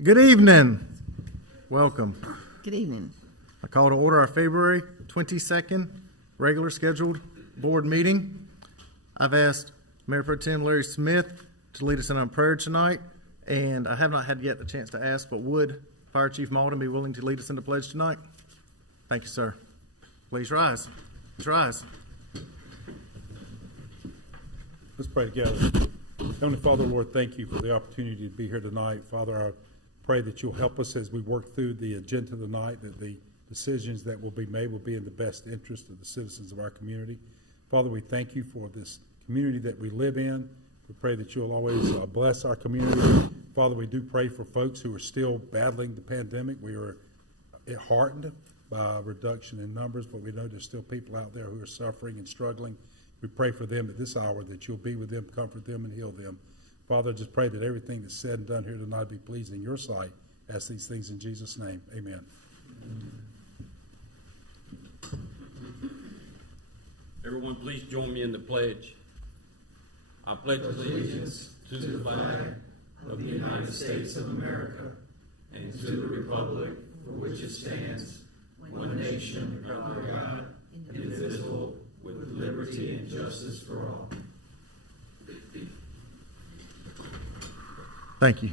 Good evening. Welcome. Good evening. I call to order our February 22nd regular scheduled board meeting. I've asked Mayor Pro Tem Larry Smith to lead us in our prayer tonight, and I have not had yet the chance to ask, but would Fire Chief Morton be willing to lead us in the pledge tonight? Thank you, sir. Please rise. Please rise. Let's pray together. Heavenly Father, Lord, thank you for the opportunity to be here tonight. Father, I pray that you'll help us as we work through the agenda tonight, that the decisions that will be made will be in the best interest of the citizens of our community. Father, we thank you for this community that we live in. We pray that you'll always bless our community. Father, we do pray for folks who are still battling the pandemic. We are heartened by a reduction in numbers, but we know there's still people out there who are suffering and struggling. We pray for them at this hour, that you'll be with them, comfort them, and heal them. Father, just pray that everything that's said and done here tonight be pleasing in your sight. Ask these things in Jesus' name. Amen. Everyone, please join me in the pledge. I pledge allegiance to the flag of the United States of America and to the republic for which it stands, one nation, under God, indivisible, with liberty and justice for all. Thank you.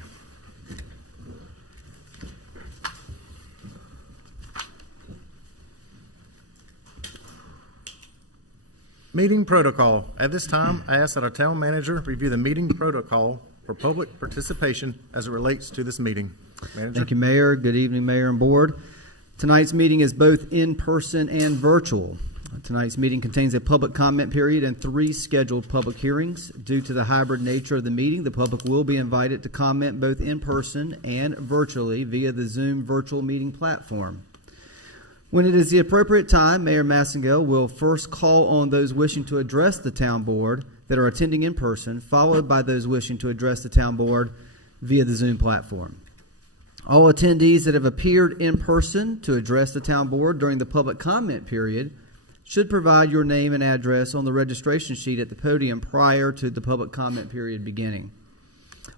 Meeting protocol. At this time, I ask that our town manager review the meeting protocol for public participation as it relates to this meeting. Manager? Thank you, Mayor. Good evening, Mayor and Board. Tonight's meeting is both in person and virtual. Tonight's meeting contains a public comment period and 3 scheduled public hearings. Due to the hybrid nature of the meeting, the public will be invited to comment both in person and virtually via the Zoom virtual meeting platform. When it is the appropriate time, Mayor Massengale will first call on those wishing to address the town board that are attending in person, followed by those wishing to address the town board via the Zoom platform. All attendees that have appeared in person to address the town board during the public comment period should provide your name and address on the registration sheet at the podium prior to the public comment period beginning.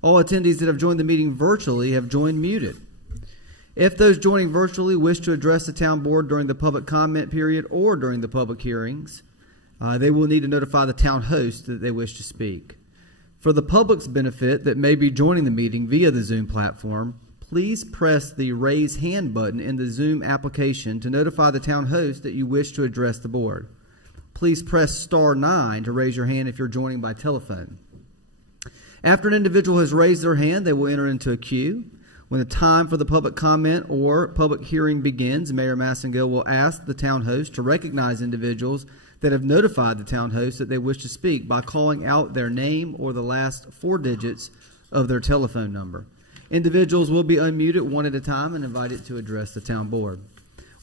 All attendees that have joined the meeting virtually have joined muted. If those joining virtually wish to address the town board during the public comment period or during the public hearings, they will need to notify the town host that they wish to speak. For the public's benefit that may be joining the meeting via the Zoom platform, please press the raise hand button in the Zoom application to notify the town host that you wish to address the board. Please press star 9 to raise your hand if you're joining by telephone. After an individual has raised their hand, they will enter into a queue. When the time for the public comment or public hearing begins, Mayor Massengale will ask the town host to recognize individuals that have notified the town host that they wish to speak by calling out their name or the last 4 digits of their telephone number. Individuals will be unmuted one at a time and invited to address the town board.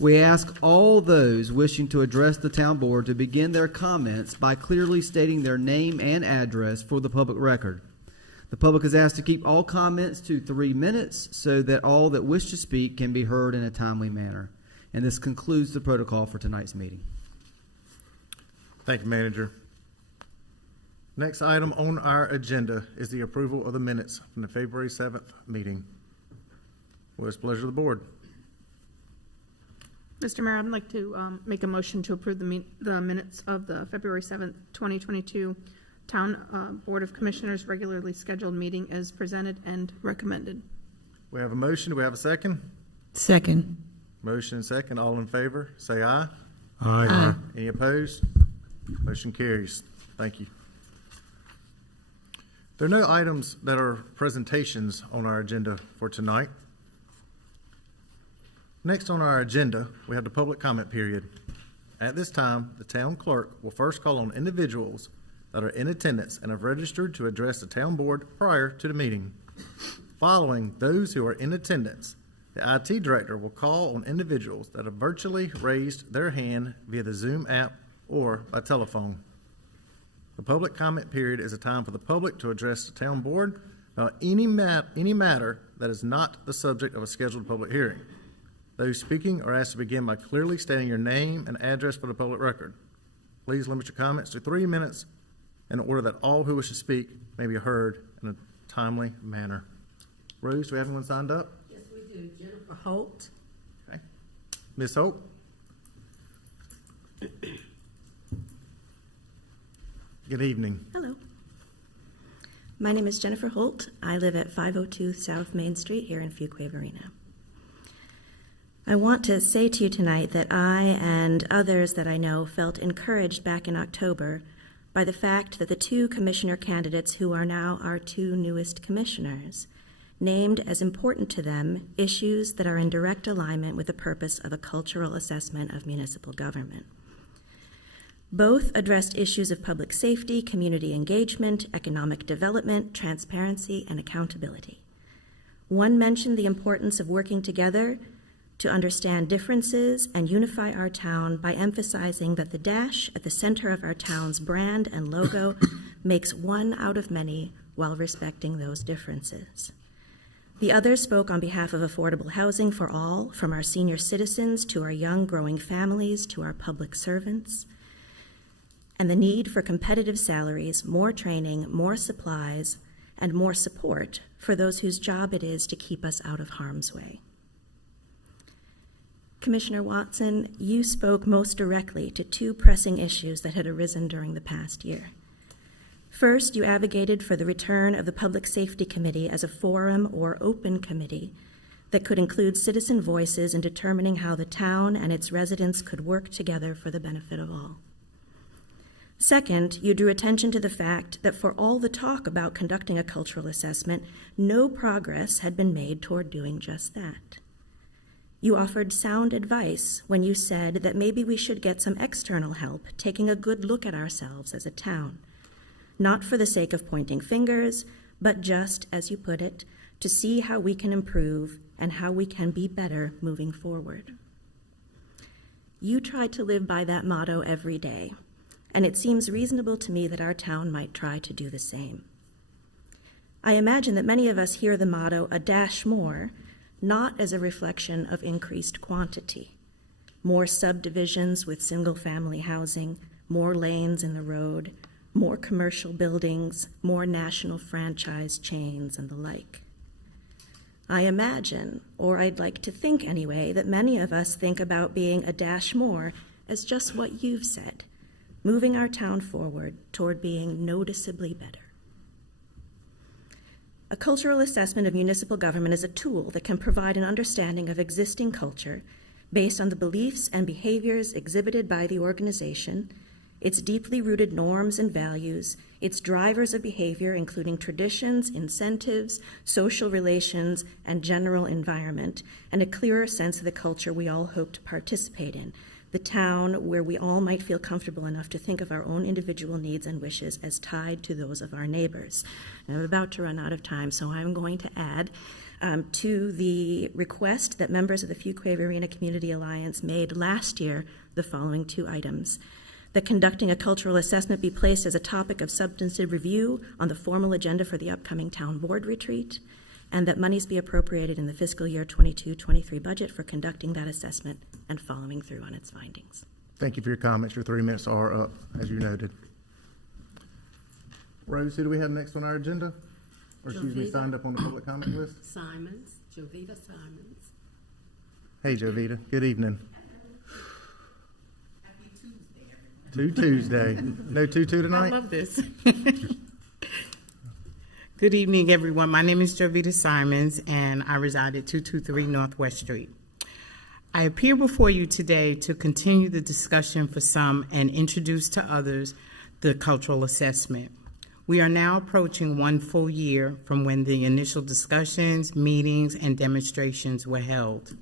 We ask all those wishing to address the town board to begin their comments by clearly stating their name and address for the public record. The public is asked to keep all comments to 3 minutes so that all that wish to speak can be heard in a timely manner. And this concludes the protocol for tonight's meeting. Thank you, Manager. Next item on our agenda is the approval of the minutes from the February 7th meeting. What is the pleasure of the board? Mr. Mayor, I'd like to make a motion to approve the minutes of the February 7th, 2022 Town Board of Commissioners regularly scheduled meeting as presented and recommended. We have a motion. Do we have a second? Second. Motion and second. All in favor, say aye. Aye. Any opposed? Motion carries. Thank you. There are no items that are presentations on our agenda for tonight. Next on our agenda, we have the public comment period. At this time, the town clerk will first call on individuals that are in attendance and have registered to address the town board prior to the meeting. Following those who are in attendance, the IT director will call on individuals that have virtually raised their hand via the Zoom app or by telephone. The public comment period is a time for the public to address the town board about any matter that is not the subject of a scheduled public hearing. Those speaking are asked to begin by clearly stating your name and address for the public record. Please limit your comments to 3 minutes in order that all who wish to speak may be heard in a timely manner. Rose, do we have anyone signed up? Yes, we do. Jennifer Holt. Okay. Ms. Holt? Good evening. Hello. My name is Jennifer Holt. I live at 502 South Main Street here in Fuquay-Varina. I want to say to you tonight that I and others that I know felt encouraged back in October by the fact that the two commissioner candidates who are now our two newest commissioners named as important to them issues that are in direct alignment with the purpose of a cultural assessment of municipal government. Both addressed issues of public safety, community engagement, economic development, transparency, and accountability. One mentioned the importance of working together to understand differences and unify our town by emphasizing that the dash at the center of our town's brand and logo makes one out of many while respecting those differences. The other spoke on behalf of affordable housing for all, from our senior citizens to our young growing families to our public servants, and the need for competitive salaries, more training, more supplies, and more support for those whose job it is to keep us out of harm's way. Commissioner Watson, you spoke most directly to two pressing issues that had arisen during the past year. First, you advocated for the return of the Public Safety Committee as a forum or open committee that could include citizen voices in determining how the town and its residents could work together for the benefit of all. Second, you drew attention to the fact that for all the talk about conducting a cultural assessment, no progress had been made toward doing just that. You offered sound advice when you said that maybe we should get some external help taking a good look at ourselves as a town, not for the sake of pointing fingers, but just, as you put it, to see how we can improve and how we can be better moving forward. You try to live by that motto every day, and it seems reasonable to me that our town might try to do the same. I imagine that many of us hear the motto, a dash more, not as a reflection of increased quantity. More subdivisions with single-family housing, more lanes in the road, more commercial buildings, more national franchise chains, and the like. I imagine, or I'd like to think anyway, that many of us think about being a dash more as just what you've said, moving our town forward toward being noticeably better. A cultural assessment of municipal government is a tool that can provide an understanding of existing culture based on the beliefs and behaviors exhibited by the organization, its deeply rooted norms and values, its drivers of behavior, including traditions, incentives, social relations, and general environment, and a clearer sense of the culture we all hope to participate in, the town where we all might feel comfortable enough to think of our own individual needs and wishes as tied to those of our neighbors. And I'm about to run out of time, so I'm going to add to the request that members of the Fuquay-Varina Community Alliance made last year the following two items: that conducting a cultural assessment be placed as a topic of substantive review on the formal agenda for the upcoming town board retreat, and that monies be appropriated in the fiscal year 22-23 budget for conducting that assessment and following through on its findings. Thank you for your comments. Your 3 minutes are up, as you noted. Rose, who do we have next on our agenda? Or excuse me, signed up on the public comment list? Simons, Jovita Simons. Hey, Jovita. Good evening. Happy Tuesday, everyone. Tuesday. No tutu I tonight? love this. Good evening, everyone. My name is Jovita Simons, and I reside at 223 Northwest Street. I appear before you today to continue the discussion for some and introduce to others the cultural assessment. We are now approaching 1 full year from when the initial discussions, meetings, and demonstrations were held.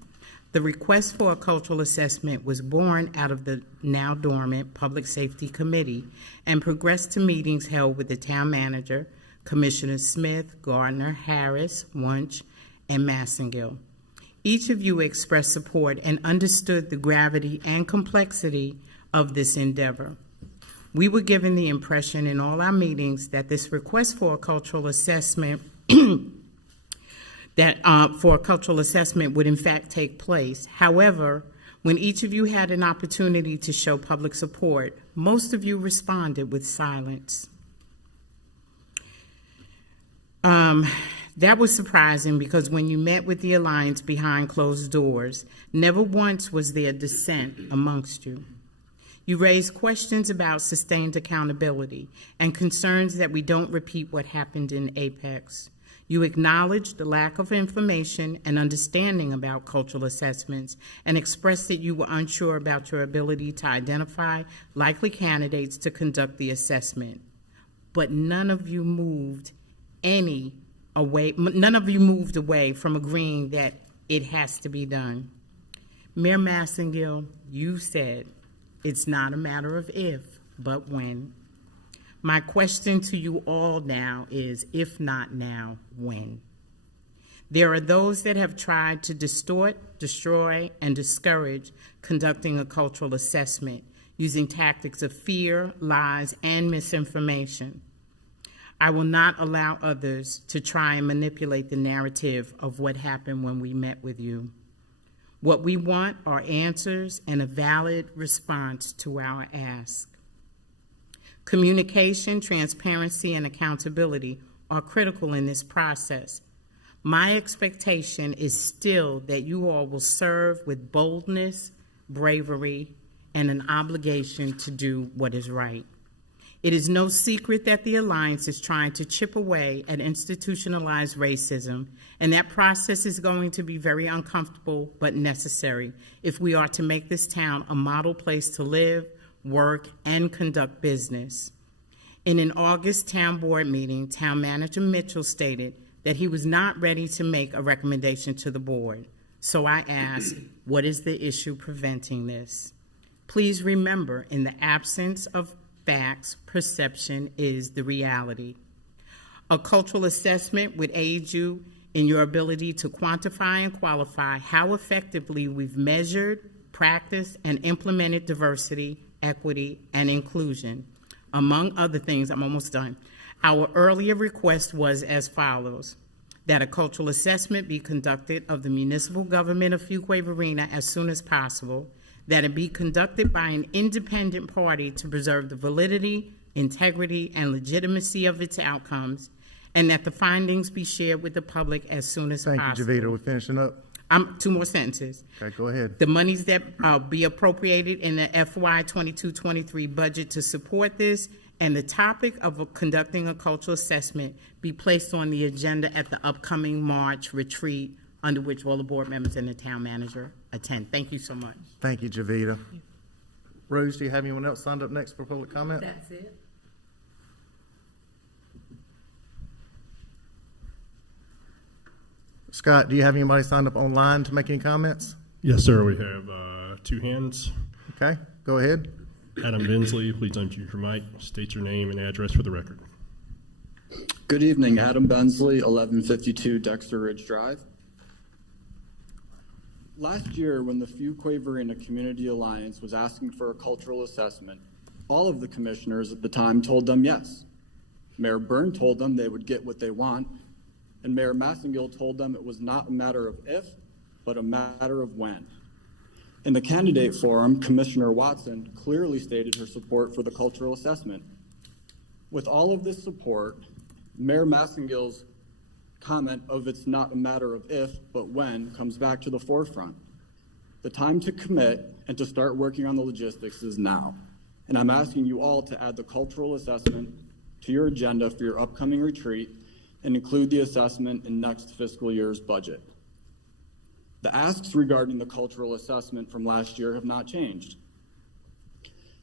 The request for a cultural assessment was born out of the now dormant Public Safety Committee and progressed to meetings held with the town manager, Commissioners Smith, Gardner, Harris, Wunsch, and Massengill. Each of you expressed support and understood the gravity and complexity of this endeavor. We were given the impression in all our meetings that this request for a cultural assessment would in fact take place. However, when each of you had an opportunity to show public support, most of you responded with silence. That was surprising because when you met with the Alliance behind closed doors, never once was there dissent amongst you. You raised questions about sustained accountability and concerns that we don't repeat what happened in Apex. You acknowledged the lack of information and understanding about cultural assessments and expressed that you were unsure about your ability to identify likely candidates to conduct the assessment. But none of you moved away from agreeing that it has to be done. Mayor Massengill, you said it's not a matter of if, but when. My question to you all now is, if not now, when? There are those that have tried to distort, destroy, and discourage conducting a cultural assessment using tactics of fear, lies, and misinformation. I will not allow others to try and manipulate the narrative of what happened when we met with you. What we want are answers and a valid response to our ask. Communication, transparency, and accountability are critical in this process. My expectation is still that you all will serve with boldness, bravery, and an obligation to do what is right. It is no secret that the Alliance is trying to chip away at institutionalized racism, and that process is going to be very uncomfortable but necessary if we are to make this town a model place to live, work, and conduct business. In an August town board meeting, Town Manager Mitchell stated that he was not ready to make a recommendation to the board. So I asked, what is the issue preventing this? Please remember, in the absence of facts, perception is the reality. A cultural assessment would aid you in your ability to quantify and qualify how effectively we've measured, practiced, and implemented diversity, equity, and inclusion. Among other things, I'm almost done. Our earlier request was as follows: that a cultural assessment be conducted of the municipal government of Fuquay-Varina as soon as possible, that it be conducted by an independent party to preserve the validity, integrity, and legitimacy of its outcomes, and that the findings be shared with the public as soon as possible. Thank you, Javita. We're finishing up. 2 more sentences. Okay, go ahead. The monies that be appropriated in the FY 22-23 budget to support this, and the topic of conducting a cultural assessment be placed on the agenda at the upcoming March retreat, under which all the board members and the town manager attend. Thank you so much. Thank you, Javita. Rose, do you have anyone else signed up next for public comment? That's it. Scott, do you have anybody signed up online to make any comments? Yes, sir. We have 2 hands. Okay, go ahead. Adam Bensley, please unmute your mic. State your name and address for the record. Good evening, Adam Bensley, 1152 Dexter Ridge Drive. Last year, when the Fuquay-Varina Community Alliance was asking for a cultural assessment, all of the commissioners at the time told them yes. Mayor Byrne told them they would get what they want, and Mayor Massengill told them it was not a matter of if, but a matter of when. In the candidate forum, Commissioner Watson clearly stated her support for the cultural assessment. With all of this support, Mayor Massengill's comment of it's not a matter of if, but when comes back to the forefront. The time to commit and to start working on the logistics is now. And I'm asking you all to add the cultural assessment to your agenda for your upcoming retreat and include the assessment in next fiscal year's budget. The asks regarding the cultural assessment from last year have not changed.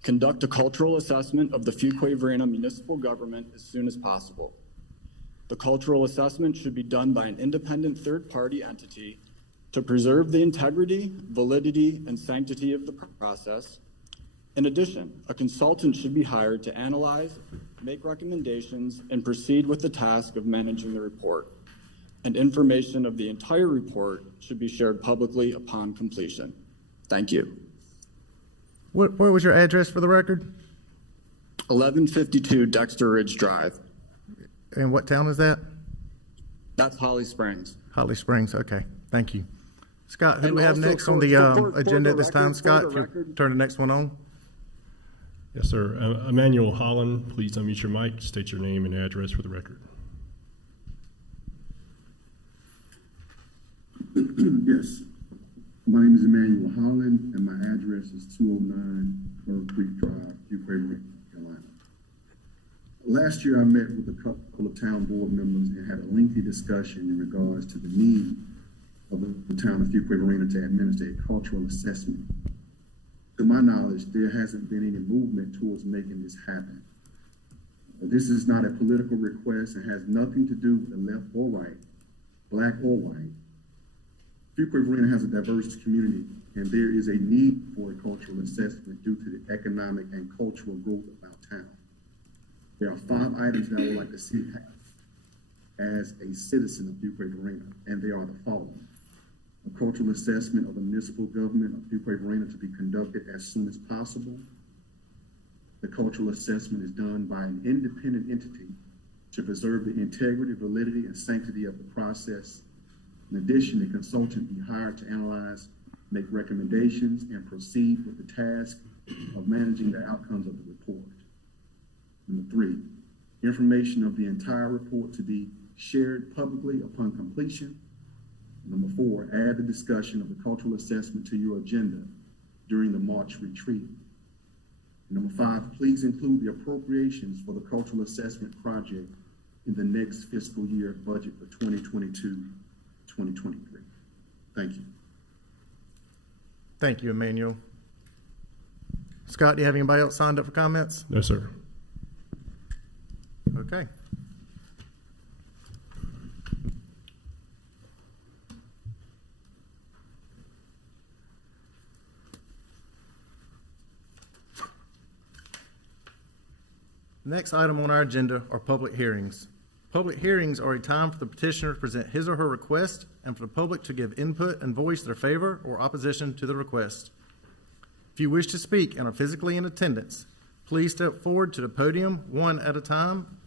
Conduct a cultural assessment of the Fuquay-Varina municipal government as soon as possible. The cultural assessment should be done by an independent third-party entity to preserve the integrity, validity, and sanctity of the process. In addition, a consultant should be hired to analyze, make recommendations, and proceed with the task of managing the report. And information of the entire report should be shared publicly upon completion. Thank you. Where was your address for the record? 1152 Dexter Ridge Drive. And what town is that? That's Holly Springs. Holly Springs, okay. Thank you. Scott, who do And we have also next on for the the agenda at this record, time? for Scott, the if you record. turn the next one on. Yes, sir. Emmanuel Holland, please unmute your mic. State your name and address for the record. name is Emmanuel Holland, and my address is 209 Bird Creek Drive, Fuquay-Varina, North Carolina. Last year, I met with a couple of town board members and had a lengthy discussion in regards to the need of the town of Fuquay-Varina to administer a cultural assessment. To my knowledge, there hasn't been any movement towards making this happen. This is not a political request and has nothing to do with the left or right, black or white. Fuquay-Varina has a diverse community, and there is a need for a cultural assessment due to the economic and cultural growth of our town. There are 5 items that I would like to see as a citizen of Fuquay-Varina, and they are the following. A cultural assessment of the municipal government of Fuquay-Varina to be conducted as soon as possible. The cultural assessment is done by an independent entity to preserve the integrity, validity, and sanctity of the process. In addition, a consultant be hired to analyze, make recommendations, and proceed with the task of managing the outcomes of the report. Number 3, information of the entire report to be shared publicly upon completion. Number 4, add the discussion of the cultural assessment to your agenda during the March retreat. Number 5, please include the appropriations for the cultural assessment project in the next fiscal year budget for 2022-2023. Thank you. Thank you, Emmanuel. Scott, do you have anybody else signed up for comments? No, sir. Okay. Next item on our agenda are public hearings. Public hearings are a time for the petitioner to present his or her request and for the public to give input and voice their favor or opposition to the request. If you wish to speak and are physically in attendance, please step forward to the podium one at a time.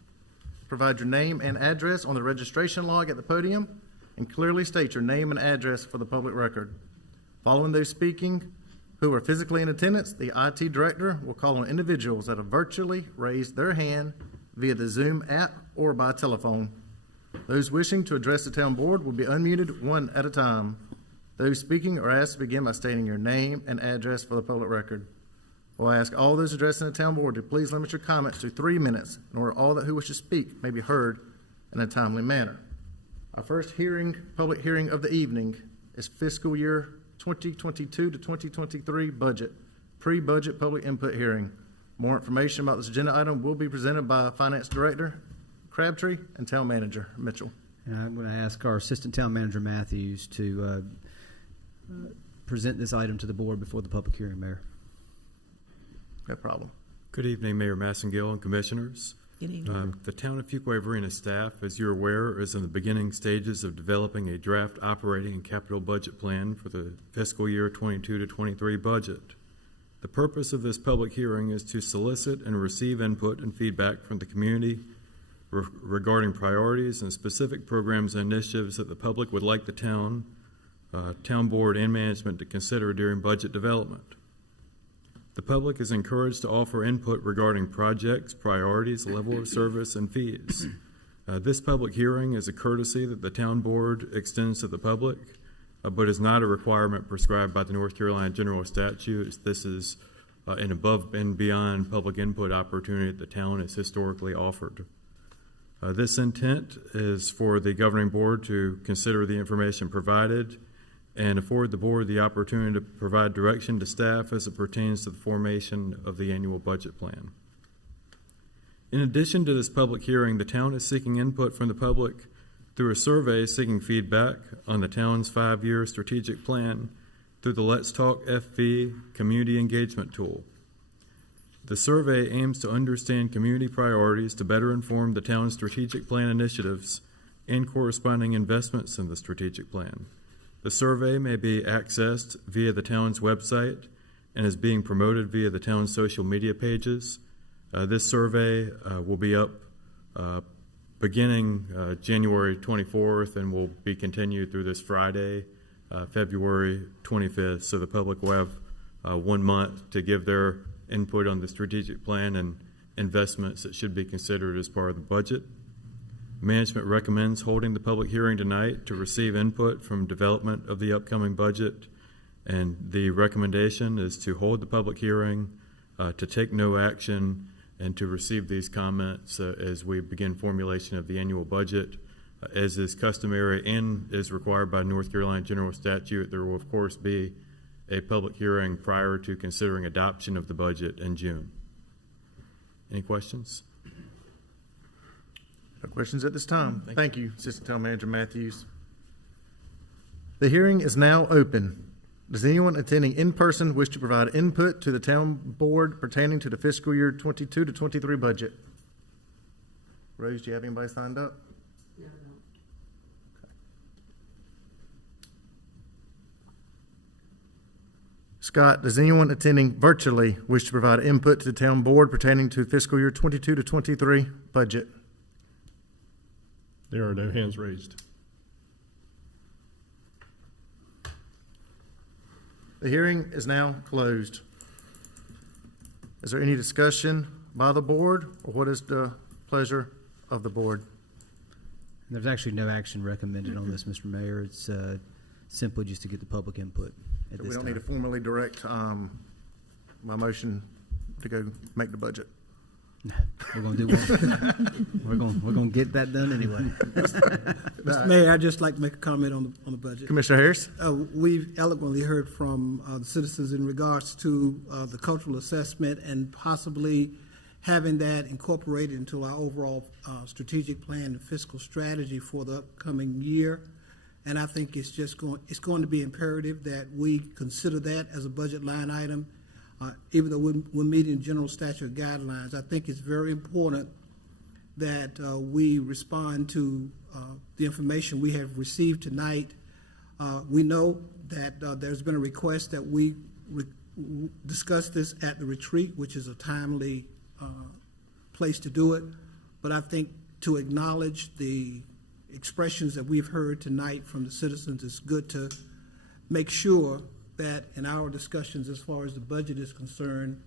Provide your name and address on the registration log at the podium and clearly state your name and address for the public record. Following those speaking who are physically in attendance, the IT director will call on individuals that have virtually raised their hand via the Zoom app or by telephone. Those wishing to address the town board will be unmuted one at a time. Those speaking are asked to begin by stating your name and address for the public record. We'll ask all those addressing the town board to please limit your comments to 3 minutes in order all that who wish to speak may be heard in a timely manner. Our first public hearing of the evening is fiscal year 2022 to 2023 budget, pre-budget public input hearing. More information about this agenda item will be presented by Finance Director Crabtree and Town Manager Mitchell. And I'm going to ask our Assistant Town Manager Matthews to present this item to the board before the public hearing, Mayor. No problem. Good evening, Mayor Massengill and Commissioners. Good evening. The Town of Fuquay-Varina staff, as you're aware, is in the beginning stages of developing a draft operating and capital budget plan for the fiscal year 22 to 23 budget. The purpose of this public hearing is to solicit and receive input and feedback from the community regarding priorities and specific programs and initiatives that the public would like the town board and management to consider during budget development. The public is encouraged to offer input regarding projects, priorities, level of service, and fees. This public hearing is a courtesy that the town board extends to the public, but is not a requirement prescribed by the North Carolina General Statutes. This is an above and beyond public input opportunity that the town has historically offered. This intent is for the governing board to consider the information provided and afford the board the opportunity to provide direction to staff as it pertains to the formation of the annual budget plan. In addition to this public hearing, the town is seeking input from the public through a survey seeking feedback on the town's 5-year strategic plan through the Let's Talk FV community engagement tool. The survey aims to understand community priorities to better inform the town's strategic plan initiatives and corresponding investments in the strategic plan. The survey may be accessed via the town's website and is being promoted via the town's social media pages. This survey will be up beginning January 24th and will be continued through this Friday, February 25th. So the public will have 1 month to give their input on the strategic plan and investments that should be considered as part of the budget. Management recommends holding the public hearing tonight to receive input from development of the upcoming budget And the recommendation is to hold the public hearing, to take no action, and to receive these comments as we begin formulation of the annual budget. As is customary and is required by North Carolina General Statute, there will of course be a public hearing prior to considering adoption of the budget in June. Any questions? No questions at this time. Thank you, Assistant Town Manager Matthews. The hearing is now open. Does anyone attending in person wish to provide input to the town board pertaining to the fiscal year 22 to 23 budget? Rose, do you have anybody signed up? No, no. Scott, does anyone attending virtually wish to provide input to the town board pertaining to fiscal year 22 to 23 budget? There are no hands raised. The hearing is now closed. Is there any discussion by the board, or what is the pleasure of the board? There's actually no action recommended on this, Mr. Mayor. It's simply just to get the public input at We this don't time. need to formally direct my motion to go make the budget. We're going to do one. we're going to get that done anyway. Mr. Mayor, I'd just like to make a comment on the budget. Commissioner Harris? We've eloquently heard from the citizens in regards to the cultural assessment and possibly having that incorporated into our overall strategic plan and fiscal strategy for the upcoming year. And I think it's going to be imperative that we consider that as a budget line item. Even though we're meeting general statute guidelines, I think it's very important that we respond to the information we have received tonight. We know that there's been a request that we discuss this at the retreat, which is a timely place to do it. But I think to acknowledge the expressions that we've heard tonight from the citizens, it's good to make sure that in our discussions as far as the budget is concerned,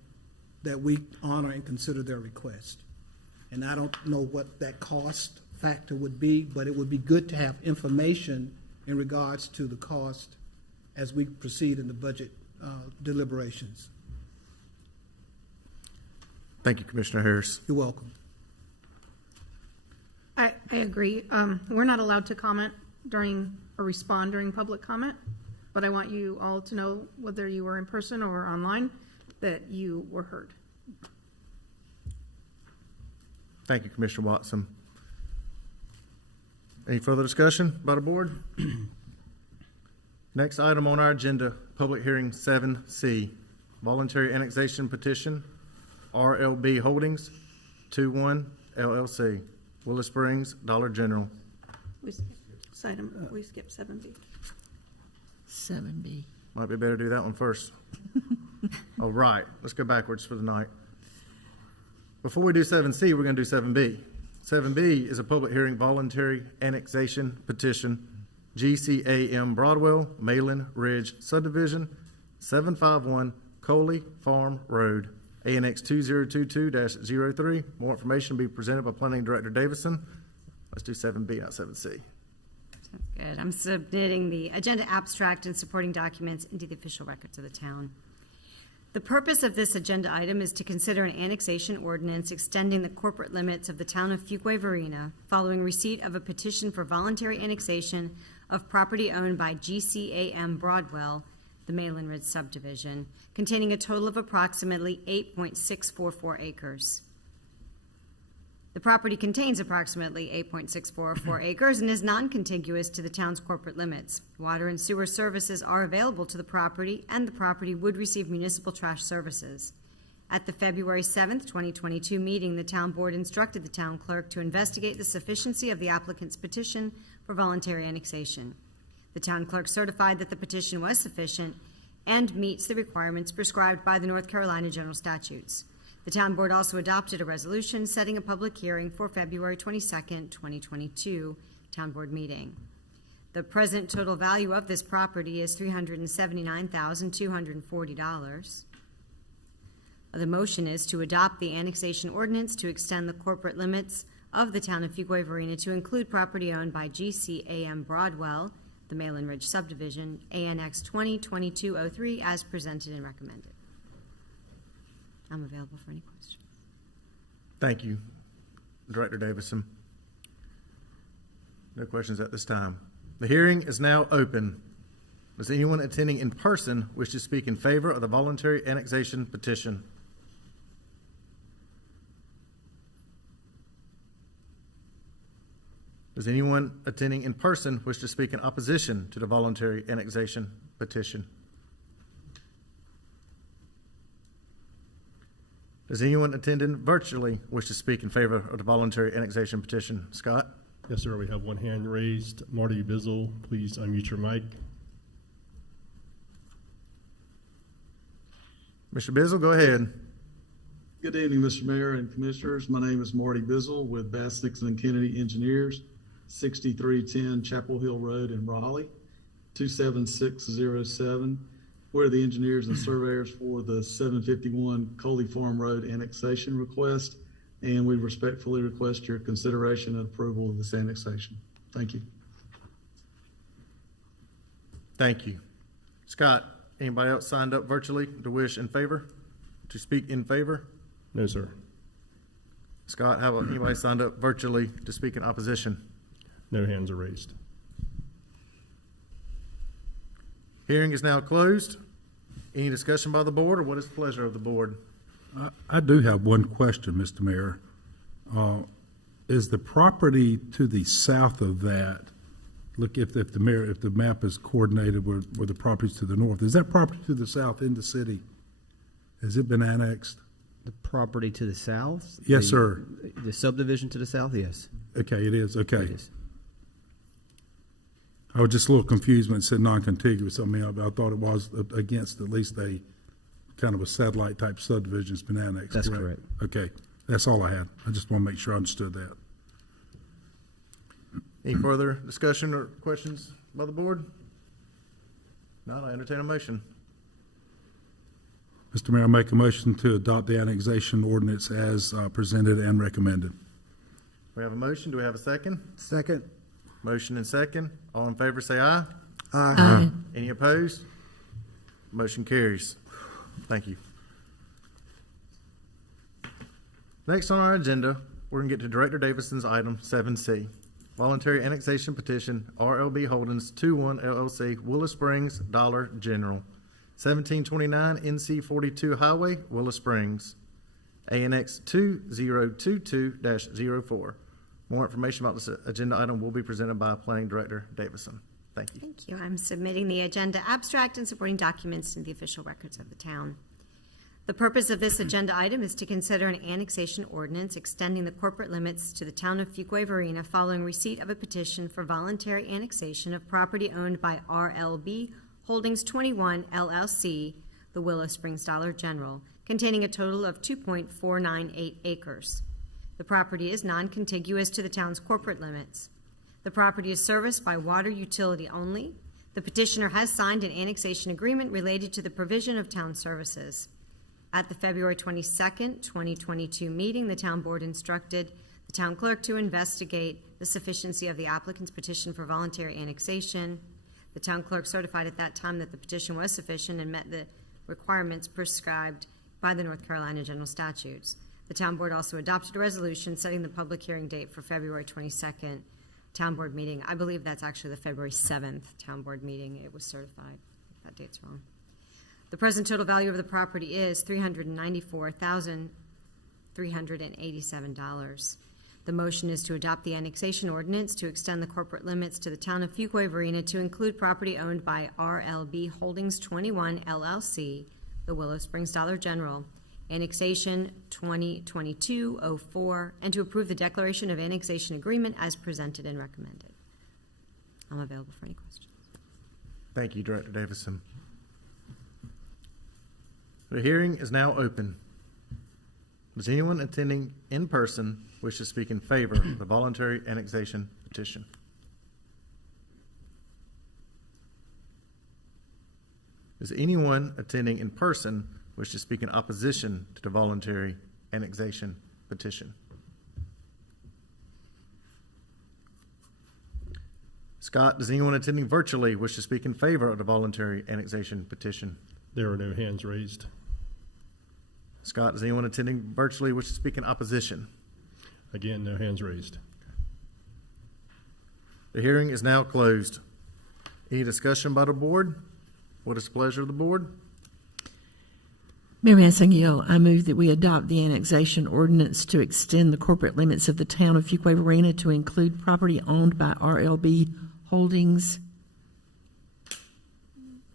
that we honor and consider their request. And I don't know what that cost factor would be, but it would be good to have information in regards to the cost as we proceed in the budget deliberations. Thank you, Commissioner Harris. You're welcome. I agree. We're not allowed to comment during or respond during public comment, but I want you all to know, whether you were in person or online, that you were heard. Thank you, Commissioner Watson. Any further discussion by the board? Next item on our agenda, public hearing 7C, voluntary annexation petition, RLB Holdings, 2-1 LLC, Willow Springs, Dollar General. We skipped 7B. 7B. Might be better to do that one first. All right, let's go backwards for the night. Before we do 7C, we're going to do 7B. 7B is a public hearing voluntary annexation petition, GCAM Broadwell, Malin Ridge Subdivision, 751 Coley Farm Road, ANX 2022-03. More information will be presented by Planning Director Davison. Let's do 7B, not 7C. Sounds good. I'm submitting the agenda abstract and supporting documents into the official records of the town. The purpose of this agenda item is to consider an annexation ordinance extending the corporate limits of the town of Fuquay-Varina following receipt of a petition for voluntary annexation of property owned by GCAM Broadwell, the Malin Ridge subdivision, containing a total of approximately 8.644 acres. The property contains approximately 8.644 acres and is non-contiguous to the town's corporate limits. Water and sewer services are available to the property, and the property would receive municipal trash services. At the February 7th, 2022 meeting, the town board instructed the town clerk to investigate the sufficiency of the applicant's petition for voluntary annexation. The town clerk certified that the petition was sufficient and meets the requirements prescribed by the North Carolina General Statutes. The town board also adopted a resolution setting a public hearing for February 22nd, 2022 town board meeting. The present total value of this property is $379,240. The motion is to adopt the annexation ordinance to extend the corporate limits of the town of Fuquay-Varina to include property owned by GCAM Broadwell, the Malin Ridge subdivision, ANX 202203, as presented and recommended. I'm available for any questions. Thank you, Director Davison. No questions at this time. The hearing is now open. Does anyone attending in person wish to speak in favor of the voluntary annexation petition? Does anyone attending in person wish to speak in opposition to the voluntary annexation petition? Does anyone attending virtually wish to speak in favor of the voluntary annexation petition? Scott? Yes, sir. We have one hand raised. Marty Bizzle, please unmute your mic. Mr. Bizzle, go ahead. Good evening, Mr. Mayor and Commissioners. My name is Marty Bizzle with Bass, Nixon and Kennedy Engineers, 6310 Chapel Hill Road in Raleigh, 27607. We're the engineers and surveyors for the 751 Coley Farm Road annexation request, and we respectfully request your consideration and approval of this annexation. Thank you. Thank you. Scott, anybody else signed up virtually to speak in favor? No, sir. Scott, how about anybody signed up virtually to speak in opposition? No hands are raised. Hearing is now closed. Any discussion by the board, or what is the pleasure of the board? I do have one question, Mr. Mayor. Is the property to the south of that, look, if the map is coordinated where the property's to the north, is that property to the south in the city? Has it been annexed? The property to the south? Yes, sir. The subdivision to the south, yes. Okay, it is, okay. It is. I was just a little confused when it said non-contiguous. I mean, I thought it was against at least a kind of a satellite type subdivision has been annexed. That's correct. Okay, that's all I had. I just want to make sure I understood that. Any further discussion or questions by the board? Not, I entertain a motion. Mr. Mayor, I make a motion to adopt the annexation ordinance as presented and recommended. We have a motion. Do we have a second? Second. Motion and second. All in favor say aye. Aye. Any opposed? Motion carries. Thank you. Next on our agenda, we're going to get to Director Davison's item 7C. Voluntary annexation petition, RLB Holdings 2-1 LLC, Willow Springs, Dollar General, 1729 NC 42 Highway, Willow Springs, ANX 2022-04. More information about this agenda item will be presented by Planning Director Davison. Thank you. Thank you. I'm submitting the agenda abstract and supporting documents in the official records of the town. The purpose of this agenda item is to consider an annexation ordinance extending the corporate limits to the town of Fuquay-Varina following receipt of a petition for voluntary annexation of property owned by RLB Holdings 21 LLC, the Willow Springs Dollar General, containing a total of 2.498 acres. The property is non-contiguous to the town's corporate limits. The property is serviced by water utility only. The petitioner has signed an annexation agreement related to the provision of town services. At the February 22nd, 2022 meeting, the town board instructed the town clerk to investigate the sufficiency of the applicant's petition for voluntary annexation. The town clerk certified at that time that the petition was sufficient and met the requirements prescribed by the North Carolina general statutes. The town board also adopted a resolution setting the public hearing date for February 22nd town board meeting. I believe that's actually the February 7th town board meeting. It was certified. That date's wrong. The present total value of the property is $394,387. The motion is to adopt the annexation ordinance to extend the corporate limits to the town of Fuquay-Varina to include property owned by RLB Holdings 21 LLC, the Willow Springs Dollar General, Annexation 2022-04, and to approve the declaration of annexation agreement as presented and recommended. I'm available for any questions. Thank you, Director Davison. The hearing is now open. Does anyone attending in person wish to speak in favor of the voluntary annexation petition? Does anyone attending in person wish to speak in opposition to the voluntary annexation petition? Scott, does anyone attending virtually wish to speak in favor of the voluntary annexation petition? There are no hands raised. Scott, does anyone attending virtually wish to speak in opposition? Again, no hands raised. The hearing is now closed. Any discussion by the board? What is the pleasure of the board? Mayor Massagill, I move that we adopt the annexation ordinance to extend the corporate limits of the town of Fuquay-Varina to include property owned by RLB Holdings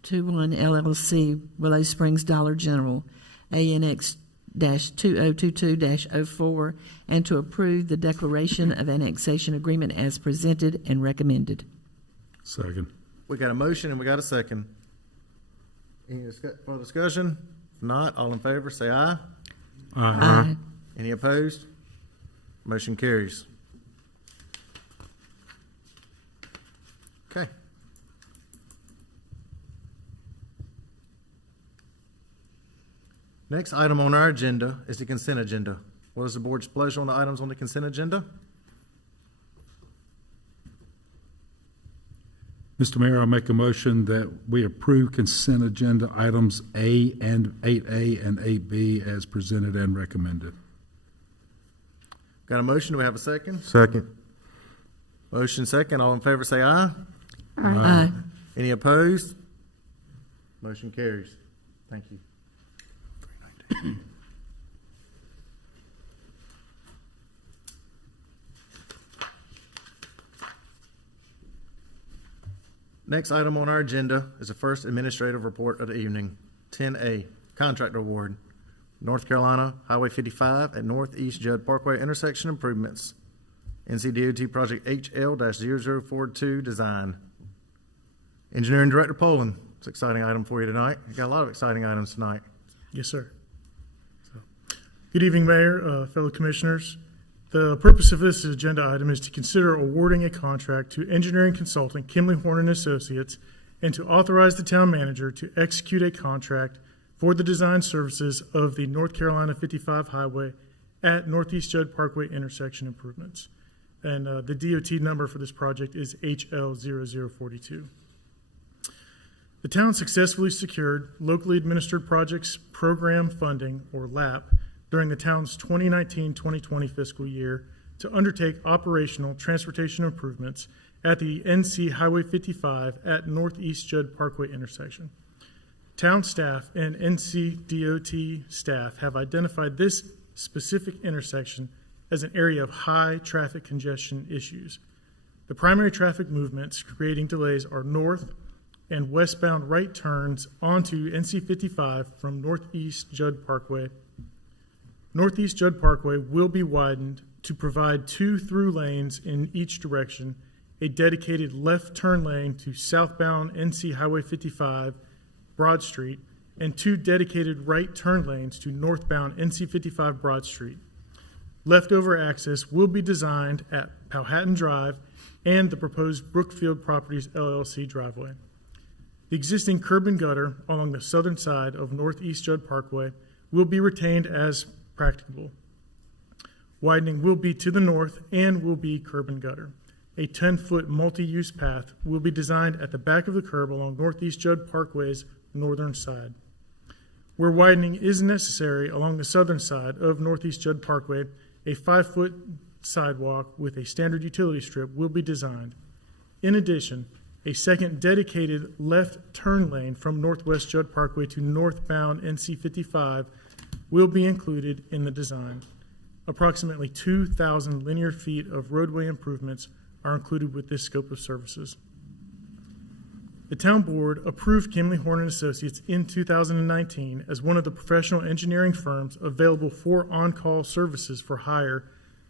21 LLC, Willow Springs Dollar General, ANX-2022-04, and to approve the declaration of annexation agreement as presented and recommended. Second. We got a motion and we got a second. Any further discussion? If not, all in favor say aye. Aye. Any opposed? Motion carries. Okay. Next item on our agenda is the consent agenda. What is the board's pleasure on the items on the consent agenda? Mr. Mayor, I'll make a motion that we approve consent agenda items A and 8A and 8B as presented and recommended. Got a motion? Do we have a second? Second. Motion second. All in favor say aye. Aye. Any opposed? Motion carries. Thank you. Next item on our agenda is the first administrative report of the evening. 10A, contract award. North Carolina Highway 55 at Northeast Judd Parkway intersection improvements. Ncdot project HL-0042 design. Engineering Director Poland, it's an exciting item for you tonight. You got a lot of exciting items tonight. Yes, sir. Good evening, Mayor, fellow commissioners. The purpose of this agenda item is to consider awarding a contract to engineering consultant Kimley Horn & Associates and to authorize the town manager to execute a contract for the design services of the North Carolina 55 highway at Northeast Judd Parkway intersection improvements. And the DOT number for this project is HL0042. The town successfully secured locally administered projects program funding, or LAP, during the town's 2019-2020 fiscal year to undertake operational transportation improvements at the NC Highway 55 at Northeast Judd Parkway intersection. Town staff and Ncdot staff have identified this specific intersection as an area of high traffic congestion issues. The primary traffic movements creating delays are north and westbound right turns onto NC 55 from Northeast Judd Parkway. Northeast Judd Parkway will be widened to provide 2 through lanes in each direction, a dedicated left turn lane to southbound NC Highway 55 Broad Street, and 2 dedicated right turn lanes to northbound NC 55 Broad Street. Leftover access will be designed at Powhatan Drive and the proposed Brookfield Properties LLC driveway. The existing curb and gutter along the southern side of Northeast Judd Parkway will be retained as practicable. Widening will be to the north and will be curb and gutter. A 10-foot multi-use path will be designed at the back of the curb along Northeast Judd Parkway's northern side. Where widening is necessary along the southern side of Northeast Judd Parkway, a 5-foot sidewalk with a standard utility strip will be designed. In addition, a second dedicated left turn lane from Northwest Judd Parkway to northbound NC 55 will be included in the design. Approximately 2,000 linear feet of roadway improvements are included with this scope of services. The town board approved Kimley Horn & Associates in 2019 as one of the professional engineering firms available for on-call services for hire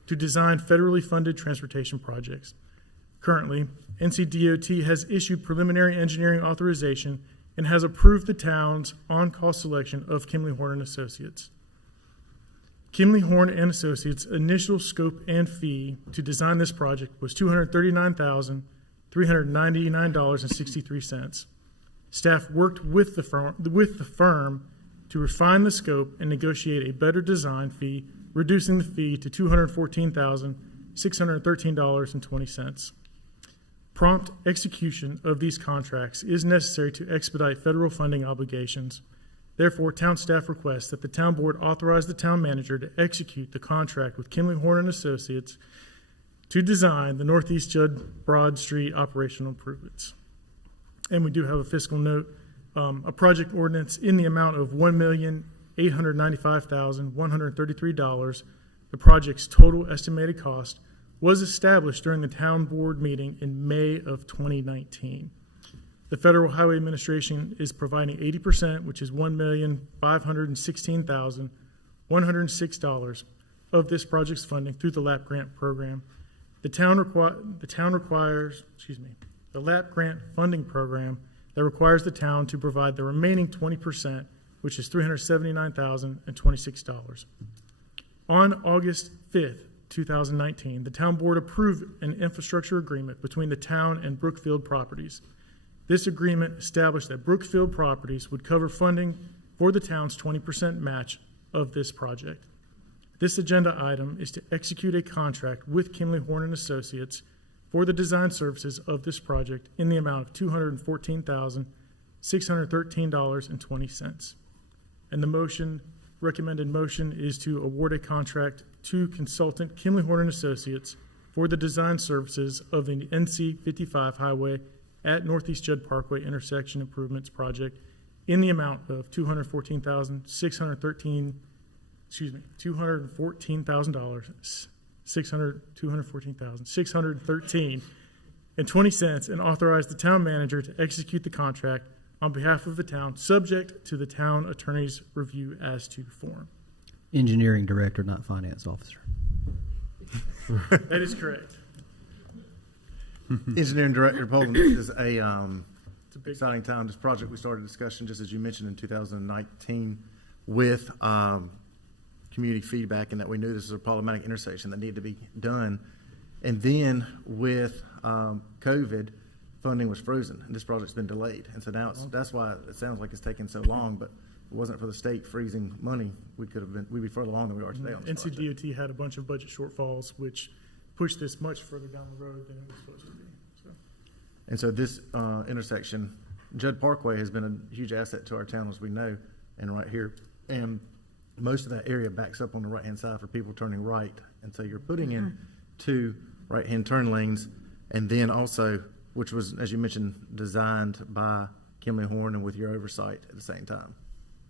to design federally funded transportation projects. Currently, Ncdot has issued preliminary engineering authorization and has approved the town's on-call selection of Kimley Horn & Associates. Kimley Horn & Associates' initial scope and fee to design this project was $239,399.63. Staff worked with the firm to refine the scope and negotiate a better design fee, reducing the fee to $214,613.20. Prompt execution of these contracts is necessary to expedite federal funding obligations. Therefore, town staff requests that the town board authorize the town manager to execute the contract with Kimley Horn and Associates to design the Northeast Judd Broad Street operational improvements. And we do have a fiscal note, a project ordinance in the amount of $1,895,133. The project's total estimated cost was established during the town board meeting in May of 2019. The Federal Highway Administration is providing 80%, which is $1,516,106 of this project's funding through the LAP grant program. The LAP grant funding program that requires the town to provide the remaining 20%, which is $379,026. On August 5th, 2019, the town board approved an infrastructure agreement between the town and Brookfield Properties. This agreement established that Brookfield Properties would cover funding for the town's 20% match of this project. This agenda item is to execute a contract with Kimley Horn and Associates for the design services of this project in the amount of $214,613.20. And the recommended motion is to award a contract to consultant Kimley Horn and Associates for the design services of the NC 55 highway at Northeast Judd Parkway intersection improvements project in the amount of $214,613 $214,613.20, and authorize the town manager to execute the contract on behalf of the town, subject to the town attorney's review as to form. Engineering director, not finance officer. That is correct. Engineering Director Poland, this is a exciting time. This project we started discussion, just as you mentioned, in 2019 with community feedback, and that we knew this was a problematic intersection that needed to be done. And then with COVID, funding was frozen, and this project's been delayed. And so now that's why it sounds like it's taking so long, but if it wasn't for the state freezing money, we'd be further along than we are today on this project. Ncdot had a bunch of budget shortfalls, which pushed this much further down the road than it was supposed to be. And so this intersection, Judd Parkway, has been a huge asset to our town, as we know, and right here. And most of that area backs up on the right-hand side for people turning right. And so you're putting in two right-hand turn lanes, and then also, which was, as you mentioned, designed by Kimley Horn and with your oversight at the same time.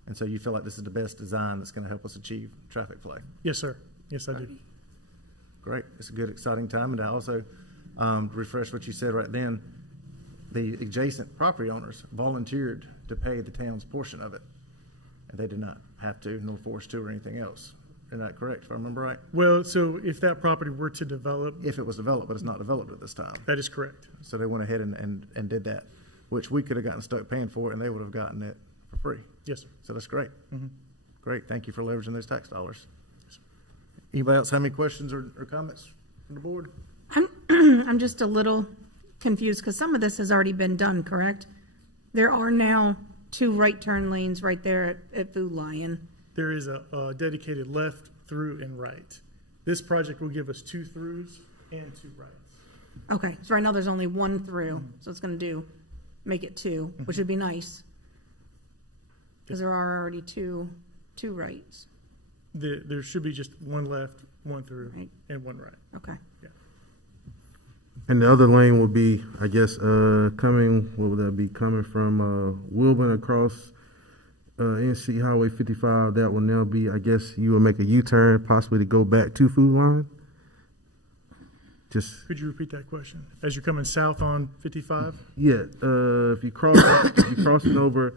And so you feel like this is the best design that's going to help us achieve traffic flow? Yes, sir. Yes, I do. Great. It's a good, exciting time. And I also refresh what you said right then. The adjacent property owners volunteered to pay the town's portion of it, and they did not have to, nor forced to, or anything else. Is that correct, if I remember right? Well, so if that property were to develop... If it was developed, but it's not developed at this time. That is correct. So they went ahead and did that, which we could have gotten stuck paying for, and they would have gotten it for free. Yes, sir. So that's great. Mm-hmm. Great. Thank you for leveraging those tax dollars. Yes, anybody else have any questions or comments from the board? I'm just a little confused because some of this has already been done, correct? There are now two right turn lanes right there at Food Lion. There is a dedicated left, through, and right. This project will give us two throughs and two rights. Okay, so right now there's only one through, so it's going to make it two, which would be nice because there are already two rights. There should be just one left, one through, and one right. Okay. Yeah. And the other lane will be, I guess, coming, what would that be, coming from Wilburn across NC Highway 55. That will now be, I guess, you will make a U-turn possibly to go back to Food Line? Could you repeat that question? As you're coming south on 55? Yeah, if you cross, if you're crossing over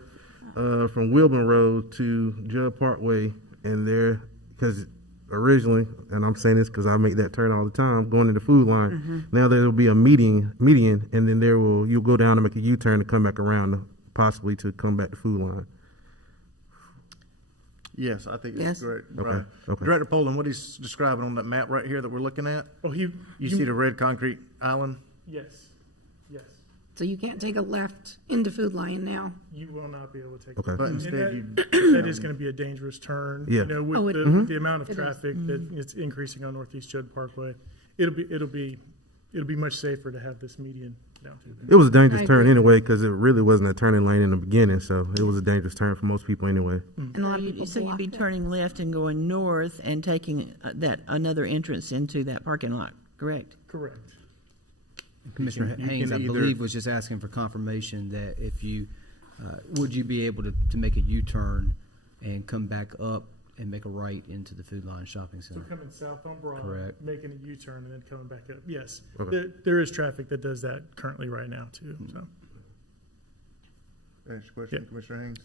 from Wilburn Road to Judd Parkway, and there, because originally, and I'm saying this because I make that turn all the time, going into Food Line. Mm-hmm. Now there will be a median, and then you'll go down and make a U-turn to come back around, possibly to come back to Food Line. Yes, I think it's great. Okay. Right. Okay. Director Poland, what he's describing on that map right here that we're looking at, you see the red concrete island? Yes. Yes. So you can't take a left into Food Lion now. You will not be able to take Okay. it. But instead that is going to be a dangerous turn. Yeah. You know, with the amount of traffic that it's increasing on Northeast Judd Parkway, it'll be much safer to have this median down through there. It was a dangerous I turn agree. anyway, because it really wasn't a turning lane in the beginning, so it was a dangerous turn for most people anyway. And a lot of You people so you'd be block it. turning left and going north and taking that another entrance into that parking lot, correct? Correct. Commissioner You can Haynes, I either- believe, was just asking for confirmation that if you, would you be able to make a U-turn and come back up and make a right into the Food Line Shopping So Center? coming south on Broad, Correct. making a U-turn and then coming back up. Yes, Okay. there is traffic that does that currently right now too, so. That's your question, Yeah. Commissioner Haynes?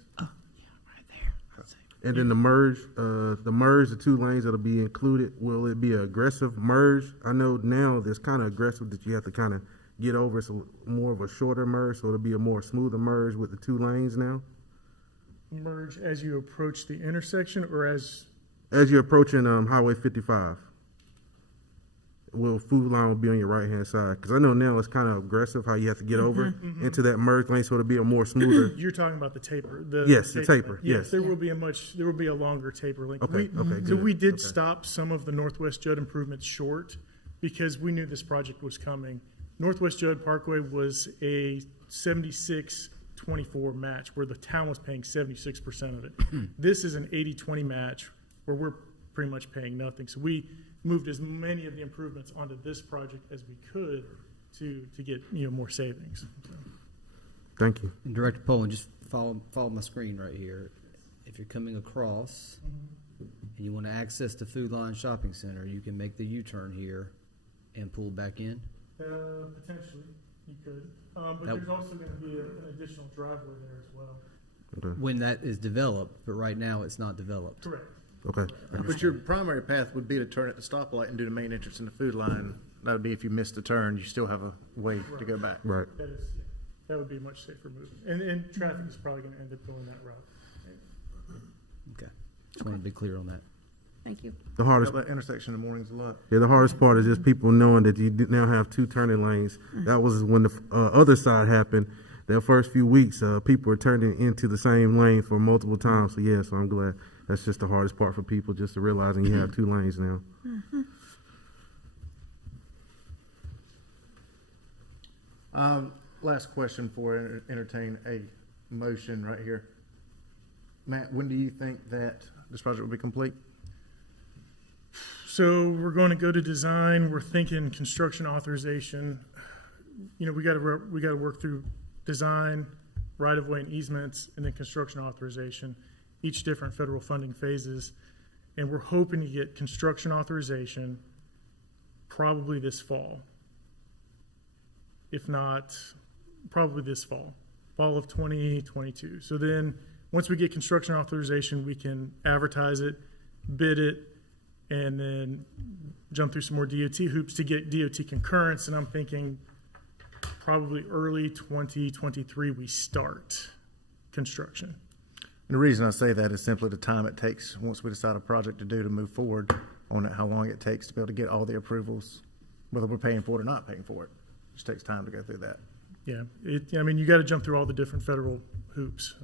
And then the merge, the two lanes that'll be included, will it be an aggressive merge? I know now it's kind of aggressive that you have to kind of get over. It's more of a shorter merge, so it'll be a more smoother merge with the two lanes now. Merge as you approach the intersection or as, As you're approaching Highway 55, Food Line will be on your right-hand side. Because I know now it's kind of aggressive how you have to get over into that merge lane, so it'll be a more smoother. you're talking about the taper. Yes, the taper, lane. yes. There will be a longer taper link. Okay, okay, So good, we did okay. stop some of the Northwest Judd improvements short because we knew this project was coming. Northwest Judd Parkway was a 76-24 match where the town was paying 76% of it. This is an 80-20 match where we're pretty much paying nothing. So we moved as many of the improvements onto this project as we could to get, more savings. So. Thank you. And Director Poland, just follow my screen right here. If you're coming across and you want to access the Food Line Shopping Center, you can make the U-turn here and pull back in. Potentially, you could. But That- there's also going to be an additional driveway there as well. Okay. When that is developed, but right now it's not developed. Correct. Okay. But your primary path would be to turn at the stoplight and do the main entrance in the Food Line. That would be if you missed the turn, you still have a way to go back. Right. That would be a much safer move. And traffic is probably going to end up going that route. Okay. Just want to be clear on that. Thank you. The hardest, That intersection in the mornings a lot. yeah, the hardest part is just people knowing that you now have two turning lanes. That was when the other side happened. The first few weeks, people were turning into the same lane for multiple times. So yeah, so I'm glad. That's just the hardest part for people, just to realizing you have two lanes now. Last question for entertain a motion right here. Matt, when do you think that this project will be complete? So we're going to go to design. We're thinking construction authorization. We got to work through design, right of way and easements, and then construction authorization. Each different federal funding phases, and we're hoping to get construction authorization probably this fall. If not, probably this fall of 2022. So then, once we get construction authorization, we can advertise it, bid it, and then jump through some more DOT hoops to get DOT concurrence. And I'm thinking probably early 2023 we start construction. And the reason I say that is simply the time it takes, once we decide a project to do, to move forward on it, how long it takes to be able to get all the approvals, whether we're paying for it or not paying for it. It just takes time to go through that. Yeah, you got to jump through all the different federal hoops.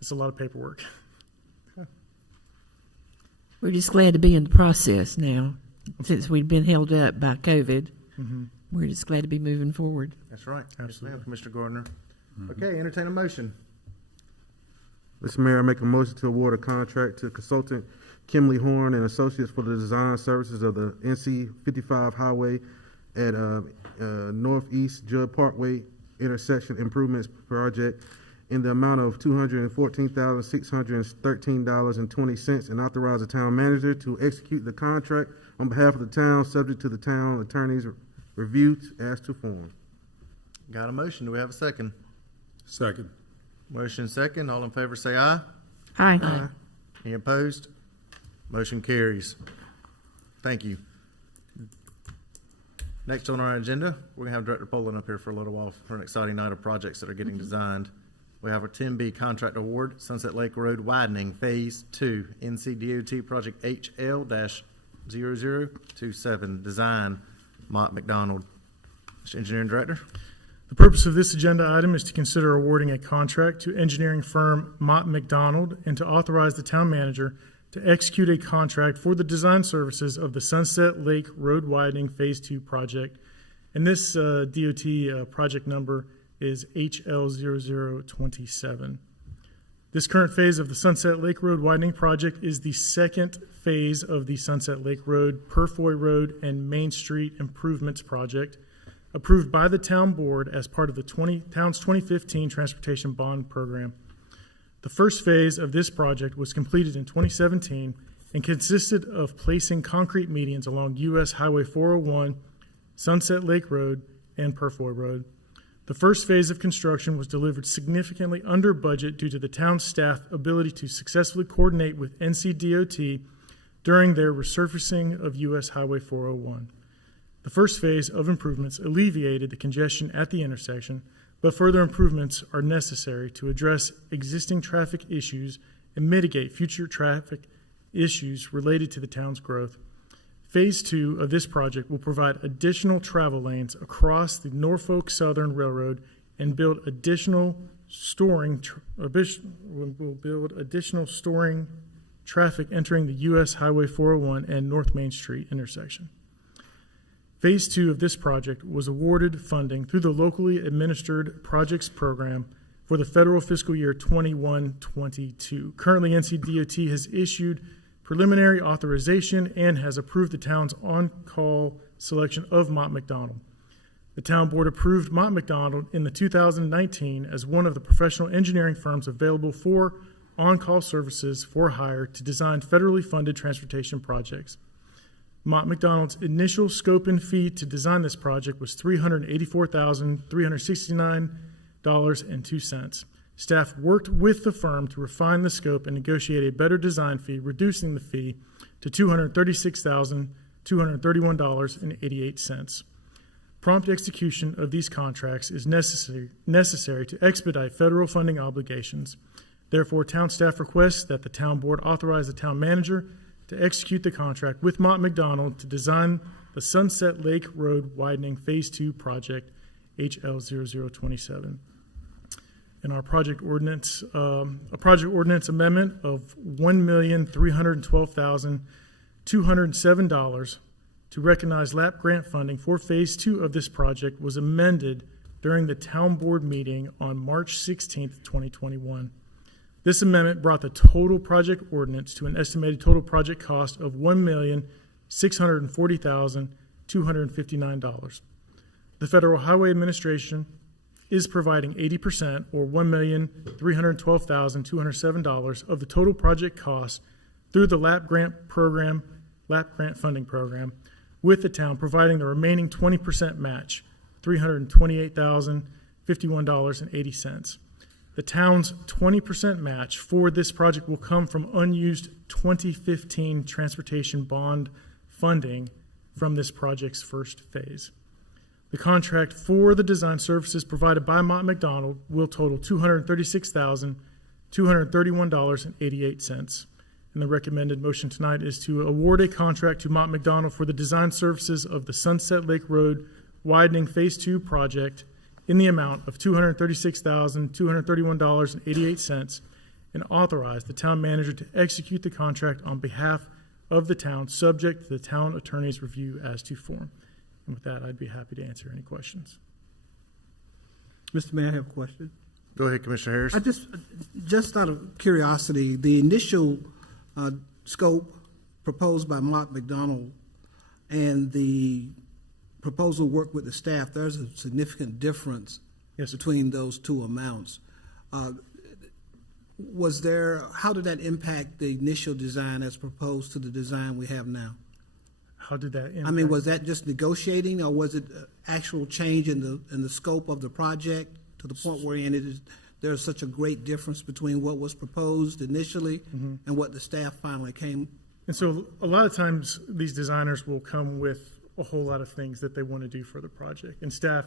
It's a lot of paperwork. We're just glad to be in the process now, since we've been held up by COVID. We're just glad to be moving forward. That's right. Yes, Absolutely. ma'am, Commissioner Gardner. Okay, entertain a motion. Mr. Mayor, I make a motion to award a contract to consultant Kimley Horn and Associates for the design services of the NC 55 highway at Northeast Judd Parkway intersection improvements project in the amount of $214,613.20 and authorize the town manager to execute the contract on behalf of the town, subject to the town attorney's review as to form. Got a motion. Do we have a second? Second. Motion second. All in favor say aye. Aye. Any opposed? Motion carries. Thank you. Next on our agenda, we're going to have Director Poland up here for a little while for an exciting night of projects that are getting designed. We have our 10B contract award, Sunset Lake Road widening, Phase 2, Ncdot project HL-0027, design, Mott McDonald. Mr. Engineering Director. The purpose of this agenda item is to consider awarding a contract to engineering firm Mott McDonald and to authorize the town manager to execute a contract for the design services of the Sunset Lake Road Widening Phase 2 project And this DOT project number is HL0027. This current phase of the Sunset Lake Road widening project is the second phase of the Sunset Lake Road, Purfoy Road, and Main Street Improvements Project, approved by the town board as part of the town's 2015 Transportation Bond Program. The first phase of this project was completed in 2017 and consisted of placing concrete medians along U.S. Highway 401, Sunset Lake Road, and Purfoy Road. The first phase of construction was delivered significantly under budget due to the town staff's ability to successfully coordinate with Ncdot during their resurfacing of U.S. Highway 401. The first phase of improvements alleviated the congestion at the intersection, but further improvements are necessary to address existing traffic issues and mitigate future traffic issues related to the town's growth. Phase 2 of this project will provide additional travel lanes across the Norfolk Southern Railroad and build additional storing traffic entering the U.S. Highway 401 and North Main Street intersection. Phase 2 of this project was awarded funding through the locally administered projects program for the federal fiscal year 21-22. Currently, Ncdot has issued preliminary authorization and has approved the town's on-call selection of Mott MacDonald. The town board approved Mott MacDonald in the 2019 as one of the professional engineering firms available for on-call services for hire to design federally funded transportation projects. Mott MacDonald's initial scope and fee to design this project was $384,369.02. Staff worked with the firm to refine the scope and negotiate a better design fee, reducing the fee to $236,231.88. Prompt execution of these contracts is necessary to expedite federal funding obligations. Therefore, town staff requests that the town board authorize the town manager to execute the contract with Mott MacDonald to design the Sunset Lake Road Widening Phase 2 project, HL0027. In our project ordinance, a project ordinance amendment of $1,312,207 to recognize LAP grant funding for Phase 2 of this project was amended during the town board meeting on March 16th, 2021. This amendment brought the total project ordinance to an estimated total project cost of $1,640,259. The Federal Highway Administration is providing 80% or $1,312,207 of the total project cost through the LAP grant funding program, with the town providing the remaining 20% match, $328,051.80. The town's 20% match for this project will come from unused 2015 transportation bond funding from this project's first phase. The contract for the design services provided by Mott MacDonald will total $236,231.88. And the recommended motion tonight is to award a contract to Mott MacDonald for the design services of the Sunset Lake Road Widening Phase 2 project in the amount of $236,231.88 and authorize the town manager to execute the contract on behalf of the town, subject to the town attorney's review as to form. And with that, I'd be happy to answer any questions. Mr. Mayor, I have a question. Go ahead, Commissioner Harris. I just out of curiosity, the initial scope proposed by Mott MacDonald and the proposal work with the staff, there's a significant difference between those two amounts. How did that impact the initial design as proposed to the design we have now? How did that impact? I mean, was that just negotiating, or was it actual change in the scope of the project to the point where there's such a great difference between what was proposed initially and what the staff finally came? And so a lot of times these designers will come with a whole lot of things that they want to do for the project, and staff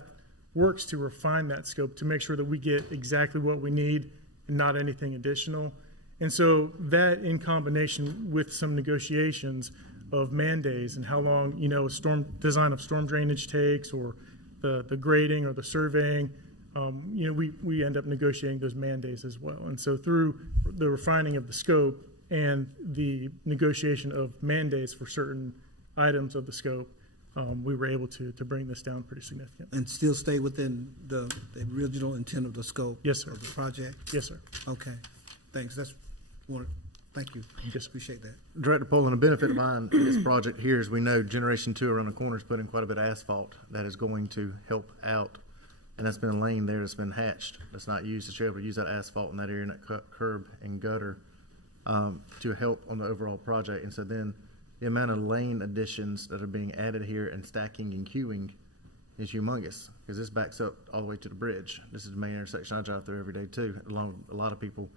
works to refine that scope to make sure that we get exactly what we need and not anything additional. And so that, in combination with some negotiations of man days and how long, a design of storm drainage takes, or the grading or the surveying, we end up negotiating those man days as well. And so through the refining of the scope and the negotiation of man days for certain items of the scope, we were able to bring this down pretty significant. And still stay within the original intent of the scope? Yes, sir. Of the project? Yes, sir. Okay, thanks, thank you. Yes, appreciate that. Director Poland, the benefit behind this project here is we know Generation 2 around the corner is putting quite a bit of asphalt that is going to help out. And that's been a lane there that's been hatched, that's not used, that you're able to use that asphalt in that area, and that curb and gutter to help on the overall project. And so then the amount of lane additions that are being added here and stacking and queuing is humongous, because this backs up all the way to the bridge. This is the main intersection I drive through every day too, along with a lot of people.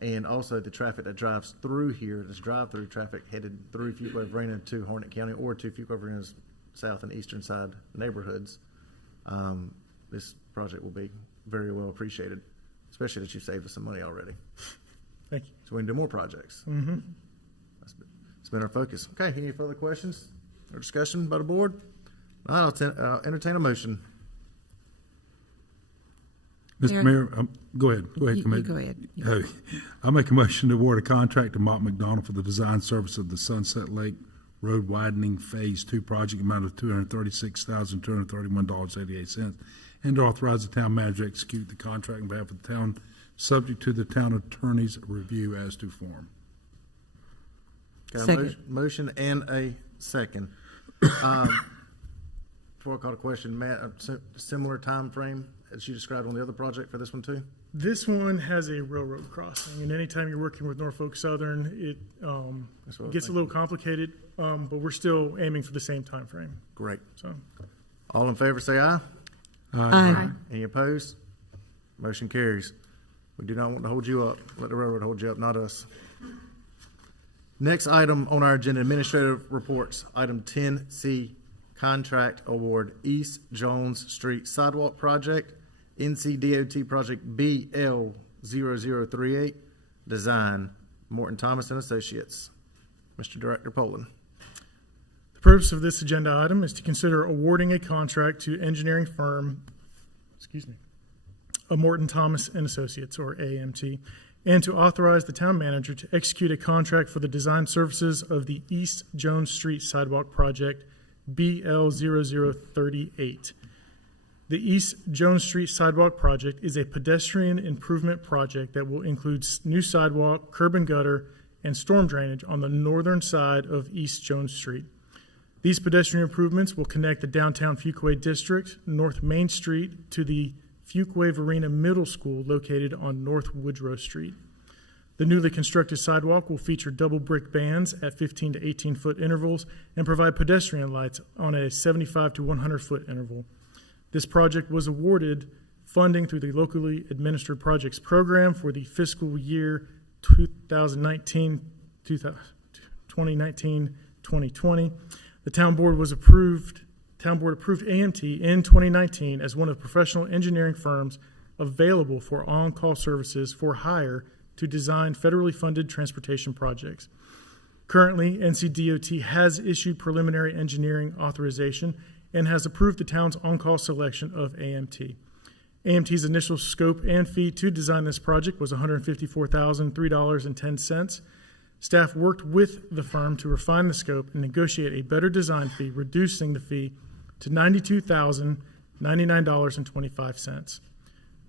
And also the traffic that drives through here, this drive-through traffic headed through Fuquay-Varina to Harnett County or to Fuquay-Varina's south and eastern side neighborhoods. This project will be very well appreciated, especially that you've saved us some money already. Thank you. So we can do more projects. Mm-hmm. It's been our focus. Okay, any further questions or discussion by the board? I'll entertain a motion. Mr. Mayor, go ahead. Go ahead, You Commissioner. go ahead. I'll make a motion to award a contract to Mott McDonald for the design service of the Sunset Lake Road Widening Phase 2 project, amount of $236,231.88, and to authorize the town manager to execute the contract on behalf of the town, subject to the town attorney's review as to form. Got a motion and a second. Before I call the question, Matt, a similar time frame as you described on the other project for this one too? This one has a railroad crossing, and anytime you're working with Norfolk Southern, it gets a little complicated, but we're still aiming for the same time frame. Great. So, all in favor say aye. Aye. Any opposed? Motion carries. We do not want to hold you up. Let the railroad hold you up, not us. Next item on our agenda, administrative reports. Item 10C, contract award, East Jones Street Sidewalk Project, Ncdot Project BL0038, design, Morton Thomas and Associates. Mr. Director Poland. the purpose of this agenda item is to consider awarding a contract to engineering firm, Morton Thomas and Associates, or AMT, and to authorize the town manager to execute a contract for the design services of the East Jones Street Sidewalk Project, BL0038. The East Jones Street Sidewalk Project is a pedestrian improvement project that will include new sidewalk, curb and gutter, and storm drainage on the northern side of East Jones Street. These pedestrian improvements will connect the downtown Fuquay District, North Main Street, to the Fuquay-Varina Middle School located on North Woodrow Street. The newly constructed sidewalk will feature double brick bands at 15 to 18-foot intervals and provide pedestrian lights on a 75 to 100-foot interval. This project was awarded funding through the locally administered projects program for the fiscal year 2019-2020. The town board approved AMT in 2019 as one of the professional engineering firms available for on-call services for hire to design federally funded transportation projects. Currently, Ncdot has issued preliminary engineering authorization and has approved the town's on-call selection of AMT. AMT's initial scope and fee to design this project was $154,003.10. Staff worked with the firm to refine the scope and negotiate a better design fee, reducing the fee to $92,099.25.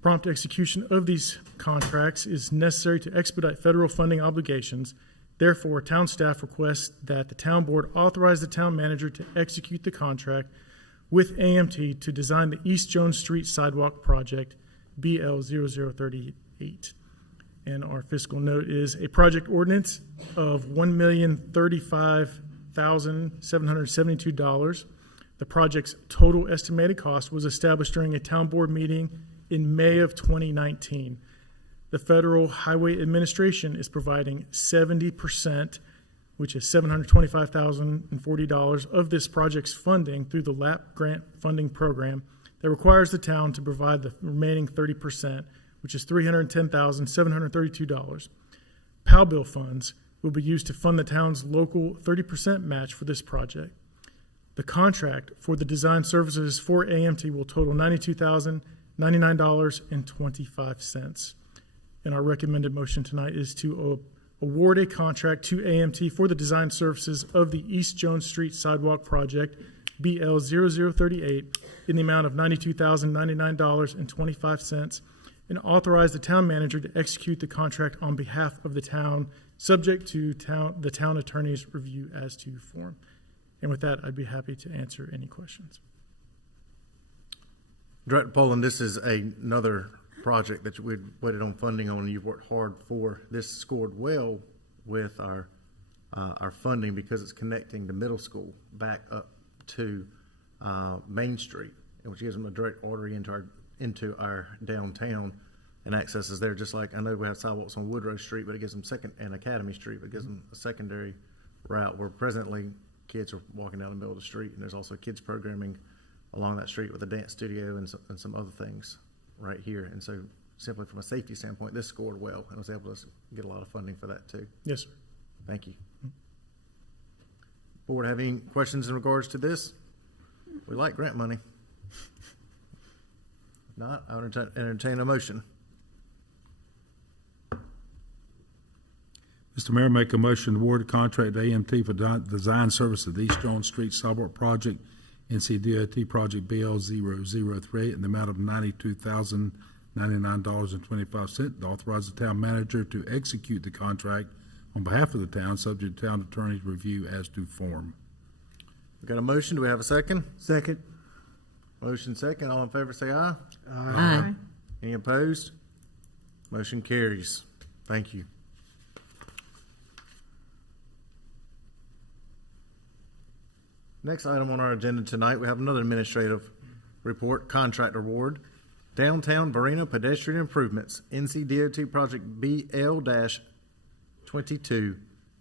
Prompt execution of these contracts is necessary to expedite federal funding obligations. Therefore, town staff requests that the town board authorize the town manager to execute the contract with AMT to design the East Jones Street Sidewalk Project, BL0038. And our fiscal note is a project ordinance of $1,035,772. The project's total estimated cost was established during a town board meeting in May of 2019. The Federal Highway Administration is providing 70%, which is $725,040 of this project's funding through the LAP grant funding program that requires the town to provide the remaining 30%, which is $310,732. PAL bill funds will be used to fund the town's local 30% match for this project. The contract for the design services for AMT will total $92,099.25. And our recommended motion tonight is to award a contract to AMT for the design services of the East Jones Street Sidewalk Project, BL 0038 in the amount of $92,099.25, and authorize the town manager to execute the contract on behalf of the town, subject to the town attorney's review as to form. And with that, I'd be happy to answer any questions. Director Poland, this is another project that we've waited on funding on, and you've worked hard for. This scored well with our funding because it's connecting the middle school back up to Main Street, which gives them a direct artery into our downtown and accesses there. Just like I know we have sidewalks on Woodrow Street, but it gives them and Academy Street, but it gives them a secondary route where presently kids are walking down the middle of the street, and there's also kids programming along that street with a dance studio and some other things right here. And so simply from a safety standpoint, this scored well and was able to get a lot of funding for that too. Yes, sir. Thank you. Board have any questions in regards to this? We like grant money. If not, I would entertain a motion. Mr. Mayor, make a motion to award a contract to AMT for design service of the East John Street Sidewalk Project, Ncdot Project BL 0038 in the amount of $92,099.25. To authorize the town manager to execute the contract on behalf of the town, subject to town attorney's review as to form. We got a motion. Do we have a second? Second. Motion second. All in favor say aye. Aye. Any opposed? Motion carries. Thank you. Next item on our agenda tonight, we have another administrative report, contract award. Downtown Verena Pedestrian Improvements, Ncdot Project BL-22,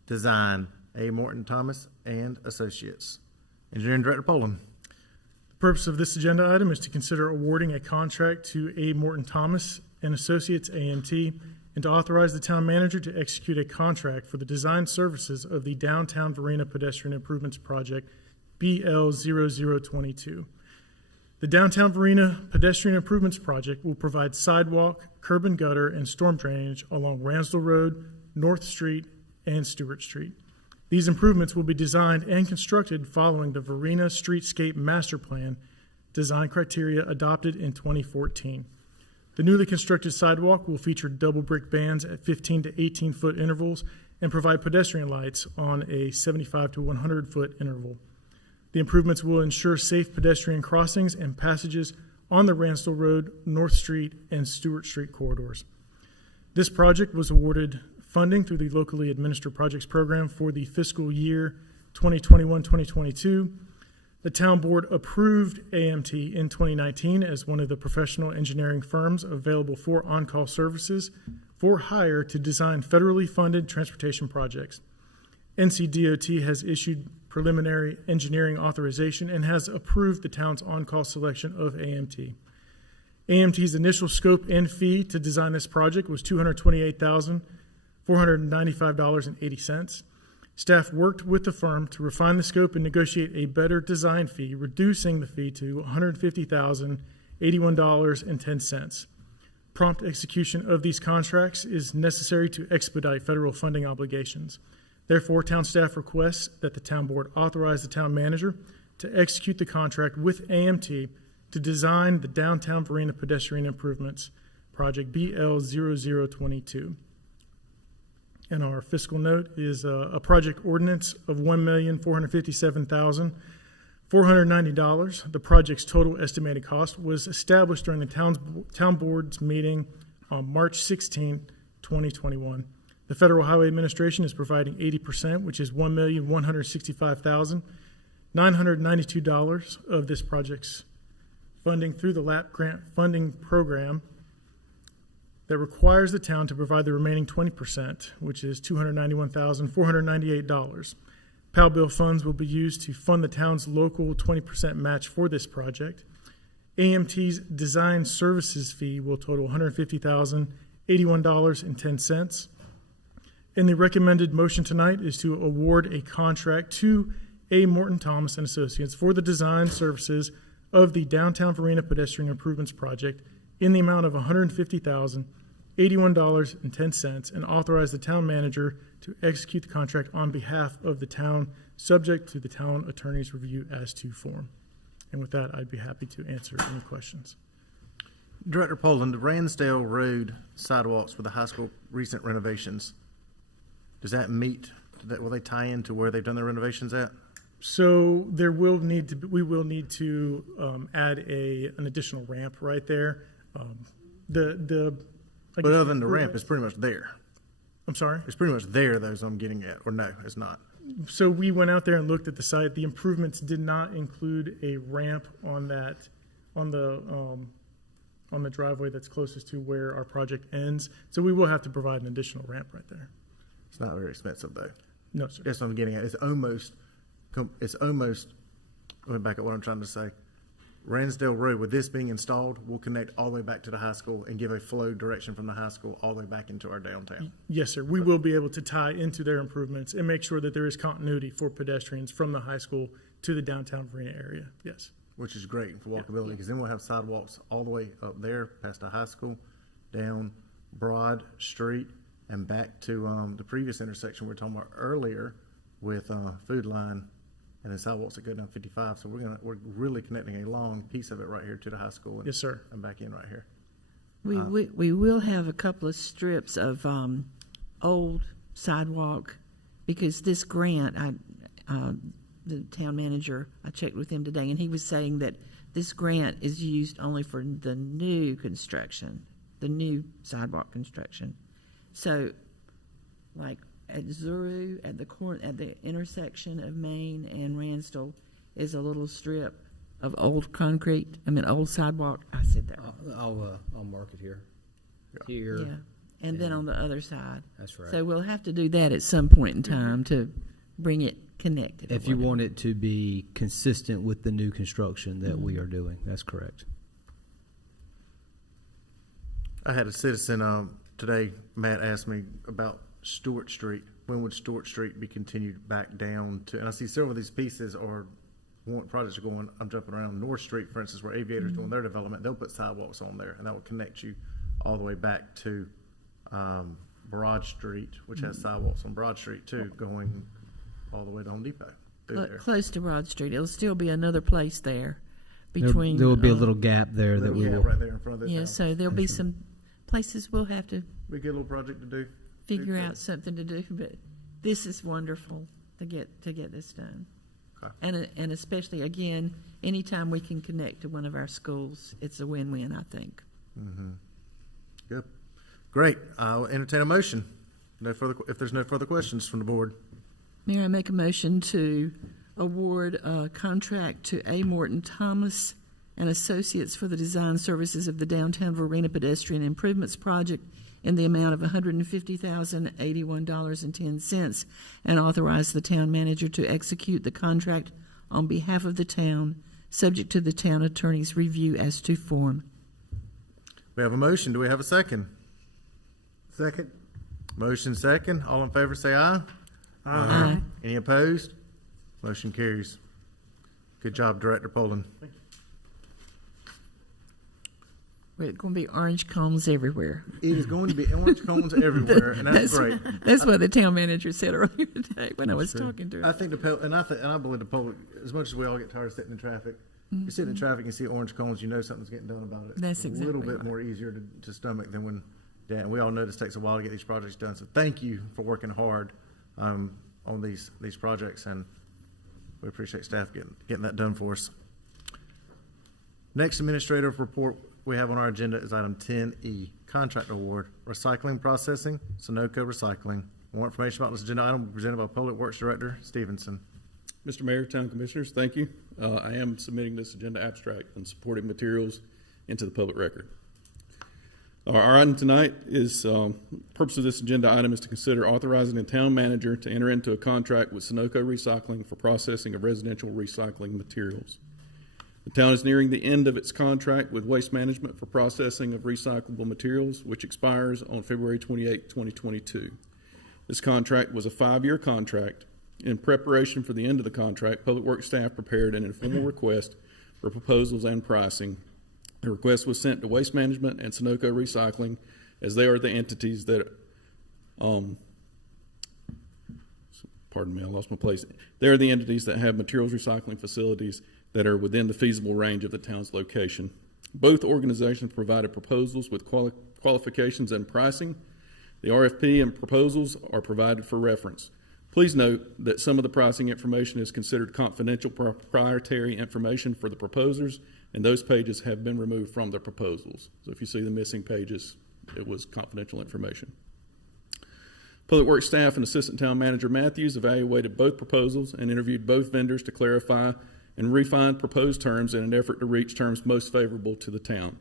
Design, A. Morton Thomas and Associates. Engineering Director Poland. The purpose of this agenda item is to consider awarding a contract to A. Morton Thomas and Associates, AMT, and to authorize the town manager to execute a contract for the design services of the Downtown Verena Pedestrian Improvements Project, BL 0022. The Downtown Verena Pedestrian Improvements Project will provide sidewalk, curb and gutter, and storm drainage along Ransdell Road, North Street, and Stewart Street. These improvements will be designed and constructed following the Verena Streetscape Master Plan design criteria adopted in 2014. The newly constructed sidewalk will feature double brick bands at 15 to 18 foot intervals and provide pedestrian lights on a 75 to 100 foot interval. The improvements will ensure safe pedestrian crossings and passages on the Ransdell Road, North Street, and Stewart Street corridors. This project was awarded funding through the Locally Administered Projects Program for the fiscal year 2021-2022. The town board approved AMT in 2019 as one of the professional engineering firms available for on-call services for hire to design federally funded transportation projects. Ncdot has issued preliminary engineering authorization and has approved the town's on-call selection of AMT. AMT's initial scope and fee to design this project was $228,495.80. Staff worked with the firm to refine the scope and negotiate a better design fee, reducing the fee to $150,081.10. Prompt execution of these contracts is necessary to expedite federal funding obligations. Therefore, town staff requests that the town board authorize the town manager to execute the contract with AMT to design the Downtown Verena Pedestrian Improvements Project BL 0022. And our fiscal note is a project ordinance of $1,457,490. The project's total estimated cost was established during the town board's meeting on March 16, 2021. The Federal Highway Administration is providing 80%, which is $1,165,992 of this project's funding through the LAP grant funding program that requires the town to provide the remaining 20%, which is $291,498. PAL bill funds will be used to fund the town's local 20% match for this project. AMT's design services fee will total $150,081.10. And the recommended motion tonight is to award a contract to A. Morton Thomas and Associates for the design services of the Downtown Verena Pedestrian Improvements Project in the amount of $150,000 $81.10, and authorize the town manager to execute the contract on behalf of the town, subject to the town attorney's review as to form. And with that, I'd be happy to answer any questions. Director Poland, the Ransdale Road sidewalks with the high school recent renovations, does that meet, will they tie into where they've done their renovations at? So we will need to add an additional ramp right there. But other than the ramp, it's pretty much there. I'm sorry? It's pretty much there, though, is what I'm getting at, or no, it's not. So we went out there and looked at the site. The improvements did not include a ramp on the driveway that's closest to where our project ends. So we will have to provide an additional ramp right there. It's not very expensive, though. No, sir. That's what I'm getting at. It's almost, let me back up what I'm trying to say. Ransdale Road, with this being installed, will connect all the way back to the high school and give a flow direction from the high school all the way back into our downtown. Yes, sir. We will be able to tie into their improvements and make sure that there is continuity for pedestrians from the high school to the downtown Verena area. Yes. Which is great for walkability, because then we'll have sidewalks all the way up there past the high school, down Broad Street, and back to the previous intersection we were talking about earlier with Food Line, and the sidewalks that go down 55. So we're really connecting a long piece of it right here to the high school. And, yes, sir. And back in right here. We will have a couple of strips of old sidewalk, because this grant, the town manager, I checked with him today, and he was saying that this grant is used only for the new construction, the new sidewalk construction. So, like at Zuru, at the intersection of Main and Ransdale, is a little strip of old old sidewalk. I said that. I'll mark it here. Here. Yeah, and then on the other side. That's right. So we'll have to do that at some point in time to bring it connected. If you want it to be consistent with the new construction that we are doing, that's correct. I had a citizen today, Matt, asked me about Stewart Street. When would Stewart Street be continued back down to? And I see several of these pieces projects are going, I'm jumping around North Street, for instance, where Aviator's doing their development. They'll put sidewalks on there, and that will connect you all the way back to Broad Street, which has sidewalks on Broad Street too, going all the way to Home Depot. Close to Broad Street. It'll still be another place there between. There will be a little gap there that we will. Right there in front of this house. So there'll be some places we'll have to. We get a little project to do. Figure out something to do, but this is wonderful to get this done. Okay. And especially, again, anytime we can connect to one of our schools, it's a win-win, I think. Mm-hmm. Good. Great. I'll entertain a motion. If there's no further questions from the board. Mayor, I make a motion to award a contract to A. Morton Thomas and Associates for the design services of the Downtown Verena Pedestrian Improvements Project in the amount of $150,081.10, and authorize the town manager to execute the contract on behalf of the town, subject to the town attorney's review as to form. We have a motion. Do we have a second? Second. Motion second. All in favor say aye. Aye. Any opposed? Motion carries. Good job, Director Poland. Thank you. We're going to be orange cones everywhere. It is going to be orange cones everywhere, and that's great. That's what the town manager said earlier today when I was talking to her. I think I believe the public, as much as we all get tired of sitting in traffic, you sit in traffic and see orange cones, you know something's getting done about it. That's exactly a little bit more easier to stomach than when. Yeah, and we all know this takes a while to get these projects done. So thank you for working hard on these projects, and we appreciate staff getting that done for us. Next administrative report we have on our agenda is item 10E, contract award, recycling processing, Sunoco Recycling. More information about this agenda item presented by Public Works Director Stevenson. Mr. Mayor, Town Commissioners, thank you. I am submitting this agenda abstract and supporting materials into the public record. Our item tonight is, purpose of this agenda item is to consider authorizing the town manager to enter into a contract with Sunoco Recycling for processing of residential recycling materials. The town is nearing the end of its contract with Waste Management for processing of recyclable materials, which expires on February 28, 2022. This contract was a 5-year contract. In preparation for the end of the contract, Public Works staff prepared an informal request for proposals and pricing. The request was sent to Waste Management and Sunoco Recycling as they are the entities that, pardon me, I lost my place. They are the entities that have materials recycling facilities that are within the feasible range of the town's location. Both organizations provided proposals with qualifications and pricing. The RFP and proposals are provided for reference. Please note that some of the pricing information is considered confidential proprietary information for the proposers, and those pages have been removed from the proposals. So if you see the missing pages, it was confidential information. Public Works staff and Assistant Town Manager Matthews evaluated both proposals and interviewed both vendors to clarify and refine proposed terms in an effort to reach terms most favorable to the town.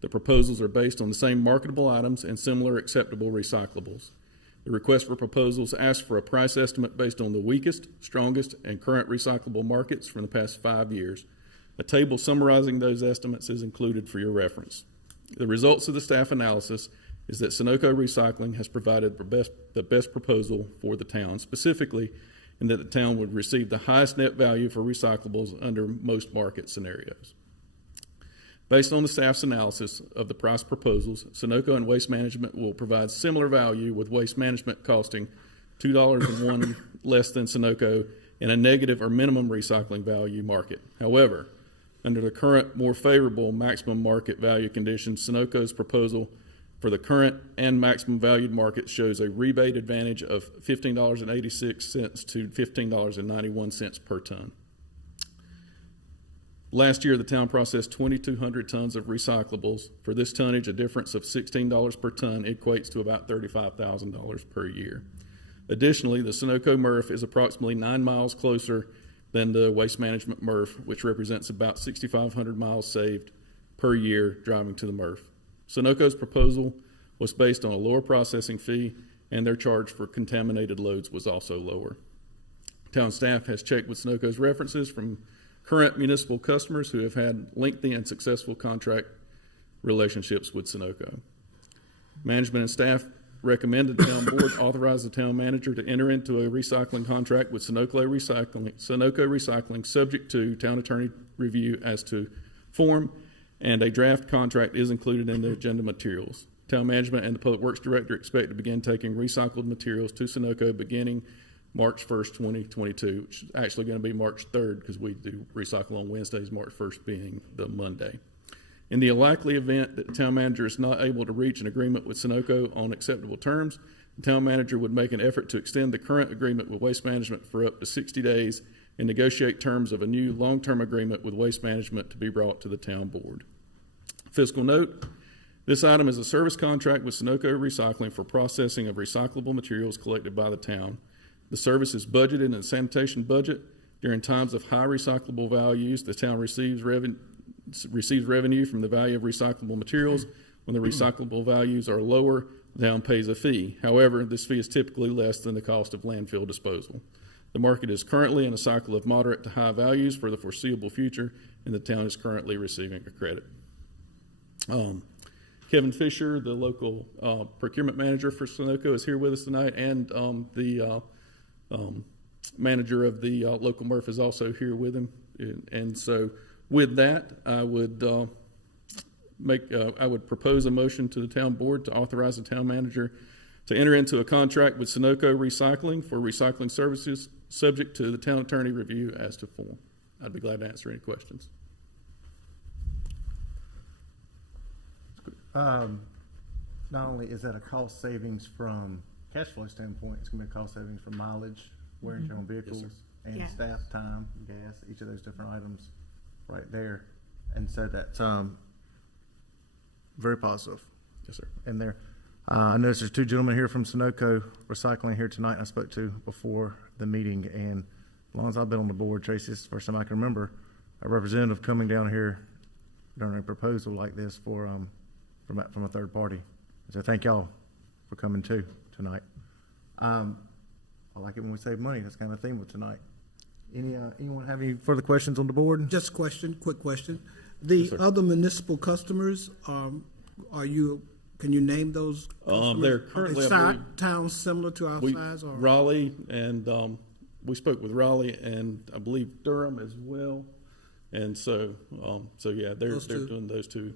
The proposals are based on the same marketable items and similar acceptable recyclables. The request for proposals asks for a price estimate based on the weakest, strongest, and current recyclable markets from the past 5 years. A table summarizing those estimates is included for your reference. The results of the staff analysis is that Sunoco Recycling has provided the best proposal for the town, specifically in that the town would receive the highest net value for recyclables under most market scenarios. Based on the staff's analysis of the price proposals, Sunoco and Waste Management will provide similar value, with Waste Management costing $2.01 less than Sunoco in a negative or minimum recycling value market. However, under the current more favorable maximum market value conditions, Sunoco's proposal for the current and maximum valued market shows a rebate advantage of $15.86 to $15.91 per ton. Last year, the town processed 2,200 tons of recyclables. For this tonnage, a difference of $16 per ton equates to about $35,000 per year. Additionally, the Sunoco MRF is approximately 9 miles closer than the Waste Management MRF, which represents about 6,500 miles saved per year driving to the MRF. Sunoco's proposal was based on a lower processing fee, and their charge for contaminated loads was also lower. Town staff has checked with Sunoco's references from current municipal customers who have had lengthy and successful contract relationships with Sunoco. Management and staff recommended the town board authorize the town manager to enter into a recycling contract with Sunoco Recycling subject to town attorney review as to form, and a draft contract is included in the agenda materials. Town management and the Public Works Director expect to begin taking recycled materials to Sunoco beginning March 1st, 2022, which is actually going to be March 3rd because we do recycle on Wednesdays, March 1st being the Monday. In the unlikely event that the town manager is not able to reach an agreement with Sunoco on acceptable terms, the town manager would make an effort to extend the current agreement with Waste Management for up to 60 days and negotiate terms of a new long-term agreement with Waste Management to be brought to the town board. Fiscal note, this item is a service contract with Sunoco Recycling for processing of recyclable materials collected by the town. The service is budgeted in the sanitation budget. During times of high recyclable values, the town receives revenue from the value of recyclable materials. When the recyclable values are lower, the town pays a fee. However, this fee is typically less than the cost of landfill disposal. The market is currently in a cycle of moderate to high values for the foreseeable future, and the town is currently receiving a credit. Kevin Fisher, the local procurement manager for Sunoco, is here with us tonight, and the manager of the local MRF is also here with him. And so with that, I would propose a motion to the town board to authorize the town manager to enter into a contract with Sunoco Recycling for recycling services subject to the town attorney review as to form. I'd be glad to answer any questions. Not only is that a cost savings from cash flow standpoint, it's going to be a cost savings from mileage, wear and tear on vehicles, and staff time, gas, each of those different items right there. And so that's very positive. Yes, sir. And there, I noticed there's two gentlemen here from Sunoco Recycling here tonight I spoke to before the meeting, and as long as I've been on the board, Tracy, this is the first time I can remember a representative coming down here during a proposal like this for from a third party. So thank y'all for coming too tonight. I like it when we save money. That's kind of the theme of tonight. Anyone have any further questions on the board? Just a question, quick question. The other municipal customers, can you name those customers? They're currently, towns similar to our size? Or? Raleigh, and we spoke with Raleigh and I believe Durham as well. And so yeah, they're doing those two.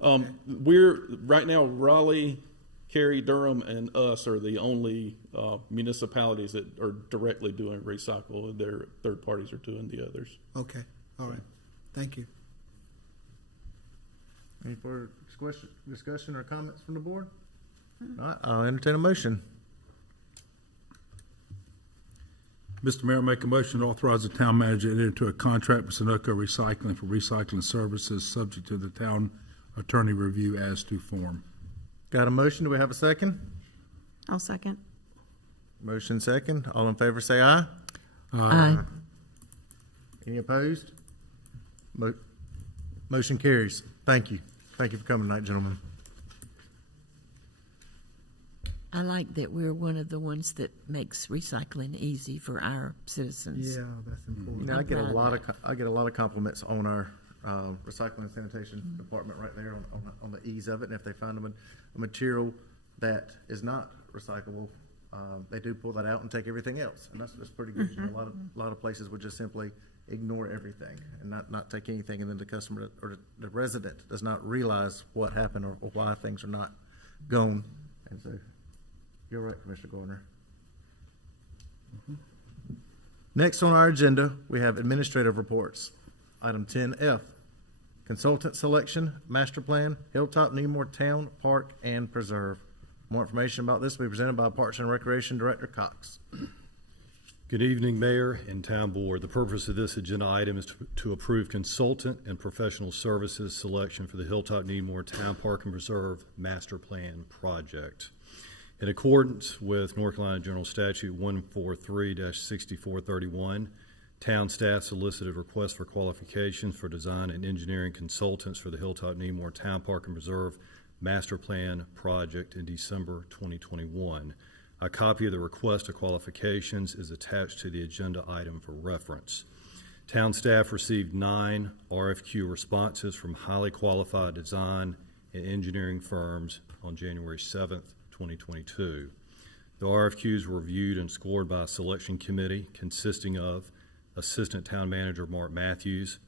We're, right now, Raleigh, Cary, Durham, and us are the only municipalities that are directly doing recycle, and their third parties are doing the others. Okay, all right. Thank you. Any further discussion or comments from the board? All right, I'll entertain a motion. Mr. Mayor, make a motion to authorize the town manager to enter into a contract with Sunoco Recycling for recycling services subject to the town attorney review as to form. Got a motion? Do we have a second? I'll second. Motion second. All in favor say aye. Aye. Any opposed? Motion carries. Thank you. Thank you for coming tonight, gentlemen. I like that we're one of the ones that makes recycling easy for our citizens. Yeah, that's important. I get a lot of compliments on our recycling and sanitation department right there on the ease of it. And if they find a material that is not recyclable, they do pull that out and take everything else, and that's pretty good. You know, a lot of places would just simply ignore everything and not take anything, and then the customer or the resident does not realize what happened or why things are not gone. And so, you're right, Commissioner Gardner. Next on our agenda, we have administrative reports. Item 10F, consultant selection, master plan, Hilltop Needmore Town, Park, and Preserve. More information about this will be presented by Parks and Recreation Director Cox. Good evening, Mayor and Town Board. The purpose of this agenda item is to approve consultant and professional services selection for the Hilltop Needmore Town, Park, and Preserve Master Plan Project. In accordance with North Carolina General Statute 143-6431, town staff solicited requests for qualifications for design and engineering consultants for the Hilltop Needmore Town, Park, and Preserve Master Plan Project in December 2021. A copy of the request of qualifications is attached to the agenda item for reference. Town staff received 9 RFQ responses from highly qualified design and engineering firms on January 7th, 2022. The RFQs were reviewed and scored by a selection committee consisting of Assistant Town Manager Mark Matthews,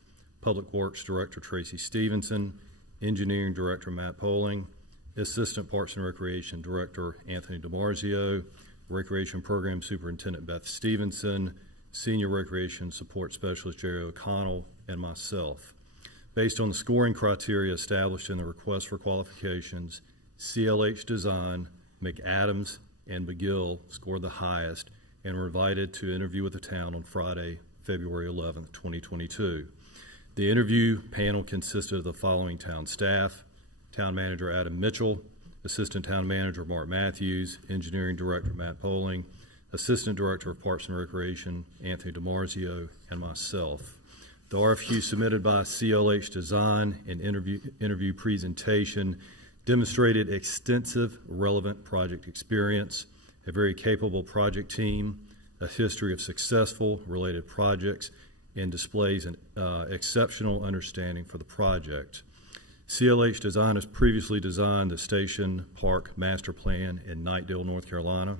Public Works Director Tracy Stevenson, Engineering Director Matt Poling, Assistant Parks and Recreation Director Anthony DiMarzio, Recreation Program Superintendent Beth Stevenson, Senior Recreation Support Specialist Jerry O'Connell, and myself. Based on the scoring criteria established in the request for qualifications, CLH Design, McAdams, and McGill scored the highest and were invited to interview with the town on Friday, February 11th, 2022. The interview panel consisted of the following town staff: Town Manager Adam Mitchell, Assistant Town Manager Mark Matthews, Engineering Director Matt Poling, Assistant Director of Parks and Recreation Anthony DiMarzio, and myself. The RFQ submitted by CLH Design and interview presentation demonstrated extensive relevant project experience, a very capable project team, a history of successful related projects, and displays an exceptional understanding for the project. CLH Design has previously designed the Station Park Master Plan in Knightdale, North Carolina,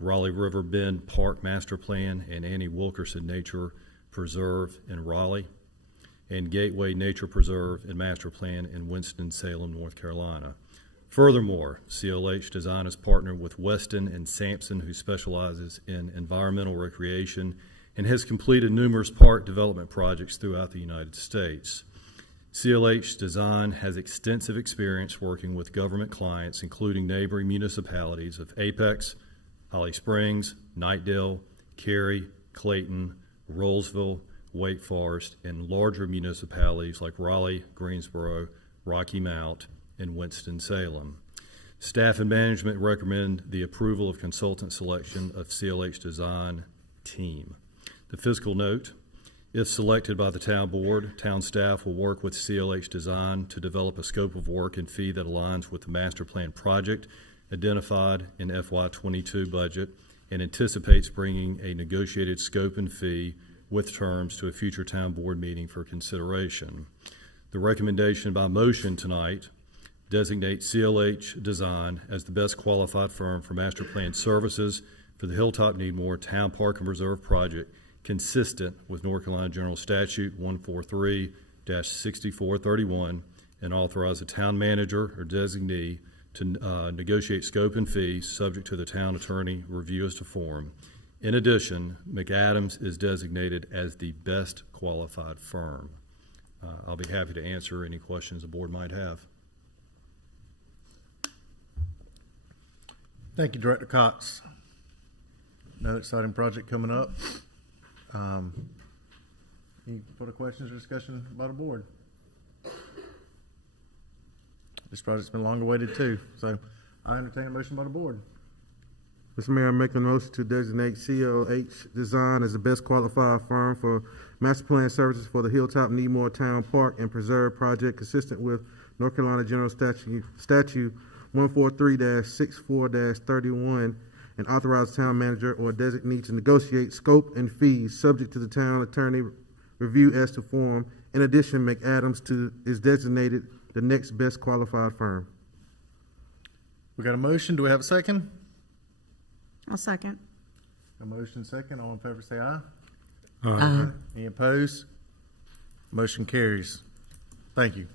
Raleigh River Bend Park Master Plan and Annie Wilkerson Nature Preserve in Raleigh, and Gateway Nature Preserve and Master Plan in Winston-Salem, North Carolina. Furthermore, CLH Design has partnered with Weston and Sampson, who specializes in environmental recreation and has completed numerous park development projects throughout the United States. CLH Design has extensive experience working with government clients, including neighboring municipalities of Apex, Holly Springs, Knightdale, Cary, Clayton, Rollsville, Wake Forest, and larger municipalities like Raleigh, Greensboro, Rocky Mount, and Winston-Salem. Staff and management recommend the approval of consultant selection of CLH Design team. The fiscal note: if selected by the town board, town staff will work with CLH Design to develop a scope of work and fee that aligns with the master plan project identified in FY22 budget and anticipates bringing a negotiated scope and fee with terms to a future town board meeting for consideration. The recommendation by motion tonight designates CLH Design as the best qualified firm for master plan services for the Hilltop Needmore Town Park and Preserve project, consistent with North Carolina General Statute 143-6431 and authorize the town manager or designee to negotiate scope and fees subject to the town attorney review as to form. In addition, McAdams is designated as the best qualified firm. I'll be happy to answer any questions the board might have. Thank you, Director Cox. Another exciting project coming up. Any further questions or discussion by the board? This project's been long awaited too, so I entertain a motion by the board. Mr. Mayor, I make a motion to designate CLH Design as the best qualified firm for master plan services for the Hilltop Needmore Town Park and Preserve project consistent with North Carolina General Statute 143-64-31 and authorize town manager or designee to negotiate scope and fees subject to the town attorney review as to form. In addition, McAdams is designated the next best qualified firm. We got a motion. Do we have a second? I'll second. A motion second. All in favor say aye. Aye. Any opposed? Motion carries. Thank you.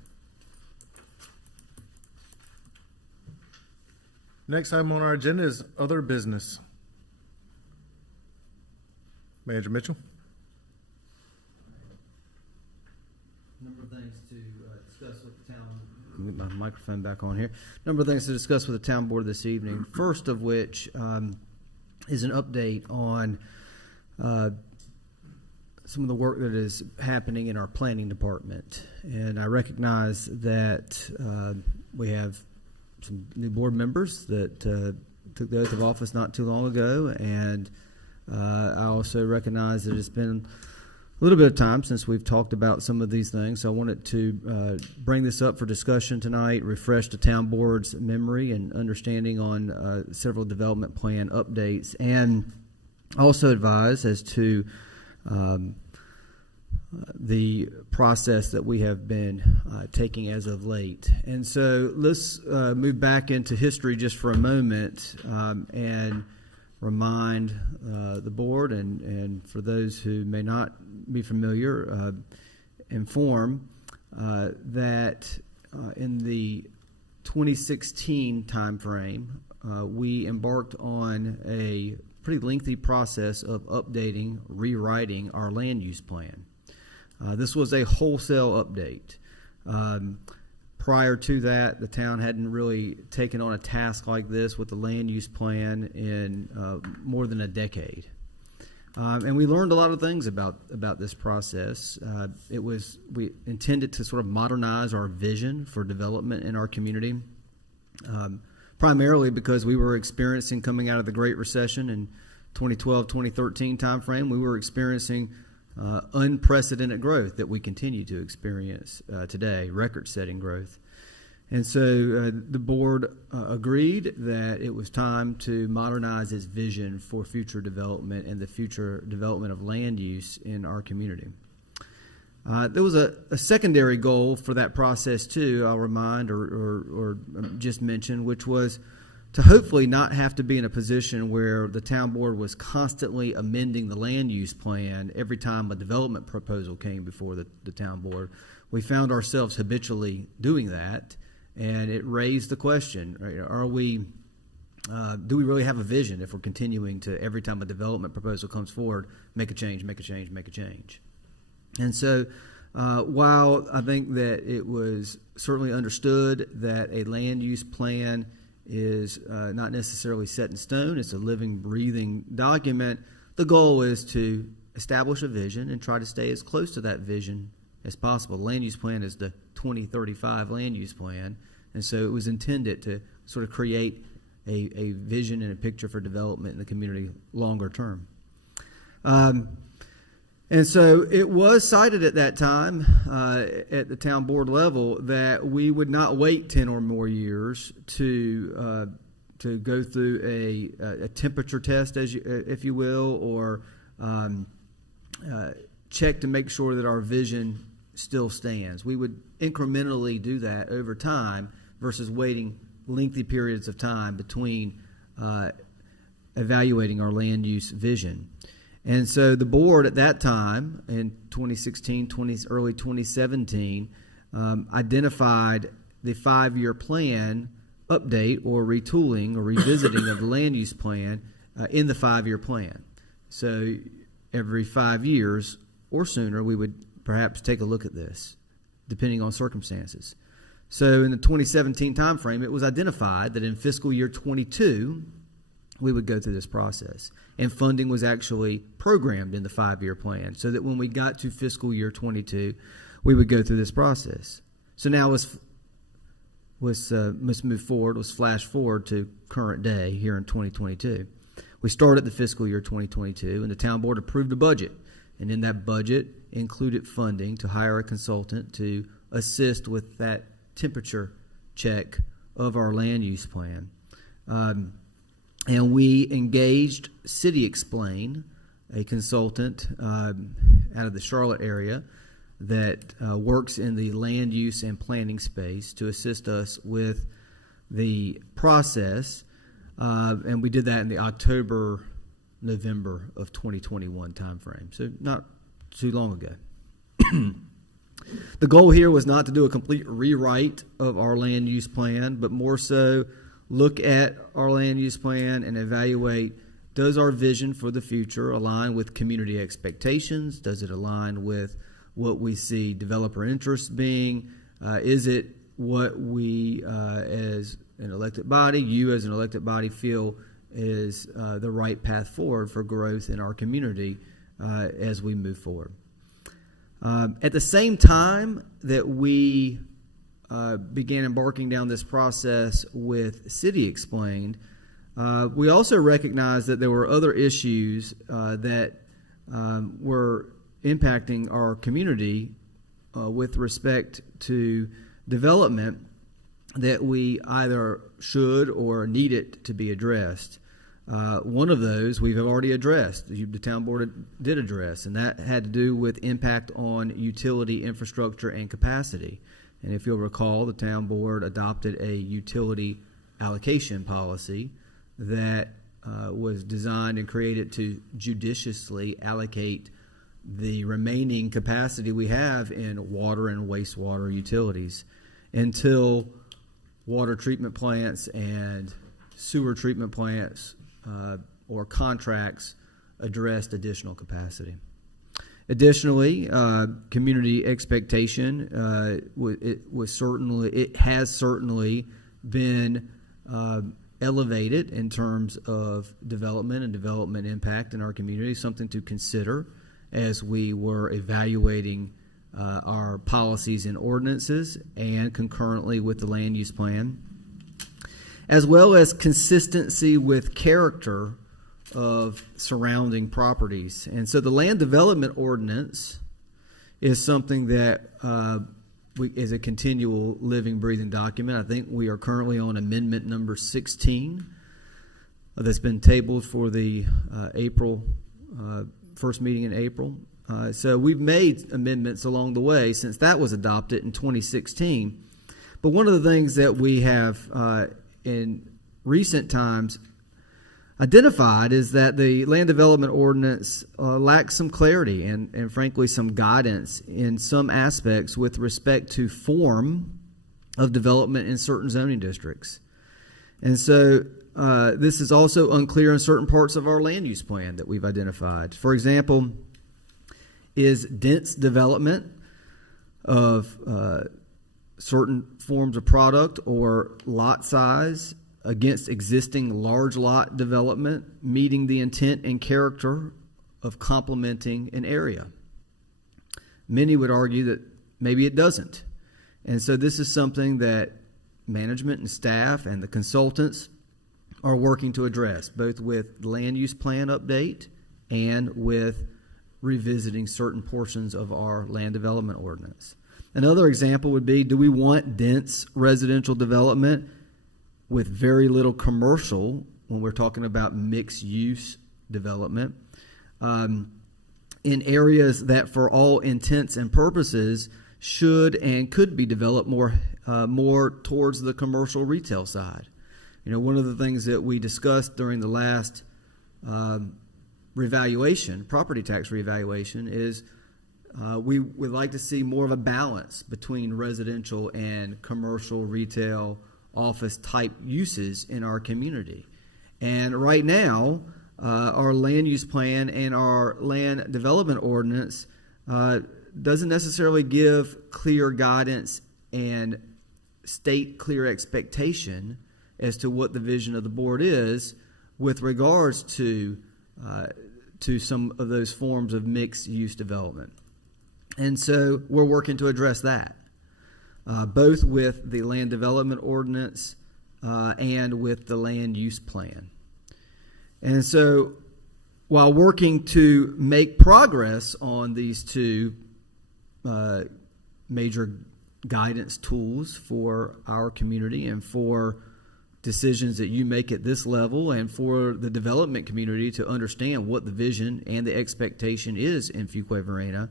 Next item on our agenda is other business. Manager Mitchell. Number of things to discuss with the town. Get my microphone back on here. Number of things to discuss with the town board this evening. First of which is an update on some of the work that is happening in our planning department. And I recognize that we have some new board members that took the oath of office not too long ago, and I also recognize that it's been a little bit of time since we've talked about some of these things. So I wanted to bring this up for discussion tonight, refresh the town board's memory and understanding on several development plan updates, and also advise as to the process that we have been taking as of late. And so let's move back into history just for a moment and remind the board and for those who may not be familiar, inform that in the 2016 timeframe, we embarked on a pretty lengthy process of updating, rewriting our land use plan. This was a wholesale update. Prior to that, the town hadn't really taken on a task like this with the land use plan in more than a decade. And we learned a lot of things about this process. We intended to sort of modernize our vision for development in our community, primarily because we were experiencing, coming out of the Great Recession in 2012, 2013 timeframe, we were experiencing unprecedented growth that we continue to experience today, record-setting growth. And so the board agreed that it was time to modernize its vision for future development and the future development of land use in our community. There was a secondary goal for that process too, I'll remind or just mention, which was to hopefully not have to be in a position where the town board was constantly amending the land use plan every time a development proposal came before the town board. We found ourselves habitually doing that, and it raised the question, do we really have a vision if we're continuing to, every time a development proposal comes forward, make a change, make a change, make a change? And so while I think that it was certainly understood that a land use plan is not necessarily set in stone, it's a living, breathing document, the goal is to establish a vision and try to stay as close to that vision as possible. The land use plan is the 2035 land use plan, and so it was intended to sort of create a vision and a picture for development in the community longer term. And so it was cited at that time at the town board level that we would not wait 10 or more years to go through a temperature test, if you will, or check to make sure that our vision still stands. We would incrementally do that over time versus waiting lengthy periods of time between evaluating our land use vision. And so the board at that time, in 2016, early 2017, identified the 5-year plan update or retooling or revisiting of the land use plan in the 5-year plan. So every 5 years or sooner, we would perhaps take a look at this, depending on circumstances. So in the 2017 timeframe, it was identified that in fiscal year 22, we would go through this process. And funding was actually programmed in the 5-year plan so that when we got to fiscal year 22, we would go through this process. So now let's move forward, let's flash forward to current day here in 2022. We started the fiscal year 2022, and the town board approved a budget. And in that budget included funding to hire a consultant to assist with that temperature check of our land use plan. And we engaged City Explain, a consultant out of the Charlotte area that works in the land use and planning space to assist us with the process. And we did that in the October-November of 2021 timeframe, so not too long ago. The goal here was not to do a complete rewrite of our land use plan, but more so look at our land use plan and evaluate, does our vision for the future align with community expectations? Does it align with what we see developer interest being? Is it what we as an elected body, you as an elected body, feel is the right path forward for growth in our community as we move forward? At the same time that we began embarking down this process with City Explained, we also recognized that there were other issues that were impacting our community with respect to development that we either should or needed to be addressed. One of those we've already addressed, the town board did address, and that had to do with impact on utility infrastructure and capacity. And if you'll recall, the town board adopted a utility allocation policy that was designed and created to judiciously allocate the remaining capacity we have in water and wastewater utilities until water treatment plants and sewer treatment plants or contracts addressed additional capacity. Additionally, community expectation it has certainly been elevated in terms of development and development impact in our community, something to consider as we were evaluating our policies and ordinances and concurrently with the land use plan, as well as consistency with character of surrounding properties. And so the land development ordinance is something that is a continual living, breathing document. I think we are currently on amendment number 16 that's been tabled for the first meeting in April. So we've made amendments along the way since that was adopted in 2016. But one of the things that we have in recent times identified is that the land development ordinance lacks some clarity and frankly some guidance in some aspects with respect to form of development in certain zoning districts. And so this is also unclear in certain parts of our land use plan that we've identified. For example, is dense development of certain forms of product or lot size against existing large lot development meeting the intent and character of complementing an area? Many would argue that maybe it doesn't. And so this is something that management and staff and the consultants are working to address, both with the land use plan update and with revisiting certain portions of our land development ordinance. Another example would be, do we want dense residential development with very little commercial when we're talking about mixed use development in areas that for all intents and purposes should and could be developed more towards the commercial retail side? You know, one of the things that we discussed during the last revaluation, property tax revaluation, is we would like to see more of a balance between residential and commercial, retail, office type uses in our community. And right now, our land use plan and our land development ordinance doesn't necessarily give clear guidance and state clear expectation as to what the vision of the board is with regards to some of those forms of mixed use development. And so we're working to address that, both with the land development ordinance and with the land use plan. And so while working to make progress on these two major guidance tools for our community and for decisions that you make at this level and for the development community to understand what the vision and the expectation is in Fuquay-Varina,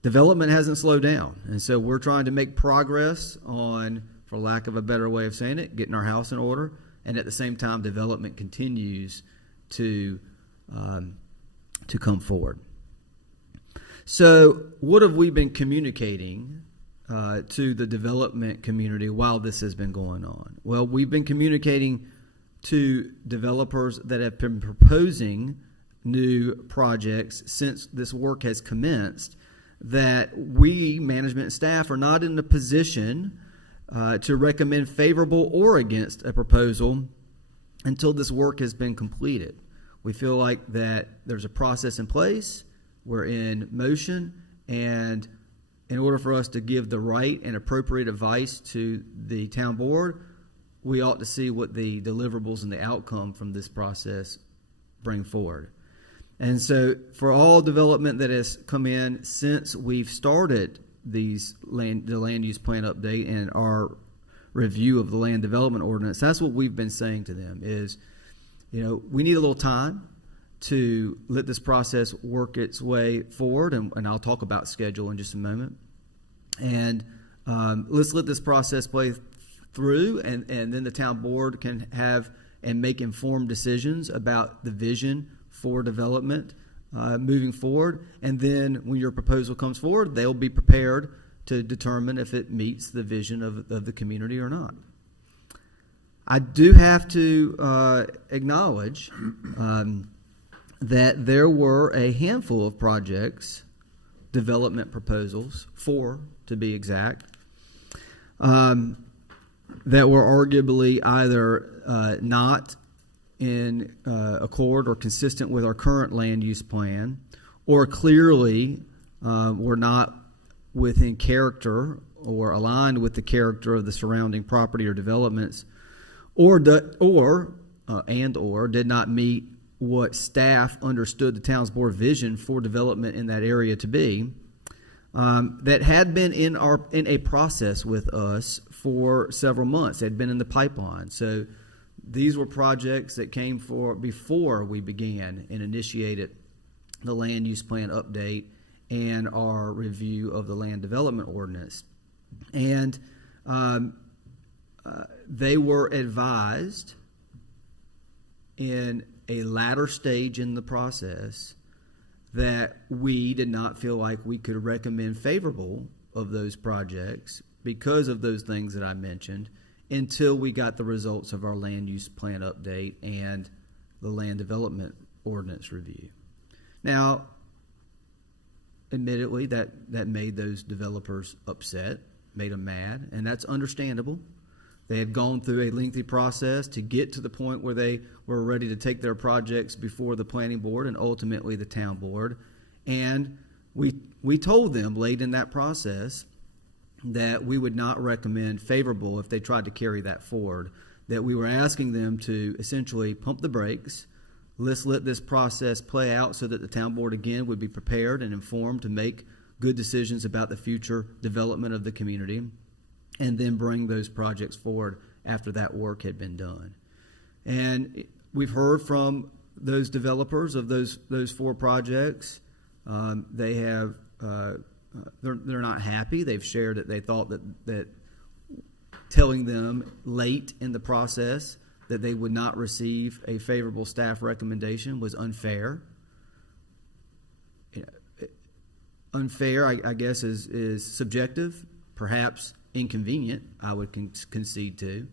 development hasn't slowed down. And so we're trying to make progress on, for lack of a better way of saying it, getting our house in order, and at the same time development continues to come forward. So what have we been communicating to the development community while this has been going on? Well, we've been communicating to developers that have been proposing new projects since this work has commenced that we, management and staff, are not in a position to recommend favorable or against a proposal until this work has been completed. We feel like that there's a process in place, we're in motion, and in order for us to give the right and appropriate advice to the town board, we ought to see what the deliverables and the outcome from this process bring forward. And so for all development that has come in since we've started the land use plan update and our review of the land development ordinance, that's what we've been saying to them is, we need a little time to let this process work its way forward, and I'll talk about schedule in just a moment. And let's let this process play through, and then the town board can have and make informed decisions about the vision for development moving forward. And then when your proposal comes forward, they'll be prepared to determine if it meets the vision of the community or not. I do have to acknowledge that there were a handful of projects, development proposals, 4 to be exact, that were arguably either not in accord or consistent with our current land use plan, or clearly were not within character or aligned with the character of the surrounding property or developments, or did not meet what staff understood the town's board vision for development in that area to be, that had been in a process with us for several months. Had been in the pipeline. So these were projects that came before we began and initiated the land use plan update and our review of the land development ordinance. And they were advised in a latter stage in the process that we did not feel like we could recommend favorable of those projects because of those things that I mentioned until we got the results of our land use plan update and the land development ordinance review. Now, admittedly, that made those developers upset, made them mad, and that's understandable. They had gone through a lengthy process to get to the point where they were ready to take their projects before the planning board and ultimately the town board. And we told them late in that process that we would not recommend favorable if they tried to carry that forward, that we were asking them to essentially pump the brakes. Let's let this process play out so that the town board again would be prepared and informed to make good decisions about the future development of the community, and then bring those projects forward after that work had been done. And we've heard from those developers of those 4 projects. They have they're not happy. They've shared that they thought that telling them late in the process that they would not receive a favorable staff recommendation was unfair. unfair, I guess, is subjective, perhaps inconvenient, I would concede to.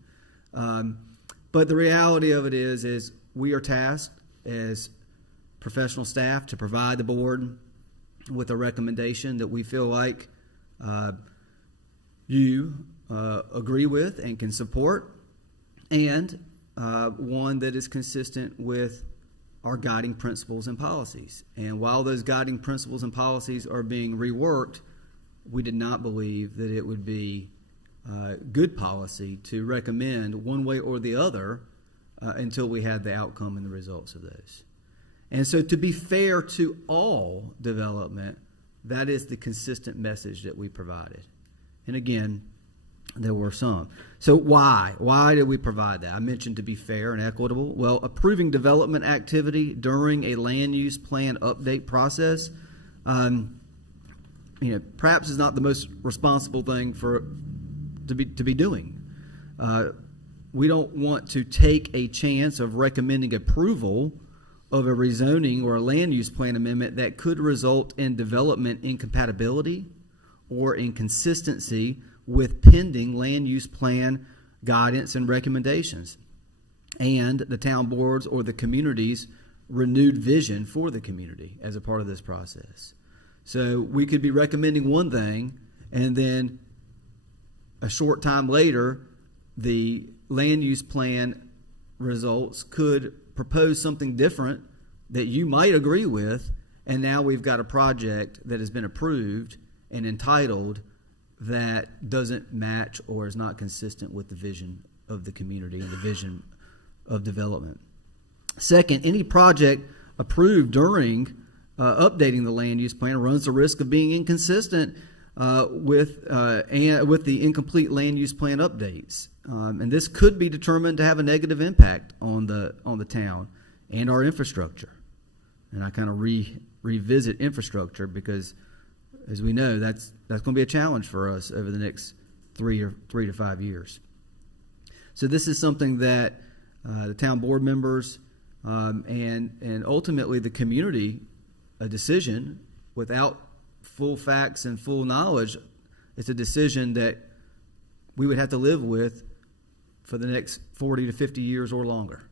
But the reality of it is we are tasked as professional staff to provide the board with a recommendation that we feel like you agree with and can support, and one that is consistent with our guiding principles and policies. And while those guiding principles and policies are being reworked, we did not believe that it would be good policy to recommend one way or the other until we had the outcome and the results of those. And so, to be fair to all development, that is the consistent message that we provided. And again, there were some. So why? Why did we provide that? I mentioned to be fair and equitable. Well, approving development activity during a land use plan update process, perhaps is not the most responsible thing to be doing. We don't want to take a chance of recommending approval of a rezoning or a land use plan amendment that could result in development incompatibility or inconsistency with pending land use plan guidance and recommendations, and the town board's or the community's renewed vision for the community as a part of this process. So we could be recommending one thing, and then a short time later, the land use plan results could propose something different that you might agree with, and now we've got a project that has been approved and entitled that doesn't match or is not consistent with the vision of the community and the vision of development. Second, any project approved during updating the land use plan runs the risk of being inconsistent with the incomplete land use plan updates, and this could be determined to have a negative impact on the town and our infrastructure. And I kind of revisit infrastructure because, as we know, that's going to be a challenge for us over the next 3 to 5 years. So this is something that the town board members and ultimately the community, a decision without full facts and full knowledge, it's a decision that we would have to live with for the next 40 to 50 years or longer.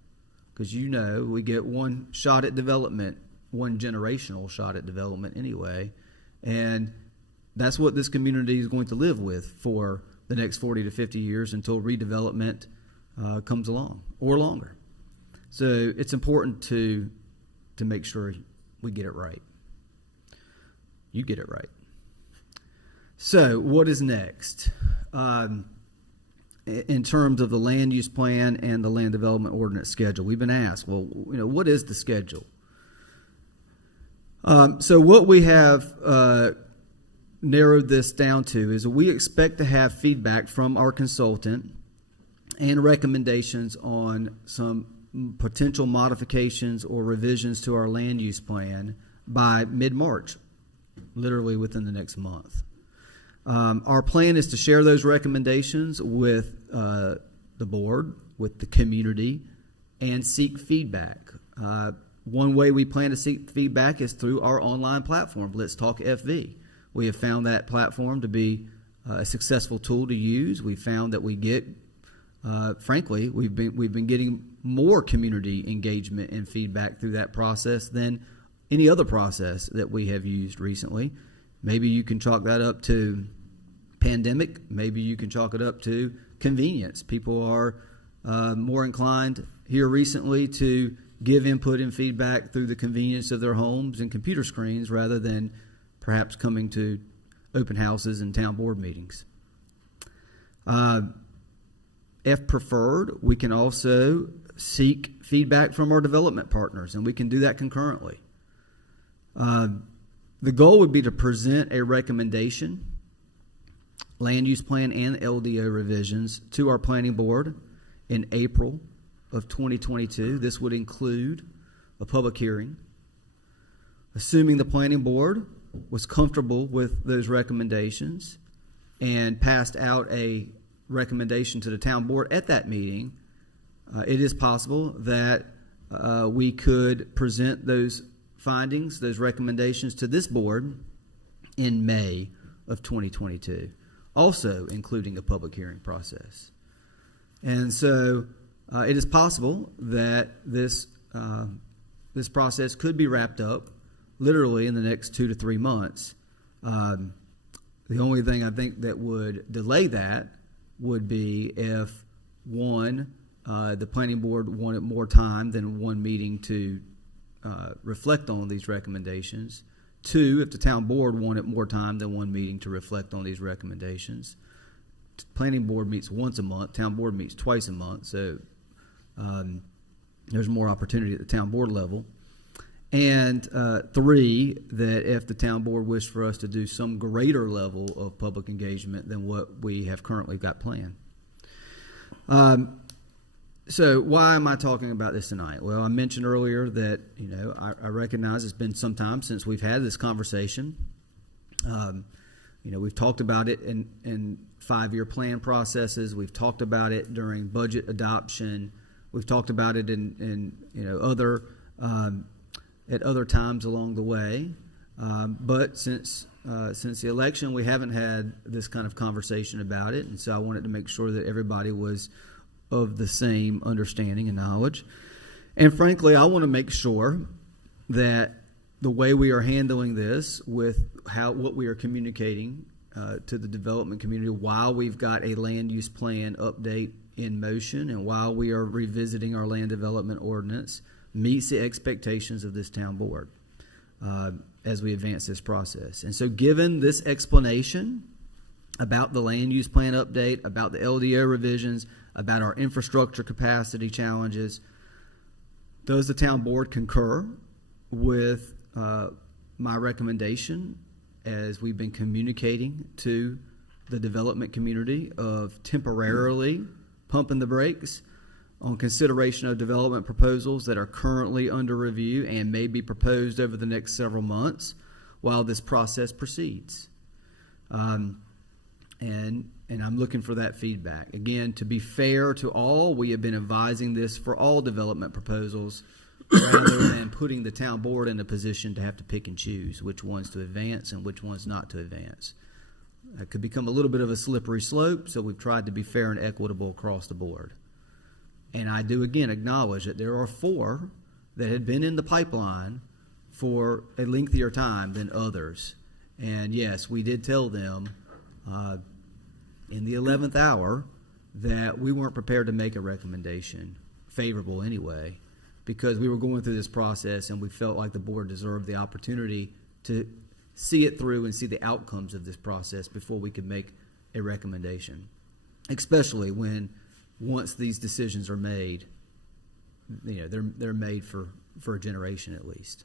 Because we get one shot at development, one generational shot at development anyway, and that's what this community is going to live with for the next 40 to 50 years until redevelopment comes along, or longer. So it's important to make sure we get it right. You get it right. So what is next in terms of the land use plan and the land development ordinance schedule? We've been asked, well, what is the schedule? So what we have narrowed this down to is we expect to have feedback from our consultant and recommendations on some potential modifications or revisions to our land use plan by mid-March, literally within the next month. Our plan is to share those recommendations with the board, with the community, and seek feedback. One way we plan to seek feedback is through our online platform, Let's Talk FV. We have found that platform to be a successful tool to use. We found that we get, frankly, we've been getting more community engagement and feedback through that process than any other process that we have used recently. Maybe you can chalk that up to pandemic. Maybe you can chalk it up to convenience. People are more inclined here recently to give input and feedback through the convenience of their homes and computer screens rather than perhaps coming to open houses and town board meetings. If preferred, we can also seek feedback from our development partners, and we can do that concurrently. The goal would be to present a recommendation, land use plan and LDO revisions, to our planning board in April of 2022. This would include a public hearing. Assuming the planning board was comfortable with those recommendations and passed out a recommendation to the town board at that meeting, it is possible that we could present those findings, those recommendations to this board in May of 2022, also including a public hearing process. And so it is possible that this process could be wrapped up literally in the next 2 to 3 months. The only thing I think that would delay that would be if, one, the planning board wanted more time than one meeting to reflect on these recommendations. Two, if the town board wanted more time than one meeting to reflect on these recommendations. Planning board meets once a month, town board meets twice a month, so there's more opportunity at the town board level. And three, that if the town board wished for us to do some greater level of public engagement than what we have currently got planned. So why am I talking about this tonight? Well, I mentioned earlier that, I recognize it's been some time since we've had this conversation. We've talked about it in 5-year plan processes. We've talked about it during budget adoption. We've talked about it in other at other times along the way. But since the election, we haven't had this kind of conversation about it, and so I wanted to make sure that everybody was of the same understanding and knowledge. And frankly, I want to make sure that the way we are handling this with what we are communicating to the development community while we've got a land use plan update in motion and while we are revisiting our land development ordinance meets the expectations of this town board as we advance this process. And so given this explanation about the land use plan update, about the LDO revisions, about our infrastructure capacity challenges, does the town board concur with my recommendation as we've been communicating to the development community of temporarily pumping the brakes on consideration of development proposals that are currently under review and may be proposed over the next several months while this process proceeds? And I'm looking for that feedback. Again, to be fair to all, we have been advising this for all development proposals rather than putting the town board in a position to have to pick and choose which ones to advance and which ones not to advance. It could become a little bit of a slippery slope, so we've tried to be fair and equitable across the board. And I do, again, acknowledge that there are 4 that had been in the pipeline for a lengthier time than others. And yes, we did tell them in the 11th hour that we weren't prepared to make a recommendation, favorable anyway, because we were going through this process and we felt like the board deserved the opportunity to see it through and see the outcomes of this process before we could make a recommendation, especially when once these decisions are made, they're made for a generation at least.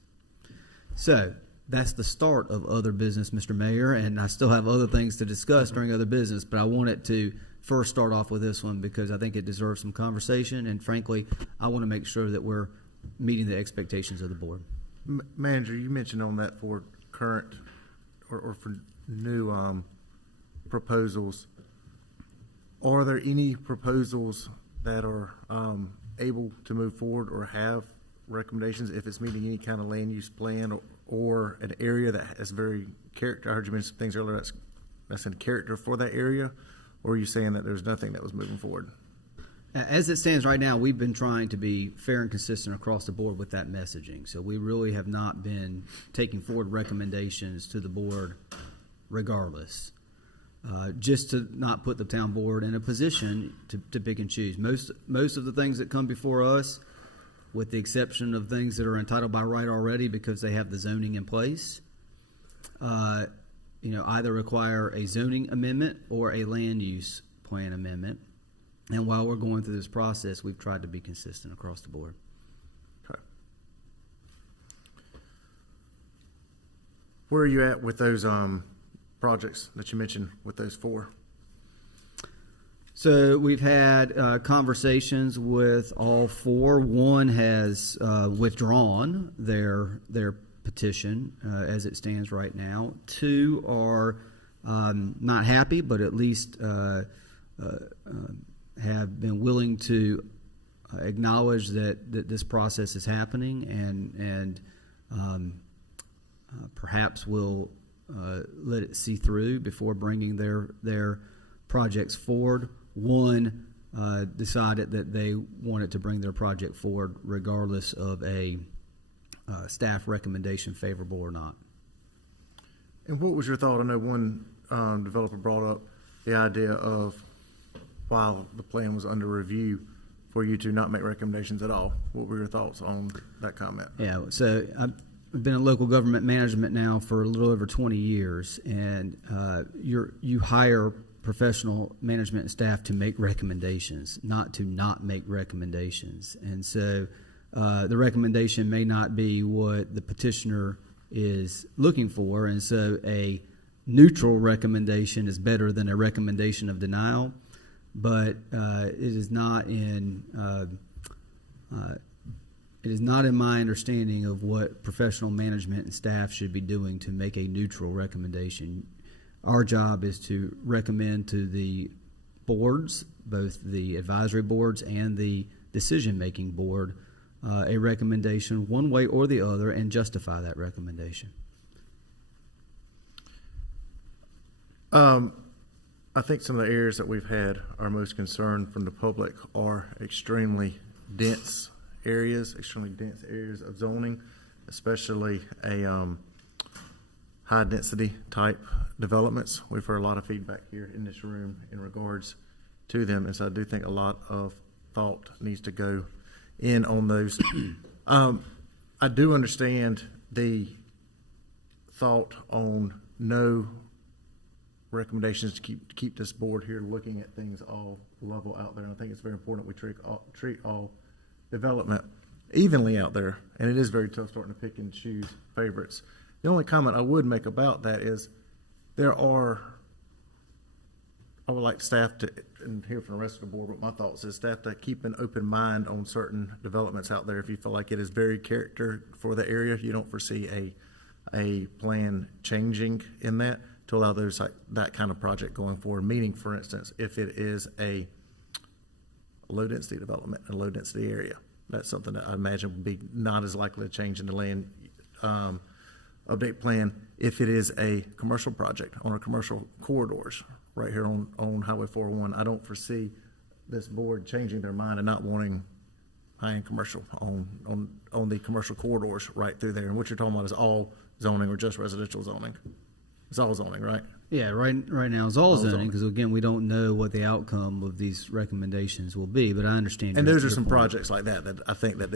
So that's the start of other business, Mr. Mayor, and I still have other things to discuss during other business, but I wanted to first start off with this one because I think it deserves some conversation, and frankly, I want to make sure that we're meeting the expectations of the board. Manager, you mentioned on that for current or for new proposals, are there any proposals that are able to move forward or have recommendations if it's meeting any kind of land use plan or an area that has very character? I heard you mention some things earlier that's in character for that area, or are you saying that there's nothing that was moving forward? As it stands right now, we've been trying to be fair and consistent across the board with that messaging. So we really have not been taking forward recommendations to the board regardless, just to not put the town board in a position to pick and choose. Most of the things that come before us, with the exception of things that are entitled by right already because they have the zoning in place, either require a zoning amendment or a land use plan amendment. And while we're going through this process, we've tried to be consistent across the board. Okay. Where are you at with those projects that you mentioned with those 4? So we've had conversations with all 4. One has withdrawn their petition as it stands right now. 2 are not happy, but at least have been willing to acknowledge that this process is happening and perhaps will let it see through before bringing their projects forward. One decided that they wanted to bring their project forward regardless of a staff recommendation, favorable or not. And what was your thought? I know one developer brought up the idea of, while the plan was under review, for you to not make recommendations at all. What were your thoughts on that comment? Yeah, so I've been in local government management now for a little over 20 years, and you hire professional management and staff to make recommendations, not to not make recommendations. And so the recommendation may not be what the petitioner is looking for, and so a neutral recommendation is better than a recommendation of denial, but it is not in my understanding of what professional management and staff should be doing to make a neutral recommendation. Our job is to recommend to the boards, both the advisory boards and the decision-making board, a recommendation one way or the other, and justify that recommendation. I think some of the areas that we've had our most concern from the public are extremely dense areas of zoning, especially a high-density type developments. We've heard a lot of feedback here in this room in regards to them, and so I do think a lot of thought needs to go in on those. I do understand the thought on no recommendations to keep this board here looking at things all level out there. And I think it's very important we treat all development evenly out there, and it is very tough starting to pick and choose favorites. The only comment I would make about that is I would like staff to, and hear from the rest of the board, but my thoughts is staff to keep an open mind on certain developments out there. If you feel like it is very character for the area, you don't foresee a plan changing in that, to allow those that kind of project going forward. Meaning, for instance, if it is a low density development in a low density area, that's something that I imagine would be not as likely to change in the land update plan. If it is a commercial project on our commercial corridors right here on Highway 401, I don't foresee this board changing their mind and not wanting high-end commercial on the commercial corridors right through there. And what you're talking about is all zoning or just residential zoning? It's all zoning, right? Yeah, right now it's all zoning, because again, we don't know what the outcome of these recommendations will be, but I understand. And those are some projects like that I think that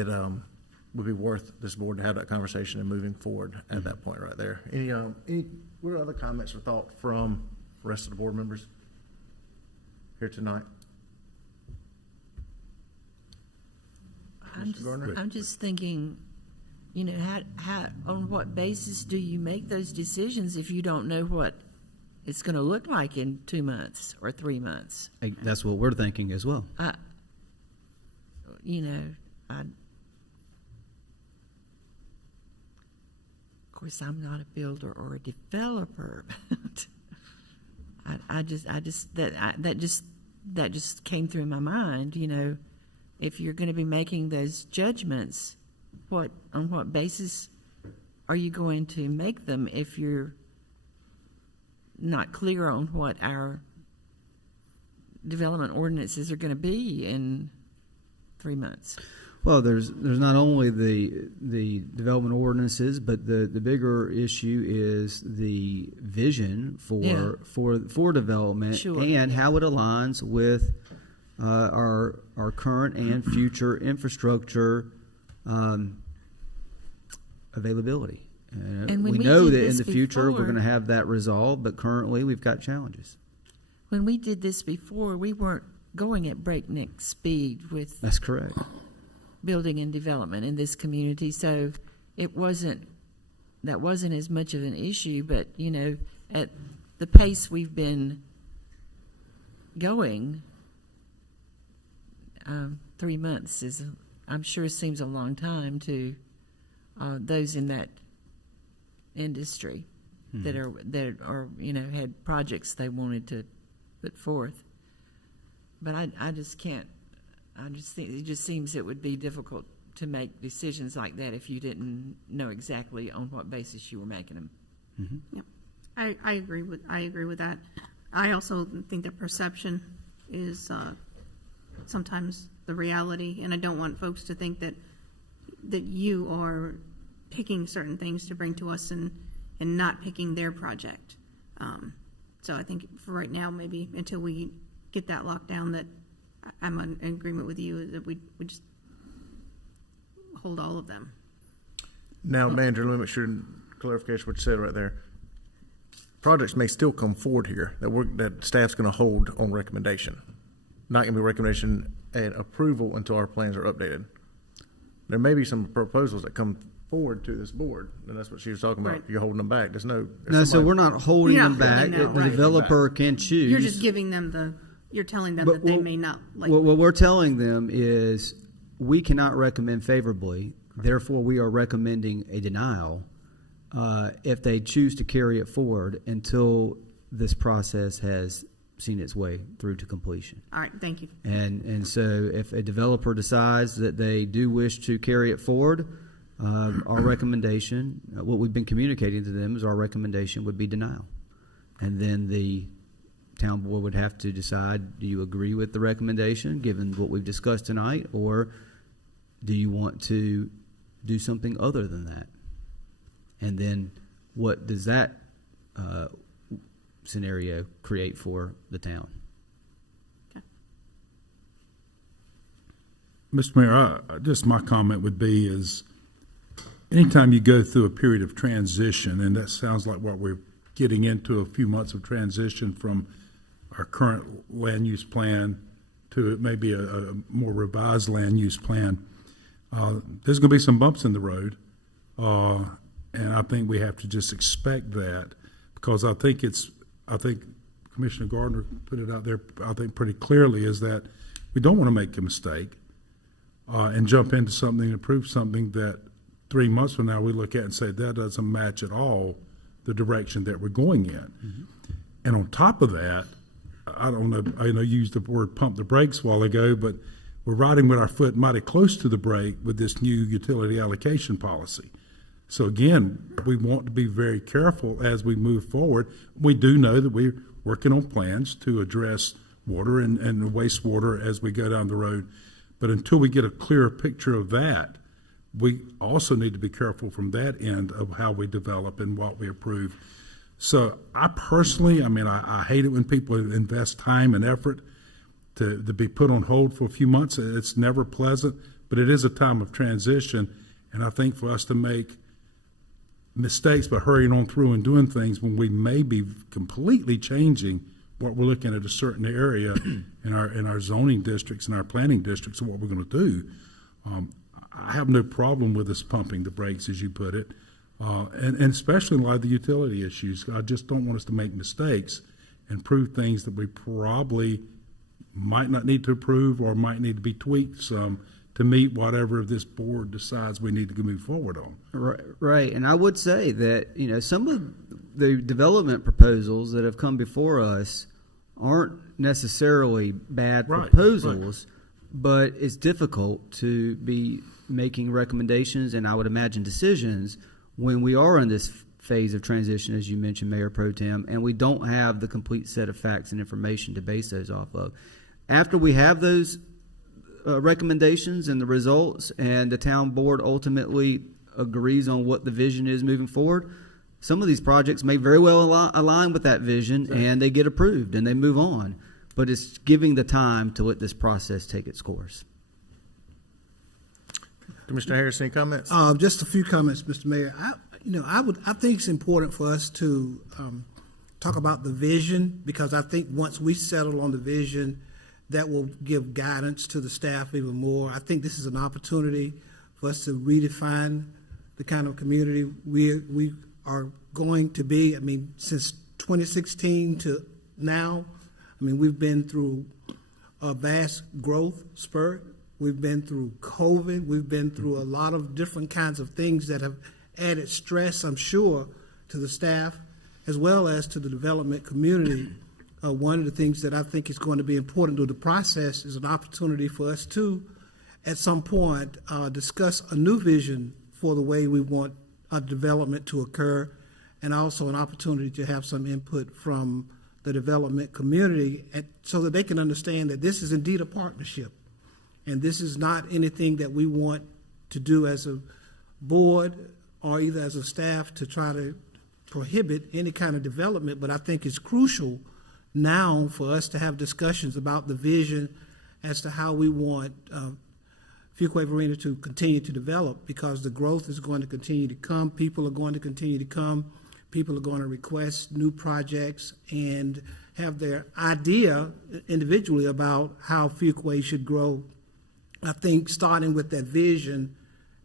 would be worth this board to have that conversation and moving forward at that point right there. Any what are other comments or thought from the rest of the board members here tonight? I'm just thinking, you know, how on what basis do you make those decisions if you don't know what it's going to look like in 2 months or 3 months? That's what we're thinking as well. Of course, I'm not a builder or a developer. That just came through my mind. You know, if you're going to be making those judgments, on what basis are you going to make them if you're not clear on what our development ordinances are going to be in 3 months? Well, there's not only the development ordinances, but the bigger issue is the vision for development, sure, and how it aligns with our current and future infrastructure availability. And we know that in the future we're going to have that resolved, but currently we've got challenges. When we did this before, we weren't going at breakneck speed with That's correct. building and development in this community, so that wasn't as much of an issue. But you know, at the pace we've been going, 3 months I'm sure seems a long time to those in that industry that are you know, had projects they wanted to put forth. But I just can't. I just think it just seems it would be difficult to make decisions like that if you didn't know exactly on what basis you were making them. Yep. I agree with that. I also think that perception is sometimes the reality, and I don't want folks to think that you are picking certain things to bring to us and not picking their project. So I think for right now, maybe until we get that locked down, that I'm in agreement with you that we just hold all of them. Now, Manager, let me make sure clarification what you said right there. Projects may still come forward here that staff's going to hold on recommendation. Not going to be recommendation and approval until our plans are updated. There may be some proposals that come forward to this board, and that's what she was talking about. Right. You're holding them back. So we're not holding You're them not back. holding them, The right. developer can choose. You're just giving them you're telling them that they may not like. What we're telling them is we cannot recommend favorably. Therefore, we are recommending a denial if they choose to carry it forward until this process has seen its way through to completion. All right, thank you. And so if a developer decides that they do wish to carry it forward, our recommendation, what we've been communicating to them is our recommendation would be denial. And then the town board would have to decide, do you agree with the recommendation given what we've discussed tonight, or do you want to do something other than that? And then what does that scenario create for the town? Mr. Mayor, just my comment would be is anytime you go through a period of transition, and that sounds like what we're getting into, a few months of transition from our current land use plan to maybe a more revised land use plan, there's going to be some bumps in the road. And I think we have to just expect that, because I think Commissioner Gardner put it out there, I think pretty clearly, is that we don't want to make a mistake and jump into something and approve something that 3 months from now we look at and say that doesn't match at all the direction that we're going in. Mm-hmm. And on top of that, I don't know, I know you used the word pump the brakes a while ago, but we're riding with our foot mighty close to the brake with this new utility allocation policy. So again, we want to be very careful as we move forward. We do know that we're working on plans to address water and wastewater as we go down the road. But until we get a clearer picture of that, we also need to be careful from that end of how we develop and what we approve. So I personally, I hate it when people invest time and effort to be put on hold for a few months. It's never pleasant, but it is a time of transition. And I think for us to make mistakes by hurrying on through and doing things when we may be completely changing what we're looking at a certain area in our zoning districts and our planning districts and what we're going to do. I have no problem with us pumping the brakes, as you put it, and especially in light of the utility issues. I just don't want us to make mistakes and prove things that we probably might not need to approve or might need to be tweaked some to meet whatever this board decides we need to move forward on. Right, and I would say that some of the development proposals that have come before us aren't necessarily bad proposals, but it's difficult to be making recommendations and I would imagine decisions when we are in this phase of transition, as you mentioned, Mayor Pro Tem, and we don't have the complete set of facts and information to base those off of. After we have those recommendations and the results, and the town board ultimately agrees on what the vision is moving forward, some of these projects may very well align with that vision, and they get approved and they move on. But it's giving the time to let this process take its course. Commissioner Harris, any comments? Just a few comments, Mr. Mayor. I think it's important for us to talk about the vision, because I think once we settle on the vision, that will give guidance to the staff even more. I think this is an opportunity for us to redefine the kind of community we are going to be. Since 2016 to now, we've been through a vast growth spurt. We've been through COVID. We've been through a lot of different kinds of things that have added stress, I'm sure, to the staff as well as to the development community. One of the things that I think is going to be important to the process is an opportunity for us to, at some point, discuss a new vision for the way we want our development to occur. and also an opportunity to have some input from the development community so that they can understand that this is indeed a partnership. And this is not anything that we want to do as a board or either as a staff to try to prohibit any kind of development, but I think it's crucial now for us to have discussions about the vision as to how we want Fuquay-Varina to continue to develop, because the growth is going to continue to come. People are going to continue to come. People are going to request new projects and have their idea individually about how Fuquay should grow. I think starting with that vision,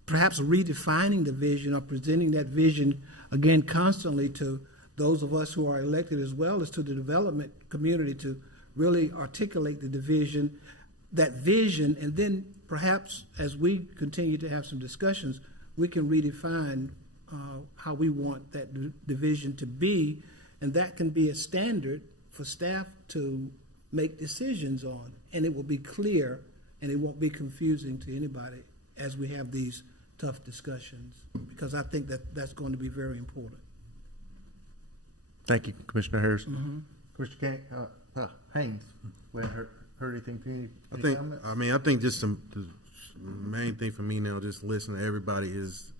perhaps redefining the vision or presenting that vision again constantly to those of us who are elected as well as to the development community to really articulate the vision, and then perhaps as we continue to have some discussions, we can redefine how we want that division to be, and that can be a standard for staff to make decisions on, and it will be clear and it won't be confusing to anybody as we have these tough discussions, because I think that that's going to be very important. Thank you, Commissioner Harrison. Commissioner Haynes, we haven't heard anything from you? I think just the main thing for me now, just listening to everybody, is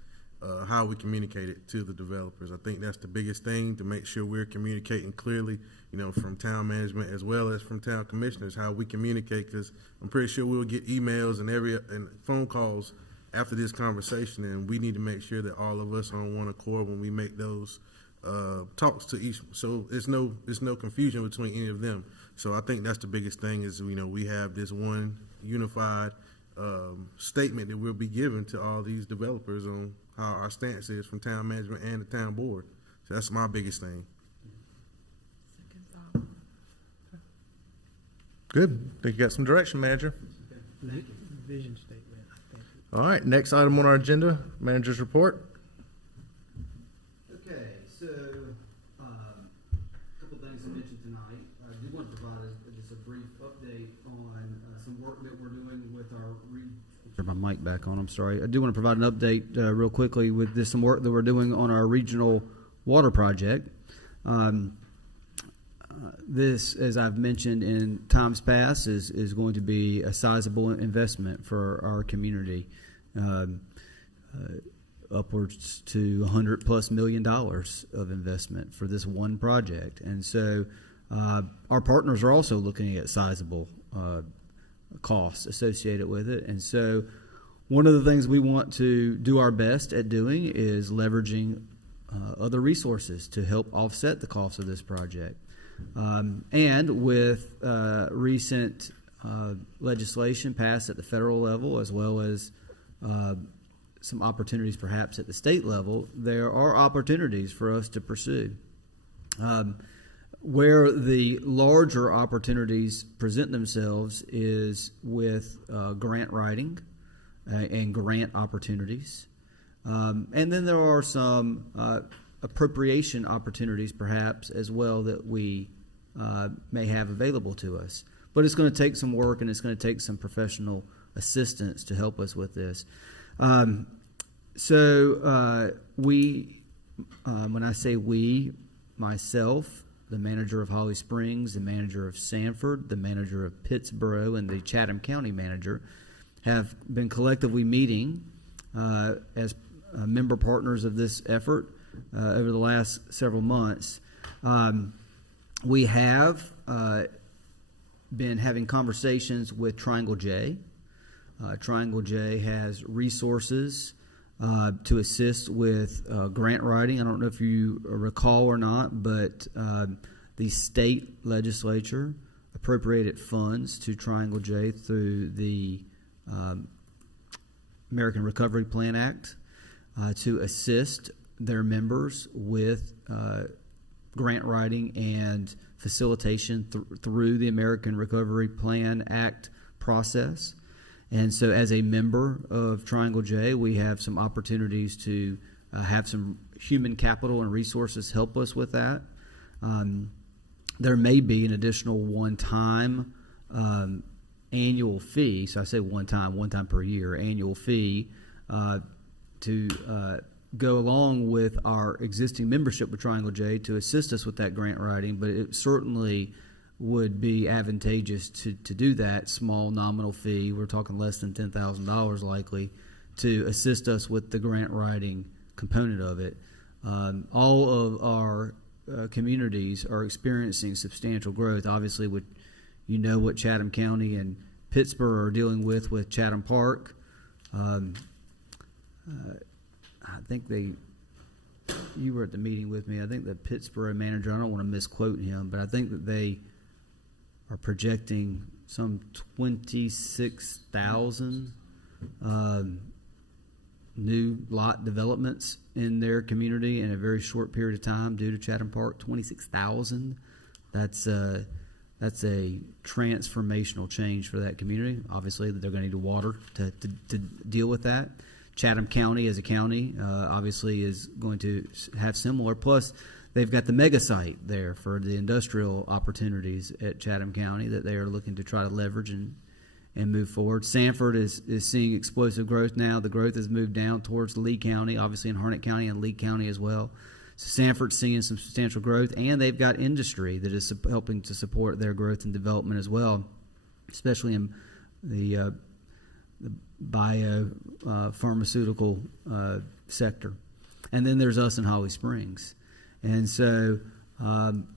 how we communicate it to the developers. I think that's the biggest thing, to make sure we're communicating clearly, from town management as well as from town commissioners, how we communicate, because I'm pretty sure we'll get emails and phone calls after this conversation, and we need to make sure that all of us are on one accord when we make those talks to each, so there's no confusion between any of them. So I think that's the biggest thing is, we have this one unified statement that we'll be giving to all these developers on how our stance is from town management and the town board. So that's my biggest thing. Good. I think you got some direction, Manager. Vision statement, I think. All right, next item on our agenda, Manager's report. Okay, so a couple things to mention tonight. I do want to provide just a brief update on some work that we're doing with our turn my mic back on. I'm sorry. I do want to provide an update real quickly with some work that we're doing on our regional water project. This, as I've mentioned in times past, is going to be a sizable investment for our community, upwards to $100+ million of investment for this one project. And so our partners are also looking at sizable costs associated with it. And so one of the things we want to do our best at doing is leveraging other resources to help offset the cost of this project. And with recent legislation passed at the federal level, as well as some opportunities perhaps at the state level, there are opportunities for us to pursue. Where the larger opportunities present themselves is with grant writing and grant opportunities. And then there are some appropriation opportunities perhaps as well that we may have available to us. But it's going to take some work, and it's going to take some professional assistance to help us with this. So when I say we, myself, the manager of Holly Springs, the manager of Sanford, the manager of Pittsboro, and the Chatham County manager have been collectively meeting as member partners of this effort over the last several months. We have been having conversations with Triangle J. Triangle J has resources to assist with grant writing. I don't know if you recall or not, but the state legislature appropriated funds to Triangle J through the American Recovery Plan Act to assist their members with grant writing and facilitation through the American Recovery Plan Act process. And so as a member of Triangle J, we have some opportunities to have some human capital and resources help us with that. There may be an additional one-time annual fee, so I say one time per year, annual fee to go along with our existing membership with Triangle J to assist us with that grant writing, but it certainly would be advantageous to do that small nominal fee. We're talking less than $10,000 likely to assist us with the grant writing component of it. All of our communities are experiencing substantial growth. Obviously, what Chatham County and Pittsburgh are dealing with Chatham Park. I think you were at the meeting with me. I think the Pittsburgh manager, I don't want to misquote him, but I think that they are projecting some 26,000 new lot developments in their community in a very short period of time due to Chatham Park. 26,000. That's a transformational change for that community. Obviously, they're going to need water to deal with that. Chatham County as a county obviously is going to have similar. Plus, they've got the mega site there for the industrial opportunities at Chatham County that they are looking to try to leverage and move forward. Sanford is seeing explosive growth now. The growth has moved down towards Lee County, obviously in Harnett County and Lee County as well. So Sanford's seeing some substantial growth, and they've got industry that is helping to support their growth and development as well, especially in the bio pharmaceutical sector. And then there's us in Holly Springs. And so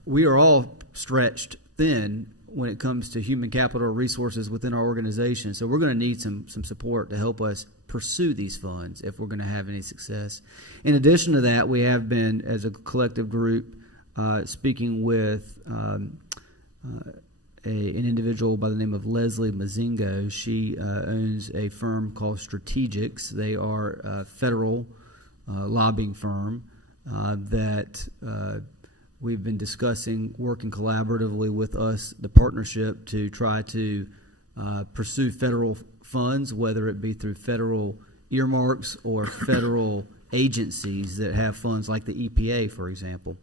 we are all stretched thin when it comes to human capital resources within our organization. So we're going to need some support to help us pursue these funds if we're going to have any success. In addition to that, we have been, as a collective group, speaking with an individual by the name of Leslie Mazingo. She owns a firm called Strategics. They are a federal lobbying firm that we've been discussing working collaboratively with us, the partnership, to try to pursue federal funds, whether it be through federal earmarks or federal agencies that have funds like the EPA, for example,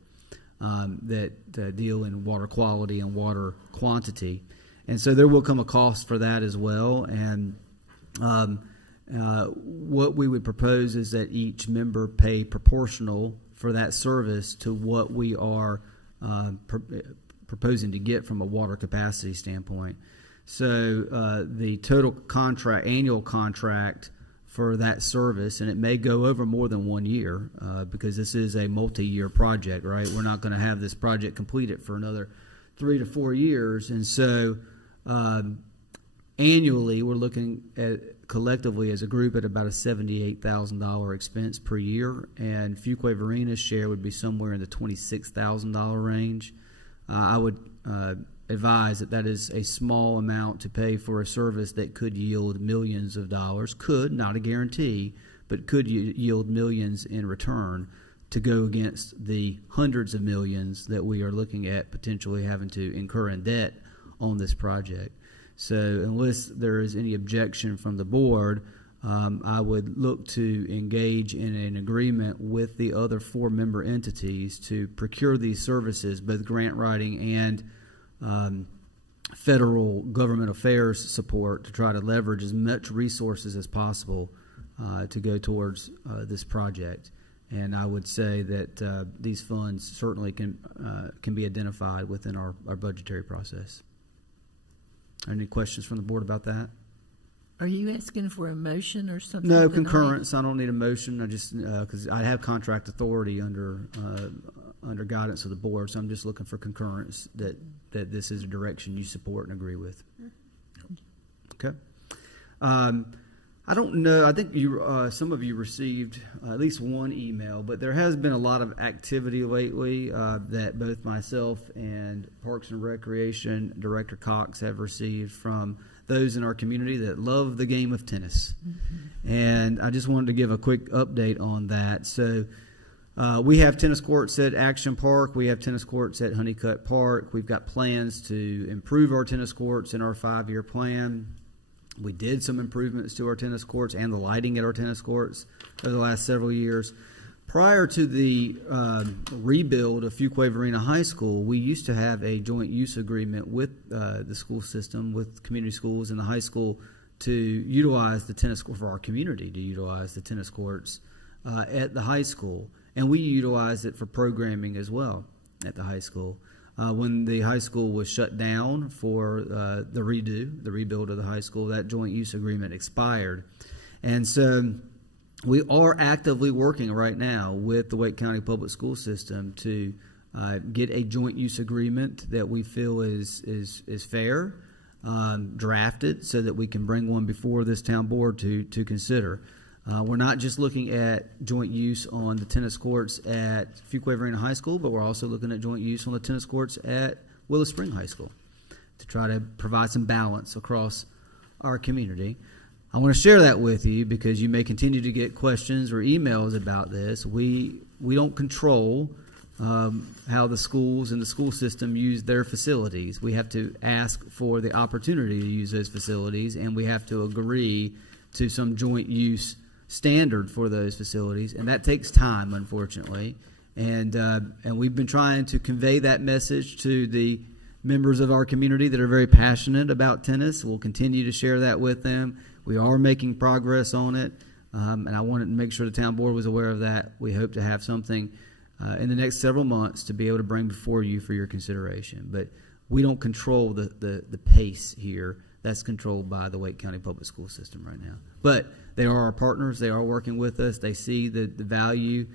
that deal in water quality and water quantity. And so there will come a cost for that as well. And what we would propose is that each member pay proportional for that service to what we are proposing to get from a water capacity standpoint. So the total annual contract for that service, and it may go over more than 1 year because this is a multi-year project, right? We're not going to have this project completed for another 3 to 4 years. And so annually, we're looking at collectively as a group at about a $78,000 expense per year, and Fuquay-Varina's share would be somewhere in the $26,000 range. I would advise that is a small amount to pay for a service that could yield millions of dollars, not a guarantee, but could yield millions in return to go against the hundreds of millions that we are looking at potentially having to incur in debt on this project. So unless there is any objection from the board, I would look to engage in an agreement with the other 4 member entities to procure these services, both grant writing and federal government affairs support, to try to leverage as much resources as possible to go towards this project. And I would say that these funds certainly can be identified within our budgetary process. Any questions from the board about that? Are you asking for a motion or something? No, concurrence. I don't need a motion. I just because I have contract authority under guidance of the board, so I'm just looking for concurrence that this is a direction you support and agree with. Okay. I don't know. I think some of you received at least one email, but there has been a lot of activity lately that both myself and Parks and Recreation Director Cox have received from those in our community that love the game of tennis. Mm-hmm. And I just wanted to give a quick update on that. So we have tennis courts at Action Park. We have tennis courts at Honeycutt Park. We've got plans to improve our tennis courts in our 5-year plan. We did some improvements to our tennis courts and the lighting at our tennis courts over the last several years. Prior to the rebuild of Fuquay-Varina High School, we used to have a joint use agreement with the school system, with community schools and the high school, to utilize the tennis court for our community, to utilize the tennis courts at the high school, and we utilize it for programming as well at the high school. When the high school was shut down for the rebuild of the high school, that joint use agreement expired. And so we are actively working right now with the Wake County Public School System to get a joint use agreement that we feel is fair, drafted so that we can bring one before this town board to consider. We're not just looking at joint use on the tennis courts at Fuquay-Varina High School, but we're also looking at joint use on the tennis courts at Willow Spring High School to try to provide some balance across our community. I want to share that with you because you may continue to get questions or emails about this. We don't control how the schools and the school system use their facilities. We have to ask for the opportunity to use those facilities, and we have to agree to some joint use standard for those facilities, and that takes time, unfortunately. And we've been trying to convey that message to the members of our community that are very passionate about tennis. We'll continue to share that with them. We are making progress on it, and I wanted to make sure the town board was aware of that. We hope to have something in the next several months to be able to bring before you for your consideration. But we don't control the pace here. That's controlled by the Wake County Public School System right now. But they are our partners. They are working with us. They see the value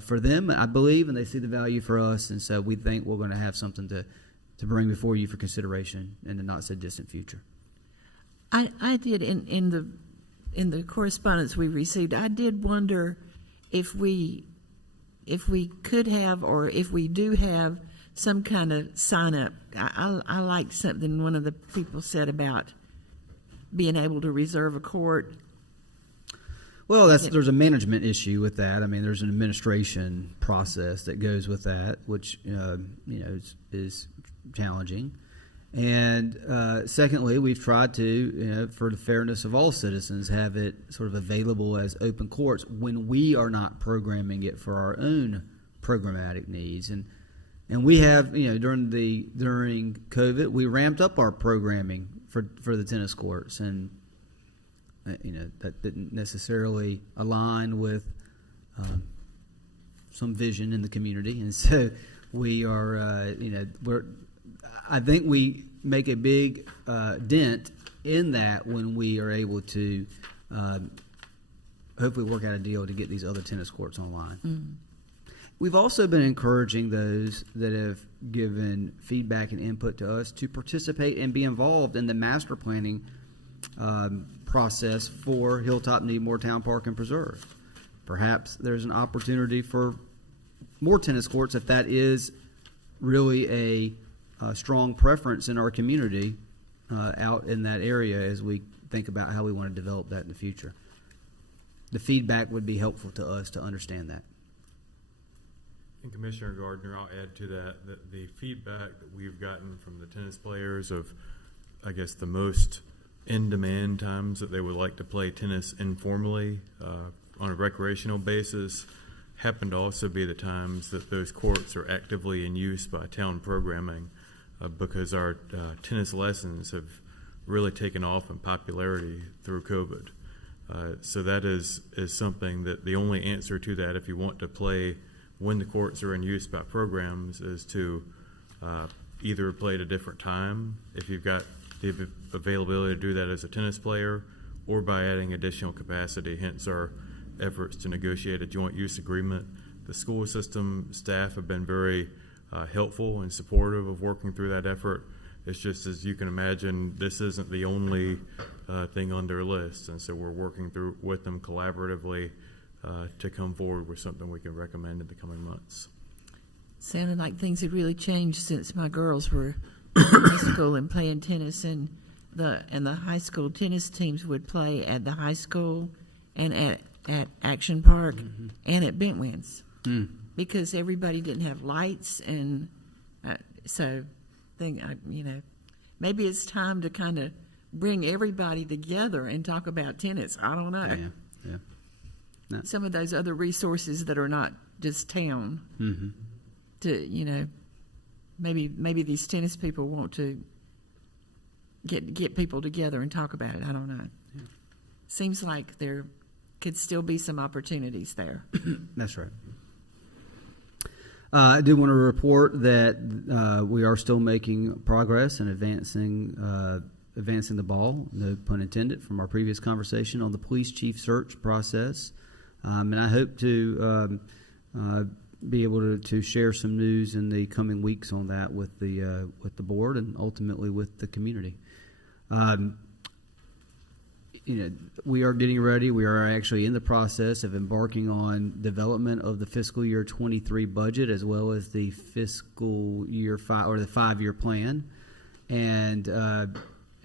for them, I believe, and they see the value for us. And so we think we're going to have something to bring before you for consideration in the not-so-distant future. I did, in the correspondence we received, I did wonder if we could have, or if we do have, some kind of sign-up. I liked something one of the people said about being able to reserve a court. Well, there's a management issue with that. I mean, there's an administration process that goes with that, which is challenging. And secondly, we've tried to, for the fairness of all citizens, have it sort of available as open courts when we are not programming it for our own programmatic needs. And we have, during COVID, we ramped up our programming for the tennis courts, and that didn't necessarily align with some vision in the community, and so we are, I think we make a big dent in that when we are able to hopefully work out a deal to get these other tennis courts online. Mm-hmm. We've also been encouraging those that have given feedback and input to us to participate and be involved in the master planning process for Hilltop, Needmore Town Park and Preserve. Perhaps there's an opportunity for more tennis courts if that is really a strong preference in our community out in that area as we think about how we want to develop that in the future. The feedback would be helpful to us to understand that. And Commissioner Gardner, I'll add to that the feedback that we've gotten from the tennis players of, I guess, the most in-demand times that they would like to play tennis informally on a recreational basis happen to also be the times that those courts are actively in use by town programming because our tennis lessons have really taken off in popularity through COVID. So that is something that the only answer to that, if you want to play when the courts are in use by programs, is to either play at a different time if you've got the availability to do that as a tennis player, or by adding additional capacity, hence our efforts to negotiate a joint use agreement. The school system staff have been very helpful and supportive of working through that effort. It's just, as you can imagine, this isn't the only thing on their list, and so we're working through with them collaboratively to come forward with something we can recommend in the coming months. Sounded like things had really changed since my girls were in high school and playing tennis, and the high school tennis teams would play at the high school and at Action Park and at Bentwins because everybody didn't have lights, and so maybe it's time to kind of bring everybody together and talk about tennis. I don't know. Yeah. No. Some of those other resources that are not just town. Mm-hmm. To maybe these tennis people want to get people together and talk about it. I don't know. Yeah. Seems like they're could still be some opportunities there. That's right. I do want to report that we are still making progress and advancing the ball, no pun intended, from our previous conversation on the police chief search process. And I hope to be able to share some news in the coming weeks on that with the board and ultimately with the community. We are getting ready. We are actually in the process of embarking on development of the fiscal year 23 budget as well as the fiscal year 5-year plan. And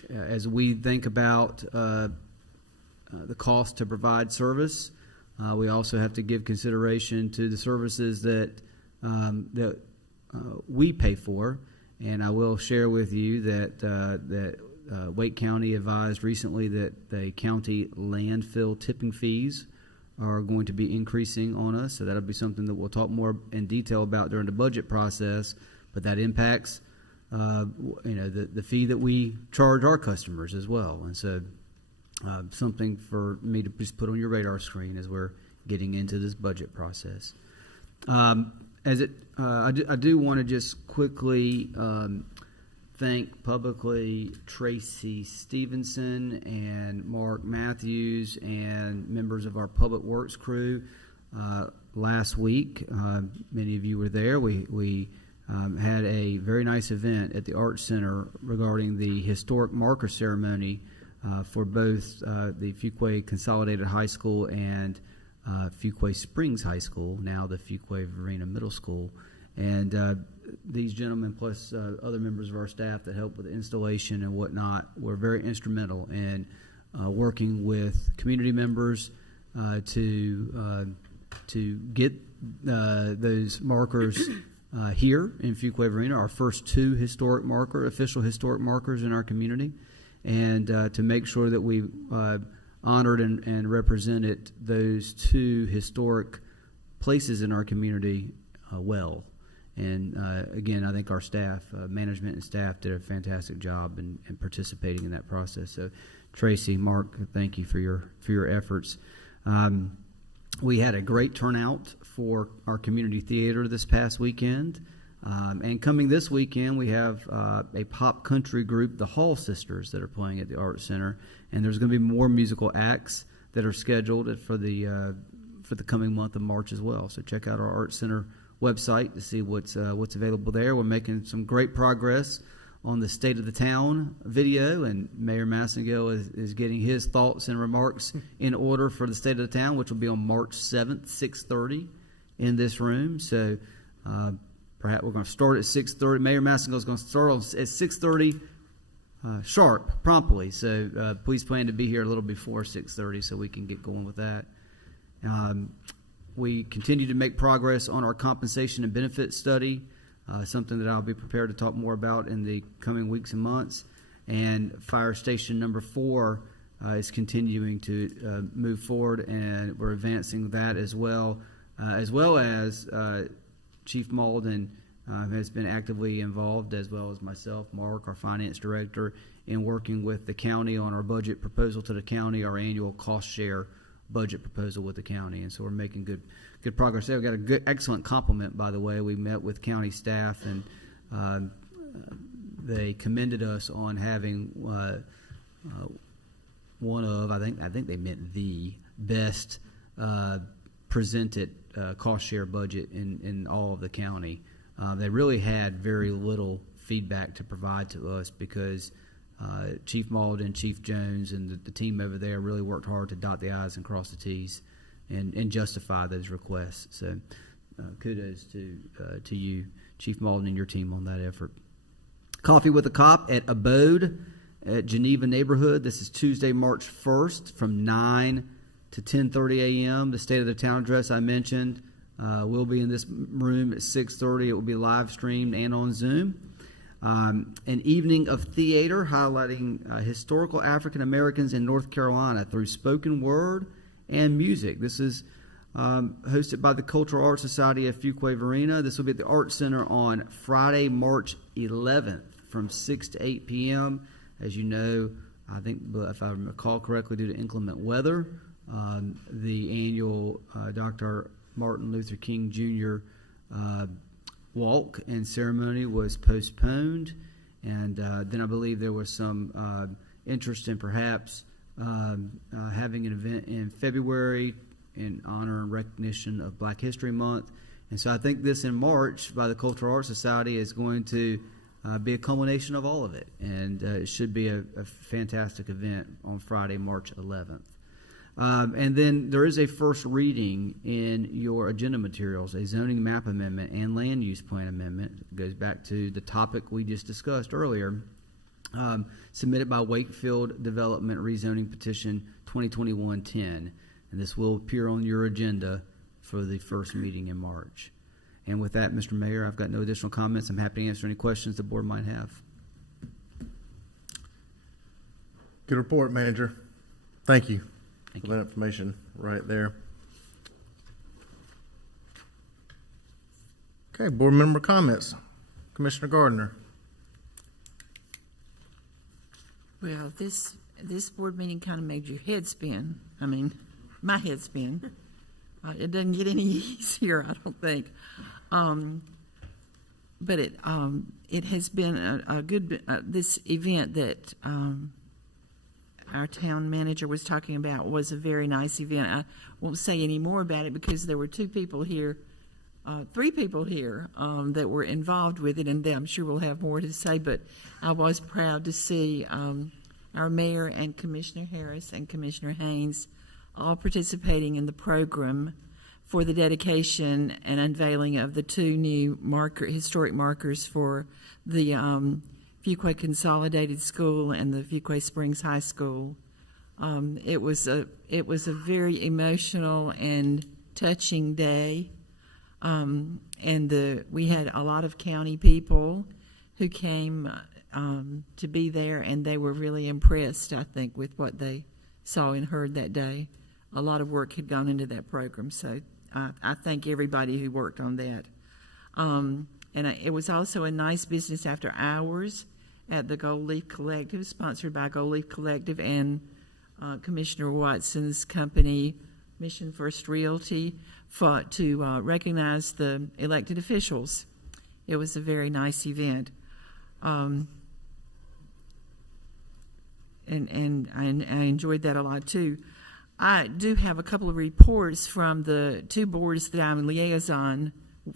as we think about the cost to provide service, we also have to give consideration to the services that we pay for. And I will share with you that Wake County advised recently that the county landfill tipping fees are going to be increasing on us. So that'll be something that we'll talk more in detail about during the budget process. But that impacts, the fee that we charge our customers as well. And so something for me to just put on your radar screen as we're getting into this budget process. I do want to just quickly thank publicly Tracy Stevenson and Mark Matthews and members of our public works crew. Last week, many of you were there. We had a very nice event at the Arts Center regarding the historic marker ceremony for both the Fuquay Consolidated High School and Fuquay Springs High School, now the Fuquay-Varina Middle School. And these gentlemen, plus other members of our staff that helped with the installation and whatnot, were very instrumental in working with community members to get those markers here in Fuquay-Varina, our first two official historic markers in our community, and to make sure that we honored and represented those two historic places in our community well. And again, I think our staff, management and staff, did a fantastic job in participating in that process. So, Tracy, Mark, thank you for your efforts. We had a great turnout for our community theater this past weekend. And coming this weekend, we have a pop country group, the Hall Sisters, that are playing at the Arts Center. And there's going to be more musical acts that are scheduled for the coming month of March as well. So check out our Arts Center website to see what's available there. We're making some great progress on the State of the Town video, and Mayor Massengill is getting his thoughts and remarks in order for the State of the Town, which will be on March 7th, 6:30 in this room. So perhaps we're going to start at 6:30. Mayor Massengill is going to start at 6:30 sharp, promptly. So please plan to be here a little before 6:30 so we can get going with that. We continue to make progress on our compensation and benefits study, something that I'll be prepared to talk more about in the coming weeks and months. And Fire Station number 4 is continuing to move forward, and we're advancing that as well as Chief Malden has been actively involved, as well as myself, Mark, our finance director, in working with the county on our budget proposal to the county, our annual cost share budget proposal with the county. And so we're making good progress there. We got a excellent compliment, by the way. We met with county staff, and they commended us on having one of, I think they meant the best presented cost share budget in all of the county. They really had very little feedback to provide to us because Chief Malden, Chief Jones, and the team over there really worked hard to dot the I's and cross the T's and justify those requests. So kudos to you, Chief Malden, and your team on that effort. Coffee with a Cop at Abode at Geneva Neighborhood. This is Tuesday, March 1st from 9 to 10:30 a.m. The State of the Town address I mentioned will be in this room at 6:30. It will be live streamed and on Zoom. An evening of theater highlighting historical African Americans in North Carolina through spoken word and music. This is hosted by the Cultural Arts Society of Fuquay-Varina. This will be at the Arts Center on Friday, March 11th from 6 to 8 p.m. As you know, I think, if I recall correctly, due to inclement weather, the annual Dr. Martin Luther King Jr. Walk and ceremony was postponed, and then I believe there was some interest in perhaps having an event in February in honor and recognition of Black History Month. And so I think this in March by the Cultural Arts Society is going to be a culmination of all of it, and it should be a fantastic event on Friday, March 11th. And then there is a first reading in your agenda materials, a zoning map amendment and land use plan amendment. It goes back to the topic we just discussed earlier, submitted by Wakefield Development Rezoning Petition 2021-10. And this will appear on your agenda for the first meeting in March. And with that, Mr. Mayor, I've got no additional comments. I'm happy to answer any questions the board might have. Good report, Manager. Thank you for that information right there. Okay, board member comments. Commissioner Gardner. Well, this board meeting kind of made your head spin. I mean, my head spin. It doesn't get any easier, I don't think. But it has been a good this event that our town manager was talking about was a very nice event. I won't say any more about it because there were three people here that were involved with it, and I'm sure we'll have more to say. But I was proud to see our mayor and Commissioner Harris and Commissioner Haynes all participating in the program for the dedication and unveiling of the two new historic markers for the Fuquay Consolidated School and the Fuquay Springs High School. It was a very emotional and touching day, and we had a lot of county people who came to be there, and they were really impressed, I think, with what they saw and heard that day. A lot of work had gone into that program, so I thank everybody who worked on that. And it was also a nice business after hours at the Gold Leaf Collective, sponsored by Gold Leaf Collective and Commissioner Watson's company, Mission First Realty, to recognize the elected officials. It was a very nice event. And I enjoyed that a lot, too. I do have a couple of reports from the two boards that I'm liaison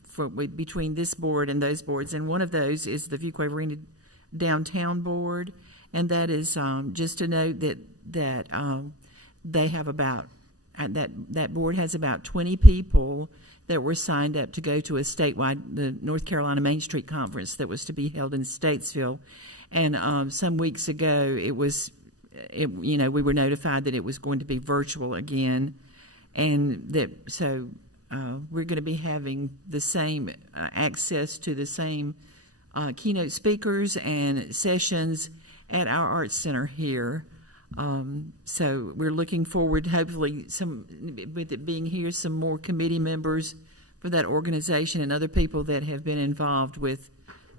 for between this board and those boards, and one of those is the Fuquay-Varina Downtown Board, and that is just to note that they have about that board has about 20 people that were signed up to go to a statewide the North Carolina Main Street Conference that was to be held in Statesville, and some weeks ago we were notified that it was going to be virtual again, and so we're going to be having the same access to the same keynote speakers and sessions at our Arts Center here. So we're looking forward, hopefully, with it being here, some more committee members for that organization and other people that have been involved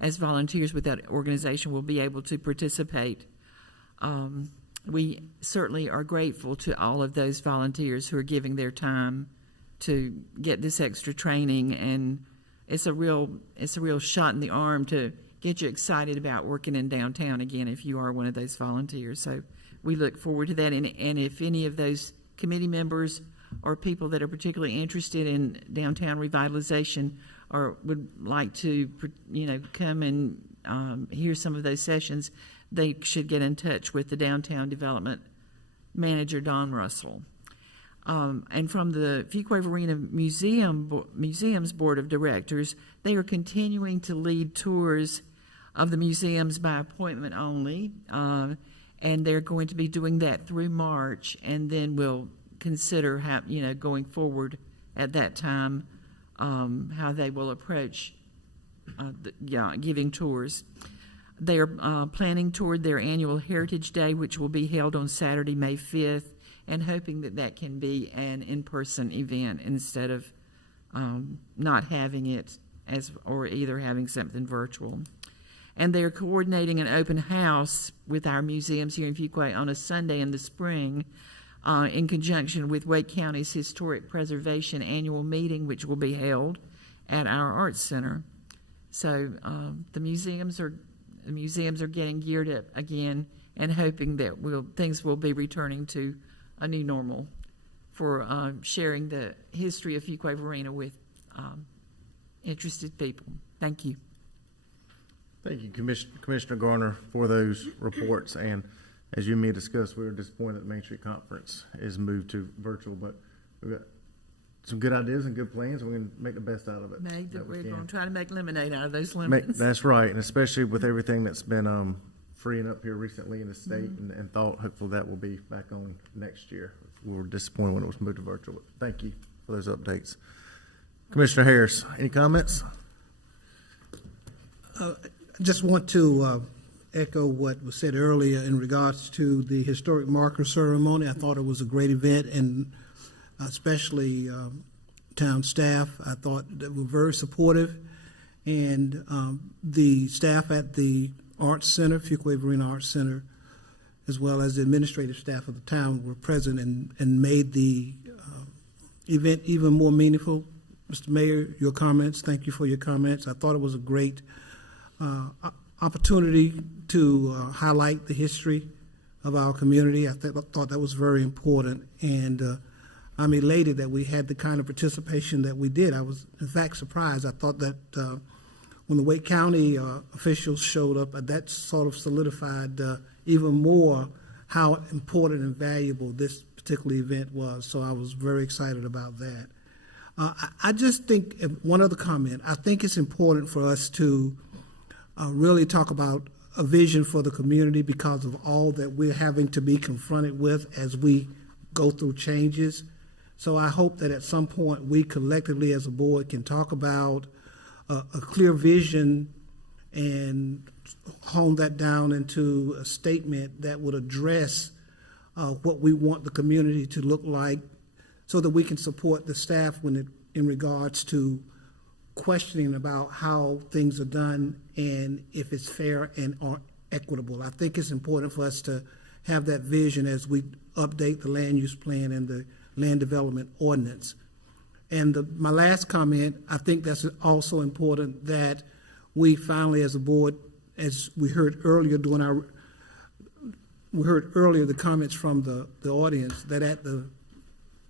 as volunteers with that organization will be able to participate. We certainly are grateful to all of those volunteers who are giving their time to get this extra training, and it's a real shot in the arm to get you excited about working in downtown again if you are one of those volunteers. So we look forward to that, and if any of those committee members or people that are particularly interested in downtown revitalization or would like to come and hear some of those sessions, they should get in touch with the Downtown Development Manager, Don Russell. And from the Fuquay-Varina Museum's Board of Directors, they are continuing to lead tours of the museums by appointment only, and they're going to be doing that through March, and then we'll consider how, going forward at that time, how they will approach giving tours. They are planning toward their annual Heritage Day, which will be held on Saturday, May 5th, and hoping that can be an in-person event instead of not having it or either having something virtual. And they're coordinating an open house with our museums here in Fuquay on a Sunday in the spring in conjunction with Wake County's Historic Preservation Annual Meeting, which will be held at our Arts Center. So the museums are getting geared up again and hoping that things will be returning to a new normal for sharing the history of Fuquay-Varina with interested people. Thank you. Thank you, Commissioner Garner, for those reports. And as you and me discussed, we were disappointed that Main Street Conference is moved to virtual, but we've got some good ideas and good plans, and we're going to make the best out of it. We're going to try to make lemonade out of those lemons. That's right, and especially with everything that's been freeing up here recently in the state, and thought hopefully that will be back on next year. We were disappointed when it was moved to virtual. But thank you for those updates. Commissioner Harris, any comments? I just want to echo what was said earlier in regards to the historic marker ceremony. I thought it was a great event, and especially town staff, I thought they were very supportive. And the staff at the Arts Center, Fuquay-Varina Arts Center, as well as the administrative staff of the town were present and made the event even more meaningful. Mr. Mayor, your comments, thank you for your comments. I thought it was a great opportunity to highlight the history of our community. I thought that was very important, and I'm elated that we had the kind of participation that we did. I was, in fact, surprised. I thought that when the Wake County officials showed up, that sort of solidified even more how important and valuable this particular event was. So I was very excited about that. I just think, one other comment, I think it's important for us to really talk about a vision for the community because of all that we're having to be confronted with as we go through changes. So I hope that at some point we collectively as a board can talk about a clear vision and hone that down into a statement that would address what we want the community to look like so that we can support the staff in regards to questioning about how things are done and if it's fair and or equitable. I think it's important for us to have that vision as we update the land use plan and the land development ordinance. And my last comment, I think that's also important that we finally as a board, as we heard earlier the comments from the audience, that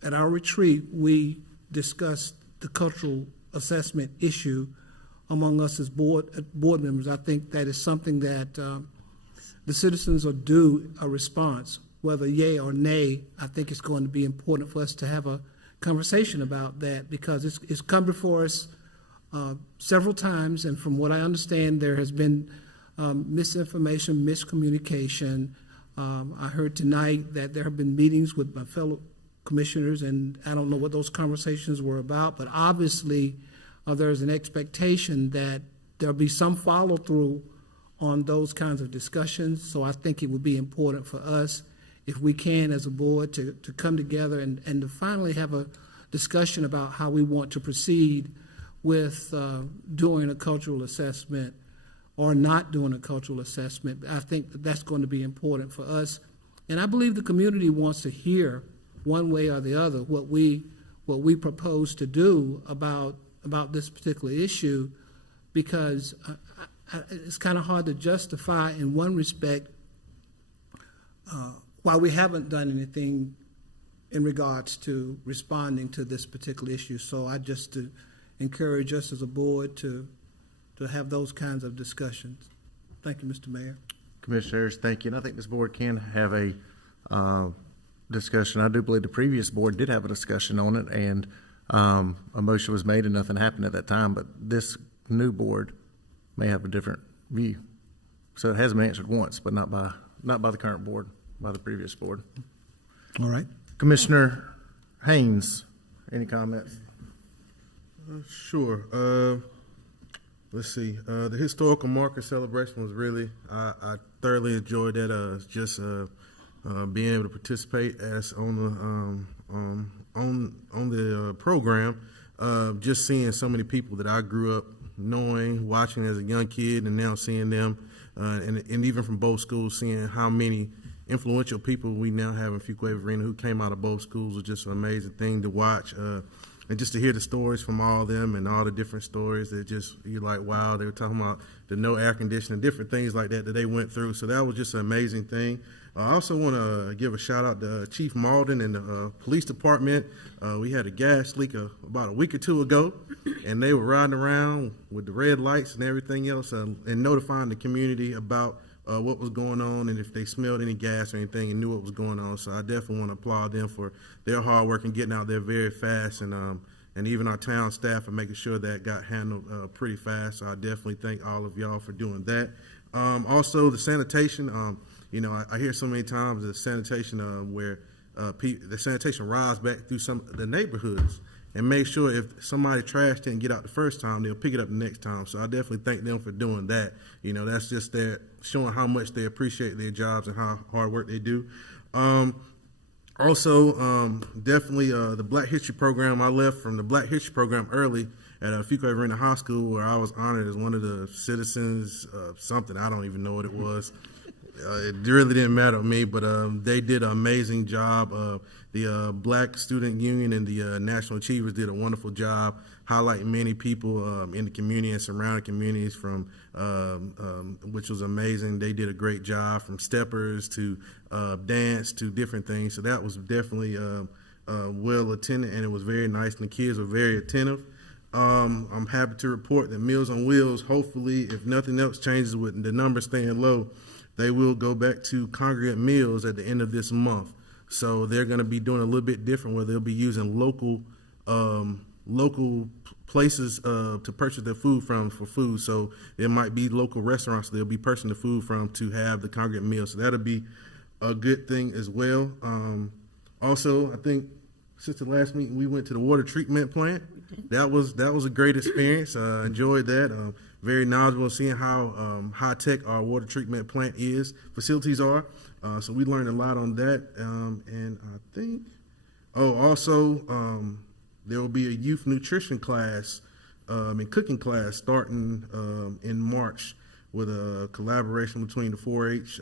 at our retreat we discussed the cultural assessment issue among us as board members. I think that is something that the citizens are due a response, whether yay or nay. I think it's going to be important for us to have a conversation about that because it's come before us several times, and from what I understand, there has been misinformation, miscommunication. I heard tonight that there have been meetings with my fellow commissioners, and I don't know what those conversations were about, but obviously there's an expectation that there'll be some follow-through on those kinds of discussions. So I think it would be important for us, if we can as a board, to come together and to finally have a discussion about how we want to proceed with doing a cultural assessment or not doing a cultural assessment. I think that's going to be important for us. And I believe the community wants to hear one way or the other what we propose to do about this particular issue, because it's kind of hard to justify in one respect why we haven't done anything in regards to responding to this particular issue. So I just encourage us as a board to have those kinds of discussions. Thank you, Mr. Mayor. Commissioners, thank you. And I think this board can have a discussion. I do believe the previous board did have a discussion on it, and a motion was made and nothing happened at that time, but this new board may have a different view. So it has been answered once, but not by the current board, by the previous board. All right. Commissioner Haynes, any comments? Sure. Let's see. The historical marker celebration was really, I thoroughly enjoyed that. Just being able to participate as on the program. Just seeing so many people that I grew up knowing, watching as a young kid, and now seeing them, and even from both schools, seeing how many influential people we now have in Fuquay-Varina who came out of both schools was just an amazing thing to watch. And just to hear the stories from all of them and all the different stories, that just, you're like, wow, they were talking about the no air conditioning, different things like that they went through. So that was just an amazing thing. I also want to give a shout out to Chief Morton and the police department. We had a gas leak about a week or two ago, and they were riding around with the red lights and everything else and notifying the community about what was going on and if they smelled any gas or anything and knew what was going on. So I definitely want to applaud them for their hard work and getting out there very fast, and even our town staff for making sure that got handled pretty fast. So I definitely thank all of y'all for doing that. Also, the sanitation. I hear so many times the sanitation where the sanitation rides back through some of the neighborhoods and make sure if somebody trash didn't get out the first time, they'll pick it up the next time. So I definitely thank them for doing that. That's just their showing how much they appreciate their jobs and how hard work they do. Definitely the Black History Program. I left from the Black History Program early at Fuquay-Varina High School, where I was honored as one of the citizens of something. I don't even know what it was. It really didn't matter to me, but they did an amazing job. The Black Student Union and the National Achievers did a wonderful job highlighting many people in the community and surrounding communities which was amazing. They did a great job, from steppers to dance to different things. So that was definitely well attended, and it was very nice, and the kids were very attentive. I'm happy to report that Meals on Wheels, hopefully, if nothing else changes with the numbers staying low, they will go back to congregate meals at the end of this month. So they're going to be doing a little bit different, where they'll be using local places to purchase their food from for food. So there might be local restaurants they'll be purchasing the food from to have the congregate meal. So that'll be a good thing as well. Also, I think since the last meeting, we went to the water treatment plant. That was a great experience. Enjoyed that. Very knowledgeable, seeing how high tech our water treatment plant facilities are. So we learned a lot on that. And I think, there will be a youth nutrition class and cooking class starting in March, with a collaboration between the 4-H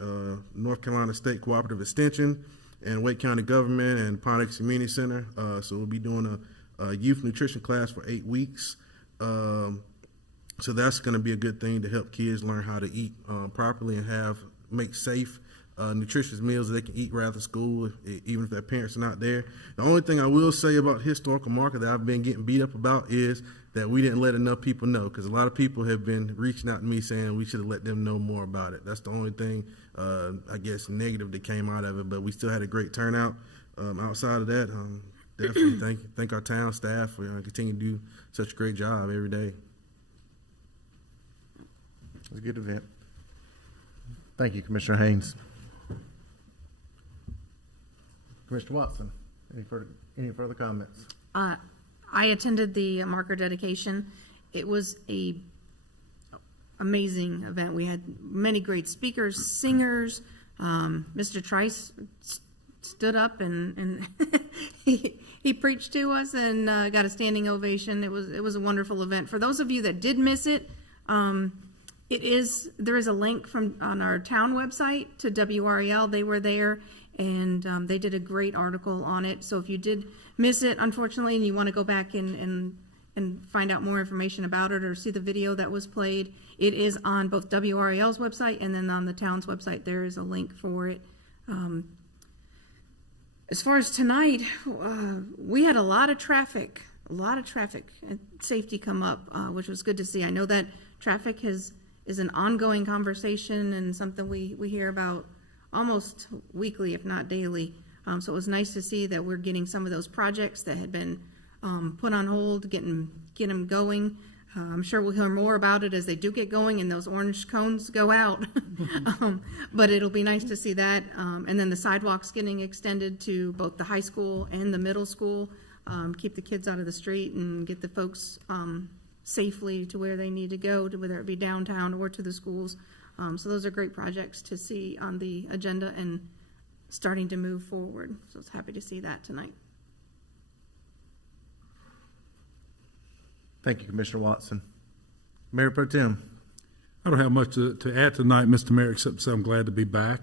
North Carolina State Cooperative Extension and Wake County Government and Pontiac Community Center. So we'll be doing a youth nutrition class for 8 weeks. So that's going to be a good thing to help kids learn how to eat properly and make safe, nutritious meals that they can eat right after school, even if their parents are not there. The only thing I will say about historical marker that I've been getting beat up about is that we didn't let enough people know, because a lot of people have been reaching out to me saying we should have let them know more about it. That's the only thing, I guess, negative that came out of it, but we still had a great turnout. Outside of that, definitely thank our town staff for continuing to do such a great job every day. It was a good event. Thank you, Commissioner Haynes. Commissioner Watson, any further comments? I attended the marker dedication. It was a amazing event. We had many great speakers, singers. Mr. Trice stood up and he preached to us and got a standing ovation. It was a wonderful event. For those of you that did miss it, there is a link on our town website to WREL. They were there, and they did a great article on it. So if you did miss it, unfortunately, and you want to go back and find out more information about it or see the video that was played, it is on both WREL's website and then on the town's website. There is a link for it. As far as tonight, we had a lot of traffic and safety come up, which was good to see. I know that traffic is an ongoing conversation and something we hear about almost weekly, if not daily. So it was nice to see that we're getting some of those projects that had been put on hold, get them going. I'm sure we'll hear more about it as they do get going and those orange cones go out. But it'll be nice to see that. And then the sidewalks getting extended to both the high school and the middle school. Keep the kids out of the street and get the folks safely to where they need to go, whether it be downtown or to the schools. So those are great projects to see on the agenda and starting to move forward. So I was happy to see that tonight. Thank you, Commissioner Watson. Mayor Pro Tem. I don't have much to add tonight, Mr. Mayor, except to say I'm glad to be back.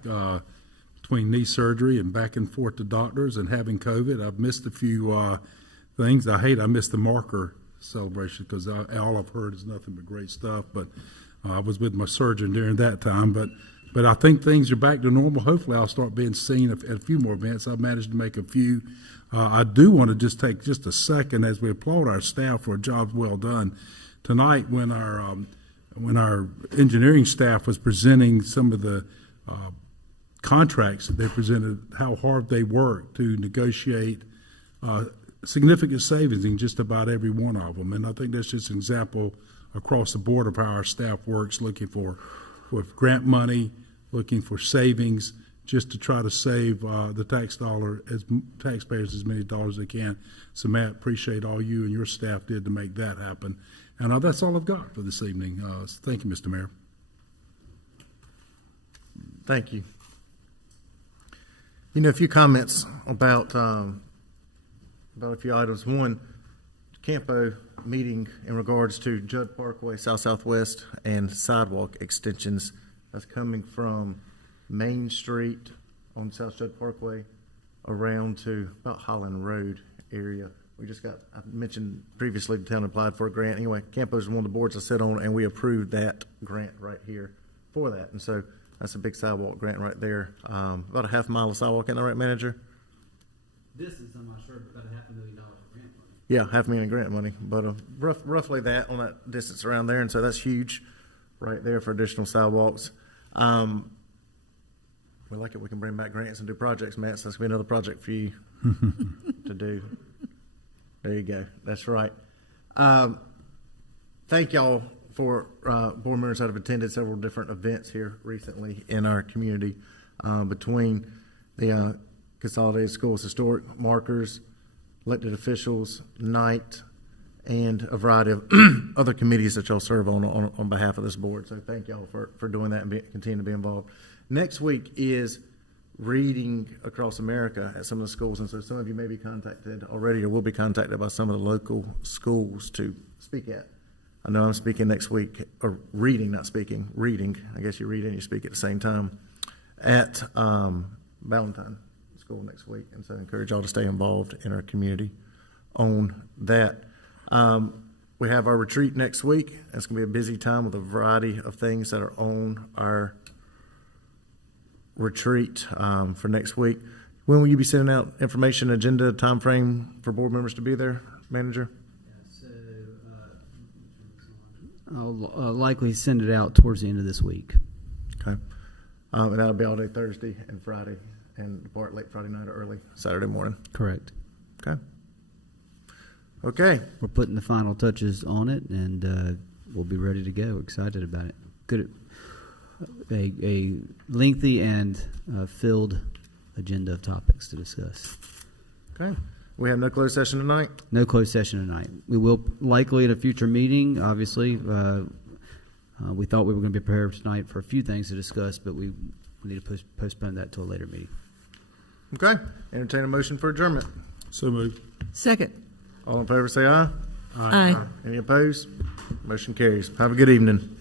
between knee surgery and back and forth to doctors and having COVID. I've missed a few things. I missed the marker celebration because all I've heard is nothing but great stuff. But I was with my surgeon during that time. But I think things are back to normal. Hopefully I'll start being seen at a few more events. I've managed to make a few. I do want to just take just a second as we applaud our staff for a job well done. Tonight when our engineering staff was presenting some of the contracts that they presented, how hard they worked to negotiate significant savings in just about every one of them. And I think that's just an example across the board of how our staff works, looking for grant money, looking for savings, just to try to save the taxpayers as many dollars as they can. So Matt, appreciate all you and your staff did to make that happen. And that's all I've got for this evening. Thank you, Mr. Mayor. Thank you. A few comments about a few items. One, Campo meeting in regards to Judd Parkway, South-Southwest, and sidewalk extensions. That's coming from Main Street on South Judd Parkway around to about Holland Road area. I mentioned previously the town applied for a grant. Anyway, Campo is one of the boards I sit on, and we approved that grant right here for that. And so that's a big sidewalk grant right there. About a half mile of sidewalk, isn't that right, Manager? This is, I'm not sure, but about $500,000 grant money. Yeah, $500,000 grant money, but roughly that on that distance around there, and so that's huge right there for additional sidewalks. We like it. We can bring back grants and do projects, Matt, so that's going to be another project for you to do. There you go. That's right. Thank y'all for board members that have attended several different events here recently in our community, between the Consolidated Schools Historic Markers, elected officials night, and a variety of other committees that y'all serve on behalf of this board. So thank y'all for doing that and continue to be involved. Next week is reading across America at some of the schools, and so some of you may be contacted already or will be contacted by some of the local schools to speak at. I know I'm speaking next week, or reading, not speaking, reading. I guess you read and you speak at the same time at Valentine School next week, and so I encourage y'all to stay involved in our community on that. We have our retreat next week. It's going to be a busy time with a variety of things that are on our retreat for next week. When will you be sending out information, agenda, time frame for board members to be there, Manager? I'll likely send it out towards the end of this week. Okay. And that'll be all day Thursday and Friday, and depart late Friday night or early Saturday morning. Correct. Okay. Okay. We're putting the final touches on it, and we'll be ready to go. Excited about it. Good. A lengthy and filled agenda of topics to discuss. Okay. We have no closed session tonight? No closed session tonight. We will likely at a future meeting, obviously. We thought we were going to be prepared tonight for a few things to discuss, but we need to postpone that to a later meeting. Okay. Entertain a motion for adjournment. So moved. Second. All in favor say aye. Aye. Any opposed? Motion carries. Have a good evening.